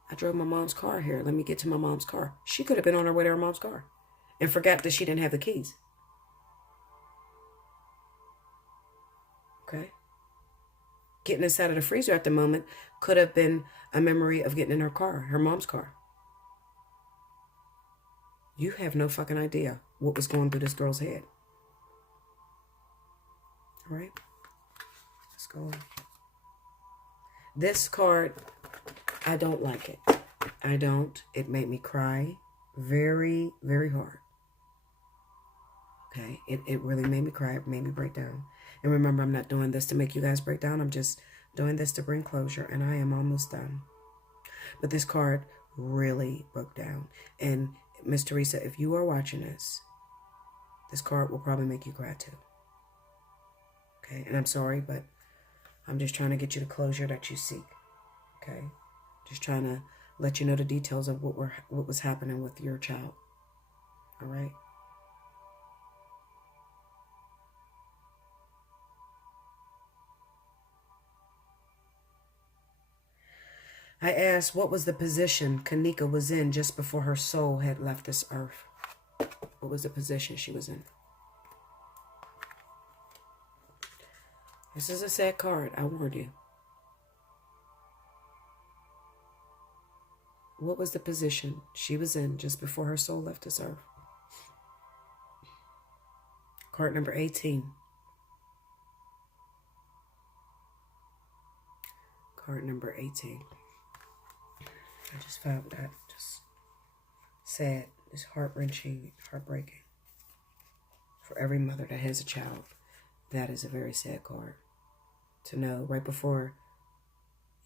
I drove my mom's car here. Let me get to my mom's car. She could have been on her way to her mom's car and forgot that she didn't have the keys. Okay? Getting inside of the freezer at the moment could have been a memory of getting in her car, her mom's car. You have no fucking idea what was going through this girl's head. All right? Let's go on. This card, I don't like it. I don't. It made me cry very, very hard. Okay? It really made me cry. It made me break down. And remember, I'm not doing this to make you guys break down. I'm just doing this to bring closure. And I am almost done. But this card really broke down. And Miss Teresa, if you are watching this card will probably make you cry too. Okay? And I'm sorry, but I'm just trying to get you the closure that you seek. Okay? Just trying to let you know the details of what was happening with your child. All right? I asked, what was the position Kenneka was in just before her soul had left this earth? What was the position she was in? This is a sad card. I warned you. What was the position she was in just before her soul left this earth? Card number 18. Card number 18. I just found that just sad, just heart-wrenching, heartbreaking. For every mother that has a child, that is a very sad card. To know right before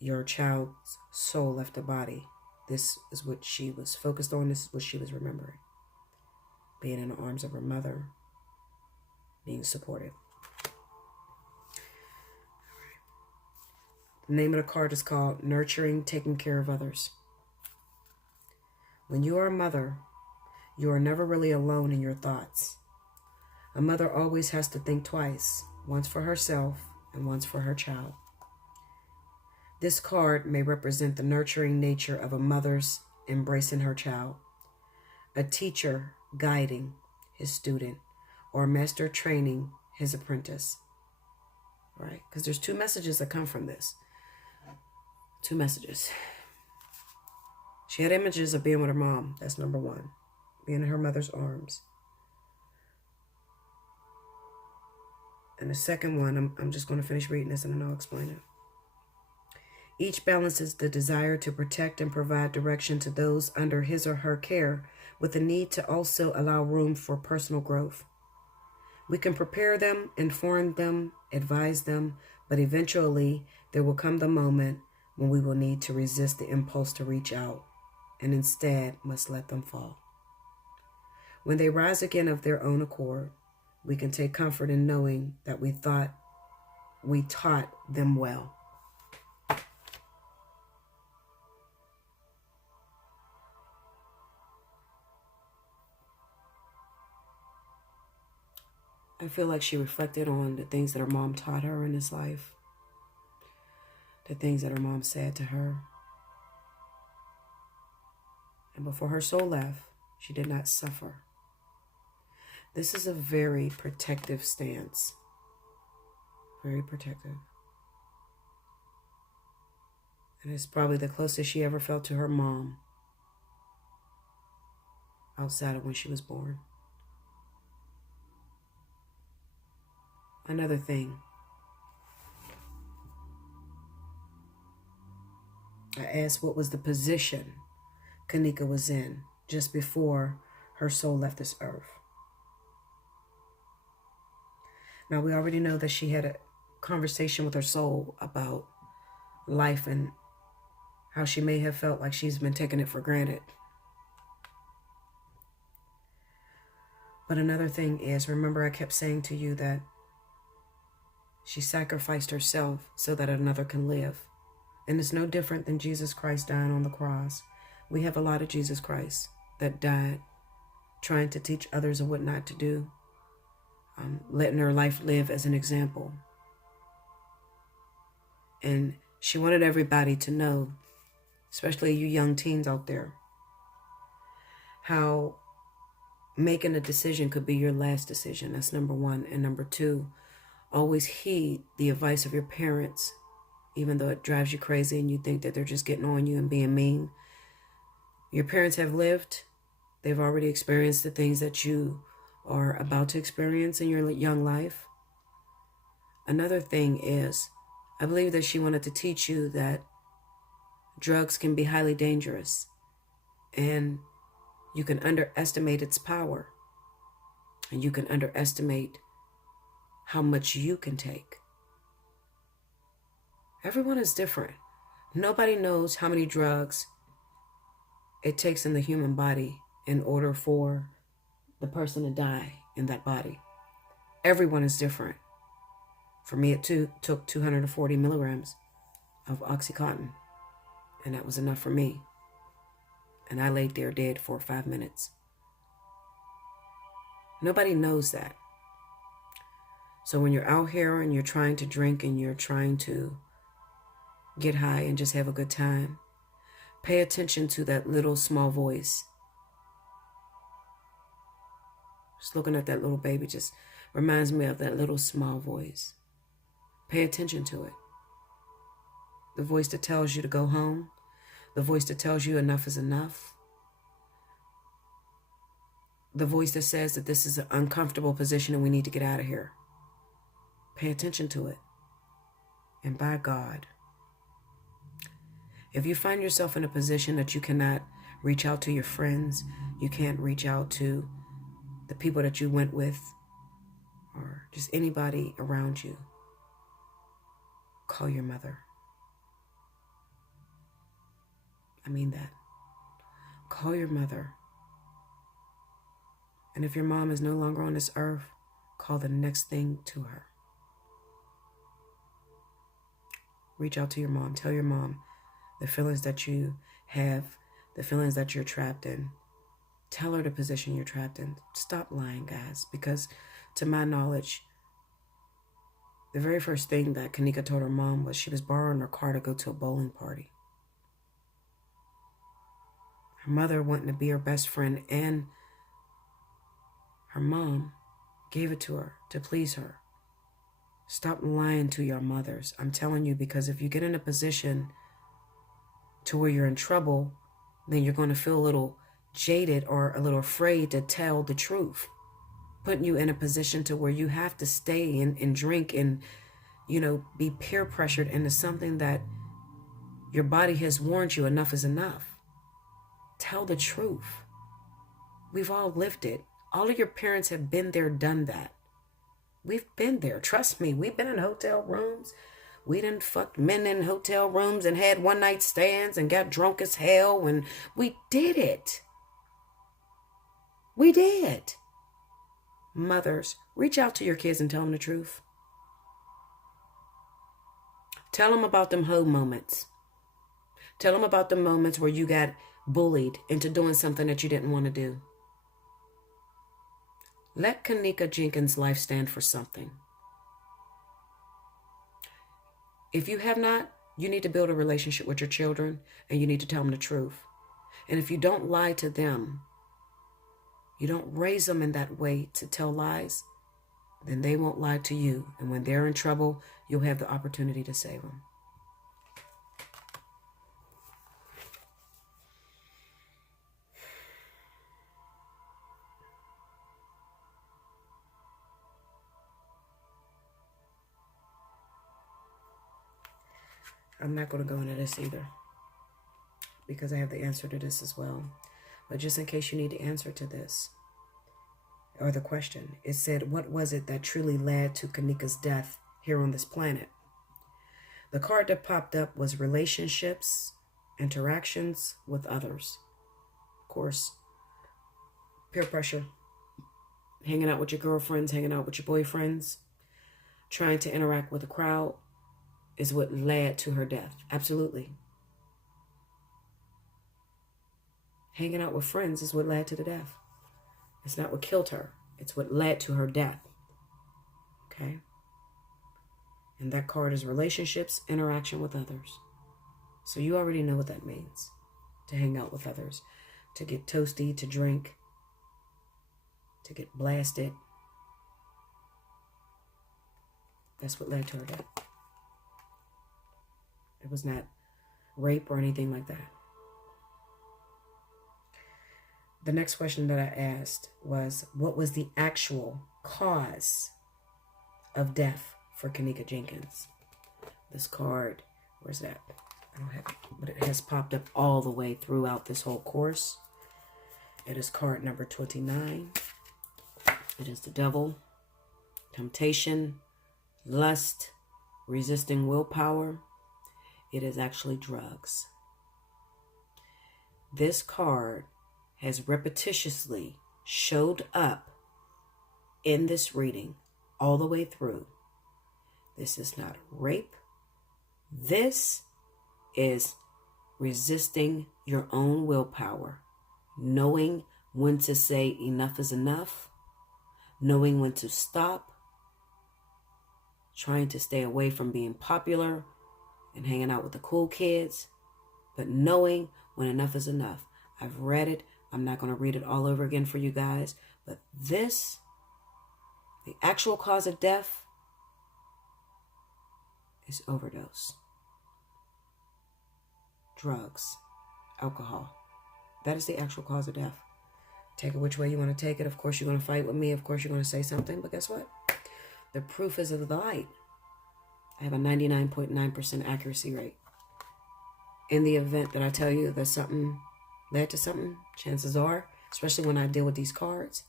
your child's soul left the body, this is what she was focused on, this is what she was remembering. Being in the arms of her mother, being supported. The name of the card is called Nurturing, Taking Care of Others. When you are a mother, you are never really alone in your thoughts. A mother always has to think twice, once for herself and once for her child. This card may represent the nurturing nature of a mother's embracing her child, a teacher guiding his student, or a master training his apprentice. Right? Because there's two messages that come from this. Two messages. She had images of being with her mom. That's number one. Being in her mother's arms. And the second one, I'm just going to finish reading this and then I'll explain it. Each balances the desire to protect and provide direction to those under his or her care with the need to also allow room for personal growth. We can prepare them, inform them, advise them, but eventually there will come the moment when we will need to resist the impulse to reach out and instead must let them fall. When they rise again of their own accord, we can take comfort in knowing that we taught them well. I feel like she reflected on the things that her mom taught her in this life. the things that her mom said to her. And before her soul left, she did not suffer. This is a very protective stance. Very protective. And it's probably the closest she ever felt to her mom outside of when she was born. Another thing. I asked what was the position Kenneka was in just before her soul left this earth. Now, we already know that she had a conversation with her soul about life and how she may have felt like she's been taking it for granted. But another thing is, remember I kept saying to you that she sacrificed herself so that another can live. And it's no different than Jesus Christ dying on the cross. We have a lot of Jesus Christ that died trying to teach others of what not to do, letting her life live as an example. And she wanted everybody to know, especially you young teens out there, how making a decision could be your last decision. That's number one. And number two, always heed the advice of your parents, even though it drives you crazy and you think that they're just getting on you and being mean. Your parents have lived. They've already experienced the things that you are about to experience in your young life. Another thing is, I believe that she wanted to teach you that drugs can be highly dangerous and you can underestimate its power and you can underestimate how much you can take. Everyone is different. Nobody knows how many drugs it takes in the human body in order for the person to die in that body. Everyone is different. For me, it took 240 milligrams of Oxycontin, and that was enough for me. And I laid there dead for 5 minutes. Nobody knows that. So when you're out here and you're trying to drink and you're trying to get high and just have a good time, pay attention to that little small voice. Just looking at that little baby just reminds me of that little small voice. Pay attention to it. The voice that tells you to go home. The voice that tells you enough is enough. The voice that says that this is an uncomfortable position and we need to get out of here. Pay attention to it. And by God, if you find yourself in a position that you cannot reach out to your friends, you can't reach out to the people that you went with, or just anybody around you, call your mother. I mean that. Call your mother. And if your mom is no longer on this earth, call the next thing to her. Reach out to your mom. Tell your mom the feelings that you have, the feelings that you're trapped in. Tell her the position you're trapped in. Stop lying, guys, because to my knowledge, the very first thing that Kenneka told her mom was she was borrowing her car to go to a bowling party. Her mother, wanting to be her best friend, and her mom gave it to her to please her. Stop lying to your mothers. I'm telling you, because if you get in a position to where you're in trouble, then you're going to feel a little jaded or a little afraid to tell the truth, putting you in a position to where you have to stay and drink and, be peer pressured into something that your body has warned you enough is enough. Tell the truth. We've all lived it. All of your parents have been there, done that. We've been there. Trust me. We've been in hotel rooms. We done fucked men in hotel rooms and had one night stands and got drunk as hell, and we did it. We did. Mothers, reach out to your kids and tell them the truth. Tell them about them hoe moments. Tell them about the moments where you got bullied into doing something that you didn't want to do. Let Kenneka Jenkins' life stand for something. If you have not You need to build a relationship with your children, and you need to tell them the truth. And if you don't lie to them, you don't raise them in that way to tell lies, then they won't lie to you. And when they're in trouble, you'll have the opportunity to save them. I'm not going to go into this either, because I have the answer to this as well. But just in case you need the answer to this, or the question, it said, what was it that truly led to Kenneka's death here on this planet? The card that popped up was relationships, interactions with others. Of course, peer pressure, hanging out with your girlfriends, hanging out with your boyfriends, trying to interact with a crowd is what led to her death. Absolutely. Hanging out with friends is what led to the death. It's not what killed her. It's what led to her death. Okay? And that card is relationships, interaction with others. So you already know what that means. To hang out with others. To get toasty, to drink. To get blasted. That's what led to her death. It was not rape or anything like that. The next question that I asked was, what was the actual cause of death for Kenneka Jenkins? This card, where's that? I don't have it, but it has popped up all the way throughout this whole course. It is card number 29. It is the devil, temptation, lust, resisting willpower. It is actually drugs. This card has repetitiously showed up in this reading all the way through. This is not rape. This is resisting your own willpower, knowing when to say enough is enough, knowing when to stop, trying to stay away from being popular and hanging out with the cool kids, but knowing when enough is enough. I've read it. I'm not going to read it all over again for you guys, but this, the actual cause of death, is overdose. Drugs, alcohol. That is the actual cause of death. Take it which way you want to take it. Of course, you're going to fight with me. Of course, you're going to say something, but guess what? The proof is of the light. I have a 99.9% accuracy rate. In the event that I tell you that something led to something, chances are, especially when I deal with these cards,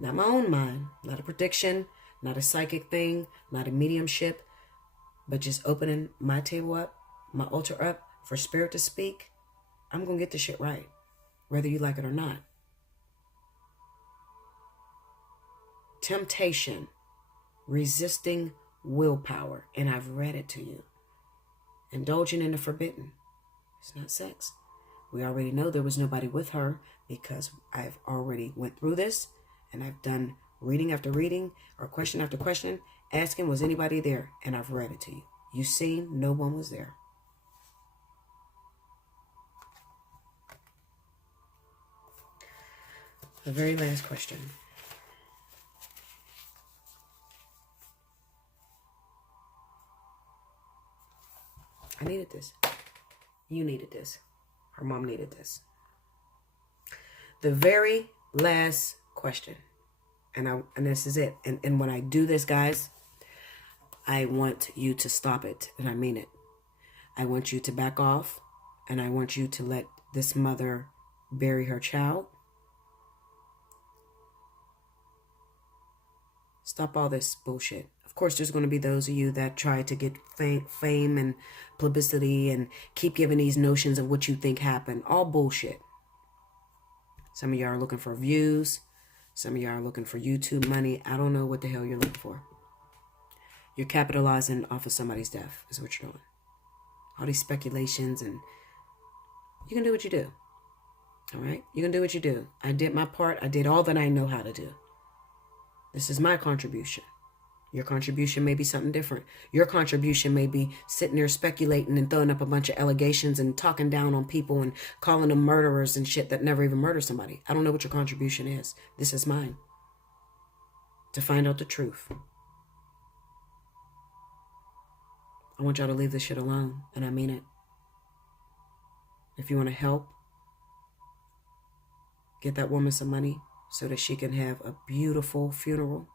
not my own mind, not a prediction, not a psychic thing, not a mediumship, but just opening my table up, my altar up for spirit to speak, I'm going to get this shit right, whether you like it or not. Temptation, resisting willpower, and I've read it to you. Indulging in the forbidden. It's not sex. We already know there was nobody with her because I've already went through this and I've done reading after reading or question after question, asking was anybody there, and I've read it to you. You seen no one was there. The very last question. I needed this. You needed this. Her mom needed this. The very last question. And this is it. And when I do this, guys, I want you to stop it. And I mean it. I want you to back off. And I want you to let this mother bury her child. Stop all this bullshit. Of course, there's going to be those of you that try to get fame and publicity and keep giving these notions of what you think happened. All bullshit. Some of y'all are looking for views. Some of y'all are looking for YouTube money. I don't know what the hell you're looking for. You're capitalizing off of somebody's death is what you're doing. All these speculations, and you can do what you do. All right? You can do what you do. I did my part. I did all that I know how to do. This is my contribution. Your contribution may be something different. Your contribution may be sitting there speculating and throwing up a bunch of allegations and talking down on people and calling them murderers and shit that never even murdered somebody. I don't know what your contribution is. This is mine. To find out the truth. I want y'all to leave this shit alone, and I mean it. If you want to help, get that woman some money so that she can have a beautiful funeral.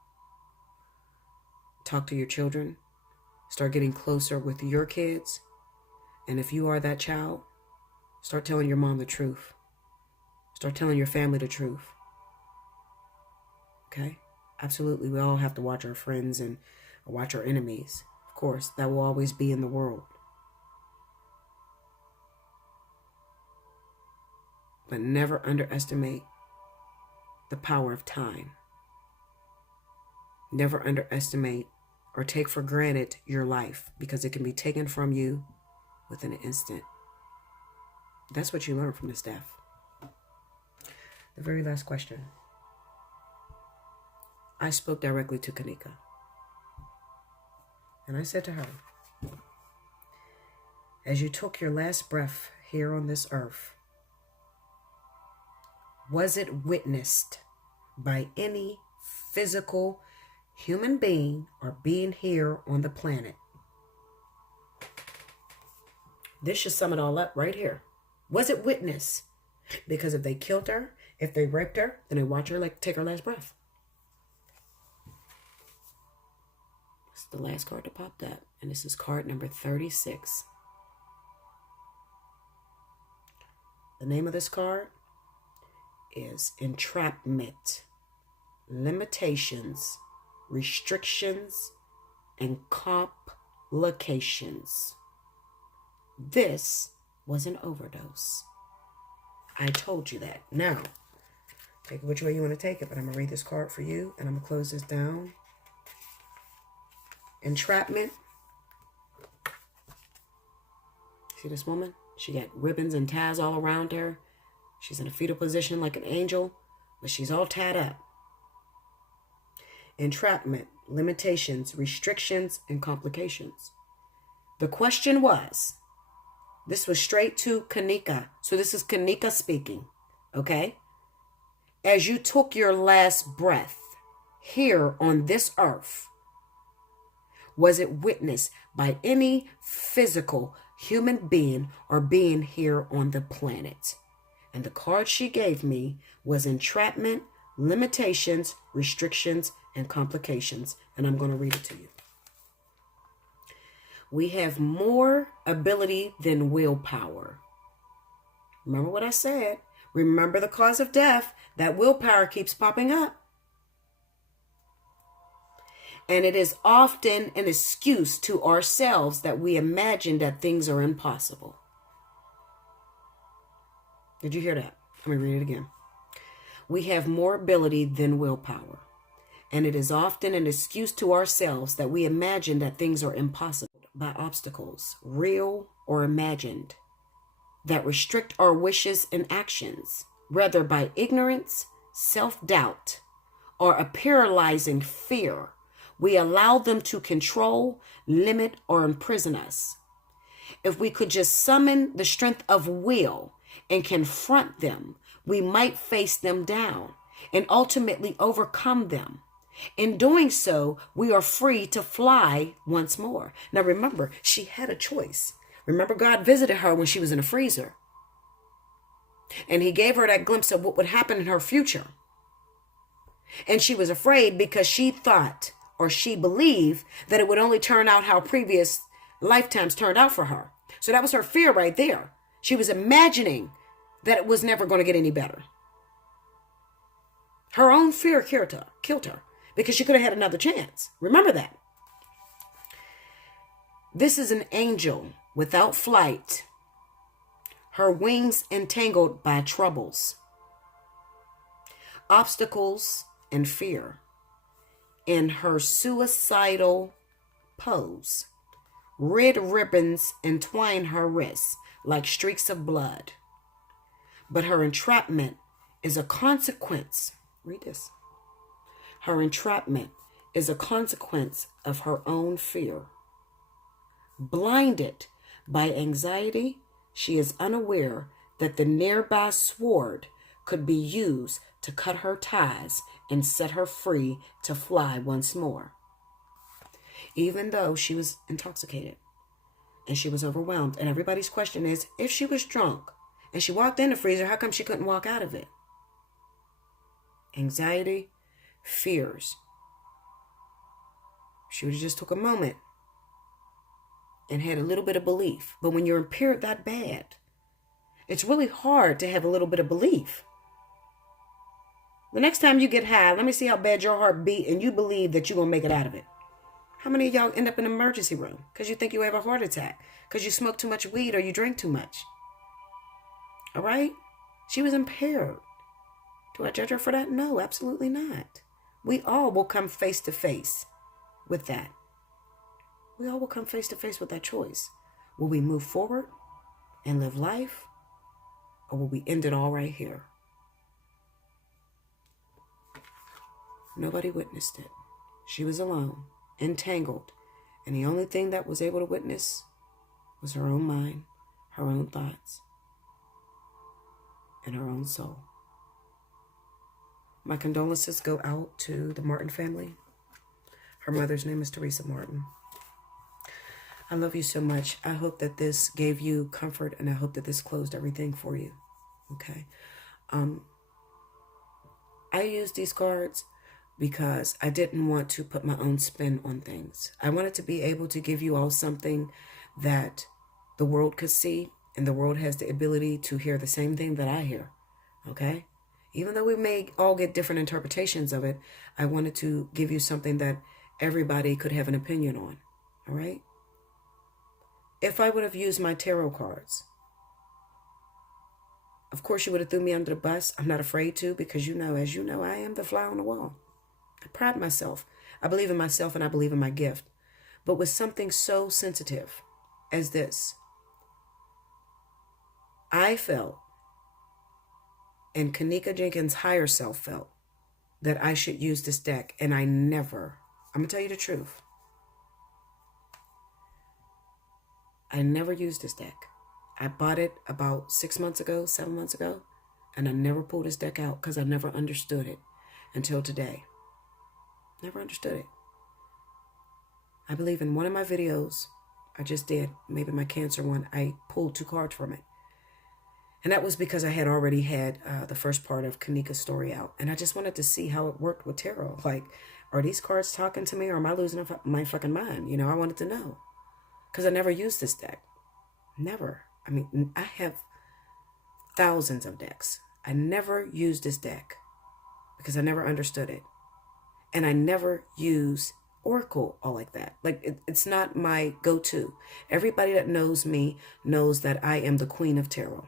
Talk to your children. Start getting closer with your kids. And if you are that child, start telling your mom the truth. Start telling your family the truth. Okay? Absolutely, we all have to watch our friends and watch our enemies. Of course, that will always be in the world. But never underestimate the power of time. Never underestimate or take for granted your life, because it can be taken from you within an instant. That's what you learn from this death. The very last question. I spoke directly to Kenneka. And I said to her, as you took your last breath here on this earth, was it witnessed by any physical human being or being here on the planet? This should sum it all up right here. Was it witnessed? Because if they killed her, if they raped her, then they watch her like take her last breath. It's the last card to pop that, and this is card number 36. The name of this card is Entrapment, Limitations, Restrictions, and Complications. This was an overdose. I told you that. Now, take it which way you want to take it, but I'm going to read this card for you, and I'm going to close this down. Entrapment. See this woman? She got ribbons and ties all around her. She's in a fetal position like an angel, but she's all tied up. Entrapment, limitations, restrictions, and complications. The question was, this was straight to Kenneka. So this is Kenneka speaking, okay? As you took your last breath here on this earth, was it witnessed by any physical human being or being here on the planet? And the card she gave me was entrapment, limitations, restrictions, and complications. And I'm going to read it to you. We have more ability than willpower. Remember what I said. Remember the cause of death. That willpower keeps popping up. And it is often an excuse to ourselves that we imagine that things are impossible. Did you hear that? Let me read it again. We have more ability than willpower. And it is often an excuse to ourselves that we imagine that things are impossible by obstacles, real or imagined, that restrict our wishes and actions, whether by ignorance, self-doubt, or a paralyzing fear. We allow them to control, limit, or imprison us. If we could just summon the strength of will and confront them, we might face them down and ultimately overcome them. In doing so, we are free to fly once more. Now remember, she had a choice. Remember, God visited her when she was in a freezer. And he gave her that glimpse of what would happen in her future. And she was afraid because she thought, or she believed, that it would only turn out how previous lifetimes turned out for her. So that was her fear right there. She was imagining that it was never going to get any better. Her own fear killed her because she could have had another chance. Remember that. This is an angel without flight, her wings entangled by troubles, obstacles, and fear. In her suicidal pose, red ribbons entwine her wrists like streaks of blood. But her entrapment is a consequence. Read this. Her entrapment is a consequence of her own fear. Blinded by anxiety, she is unaware that the nearby sword could be used to cut her ties and set her free to fly once more. Even though she was intoxicated and she was overwhelmed, and everybody's question is, if she was drunk and she walked in the freezer, how come she couldn't walk out of it? Anxiety, fears. She would have just took a moment and had a little bit of belief. But when you're impaired that bad, it's really hard to have a little bit of belief. The next time you get high, let me see how bad your heart beat and you believe that you're going to make it out of it. How many of y'all end up in an emergency room because you think you have a heart attack, because you smoke too much weed or you drink too much? All right? She was impaired. Do I judge her for that? No, absolutely not. We all will come face to face with that. We all will come face to face with that choice. Will we move forward and live life, or will we end it all right here? Nobody witnessed it. She was alone, entangled, and the only thing that was able to witness was her own mind, her own thoughts, and her own soul. My condolences go out to the Martin family. Her mother's name is Teresa Martin. I love you so much. I hope that this gave you comfort, and I hope that this closed everything for you. Okay. I used these cards because I didn't want to put my own spin on things. I wanted to be able to give you all something that the world could see, and the world has the ability to hear the same thing that I hear. Okay? Even though we may all get different interpretations of it, I wanted to give you something that everybody could have an opinion on. All right? If I would have used my tarot cards, of course you would have threw me under the bus. I'm not afraid to, because as you know, I am the fly on the wall. I pride myself. I believe in myself and I believe in my gift. But with something so sensitive as this, I felt, and Kenneka Jenkins' higher self felt, that I should use this deck. And I'm going to tell you the truth. I never used this deck. I bought it about 7 months ago, and I never pulled this deck out because I never understood it until today. Never understood it. I believe in one of my videos I just did, maybe my cancer one, I pulled 2 cards from it. And that was because I had already had the first part of Kenneka's story out. And I just wanted to see how it worked with tarot. Like, are these cards talking to me, or am I losing my fucking mind? I wanted to know. Because I never used this deck. Never. I mean, I have thousands of decks. I never used this deck because I never understood it. And I never use Oracle all like that. Like, it's not my go-to. Everybody that knows me knows that I am the queen of tarot.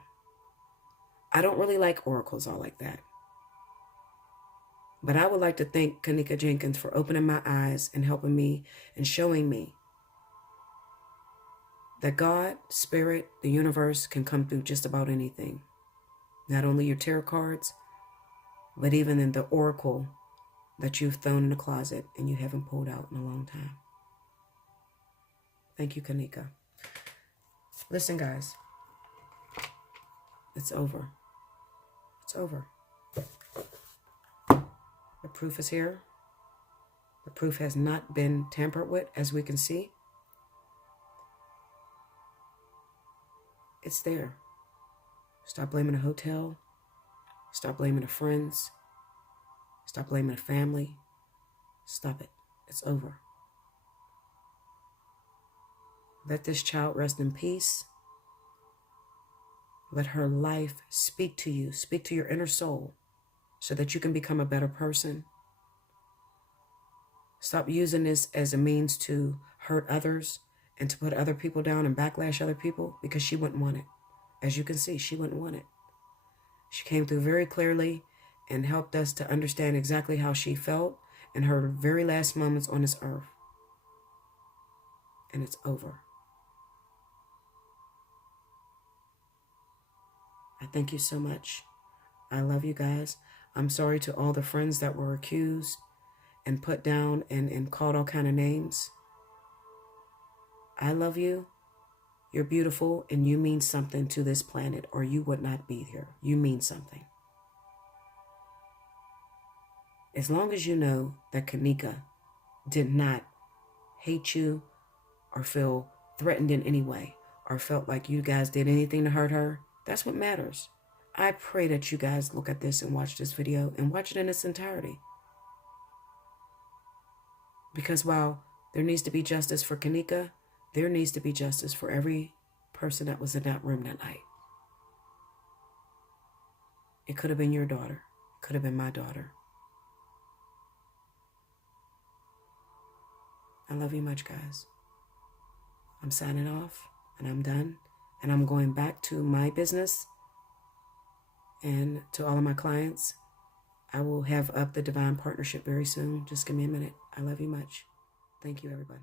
I don't really like oracles all like that. But I would like to thank Kenneka Jenkins for opening my eyes and helping me and showing me that God, Spirit, the universe can come through just about anything. Not only your tarot cards, but even in the oracle that you've thrown in the closet and you haven't pulled out in a long time. Thank you, Kenneka. Listen, guys. It's over. It's over. The proof is here. The proof has not been tampered with, as we can see. It's there. Stop blaming a hotel. Stop blaming the friends. Stop blaming the family. Stop it. It's over. Let this child rest in peace. Let her life speak to you. Speak to your inner soul so that you can become a better person. Stop using this as a means to hurt others and to put other people down and backlash other people, because she wouldn't want it. As you can see, she wouldn't want it. She came through very clearly and helped us to understand exactly how she felt in her very last moments on this earth. And it's over. I thank you so much. I love you guys. I'm sorry to all the friends that were accused and put down and called all kind of names. I love you. You're beautiful and you mean something to this planet, or you would not be here. You mean something. As long as you know that Kenneka did not hate you or feel threatened in any way or felt like you guys did anything to hurt her, that's what matters. I pray that you guys look at this and watch this video and watch it in its entirety. Because while there needs to be justice for Kenneka, there needs to be justice for every person that was in that room that night. It could have been your daughter. It could have been my daughter. I love you much, guys. I'm signing off and I'm done. And I'm going back to my business and to all of my clients. I will have up the Divine Partnership very soon. Just give me a minute. I love you much. Thank you, everybody.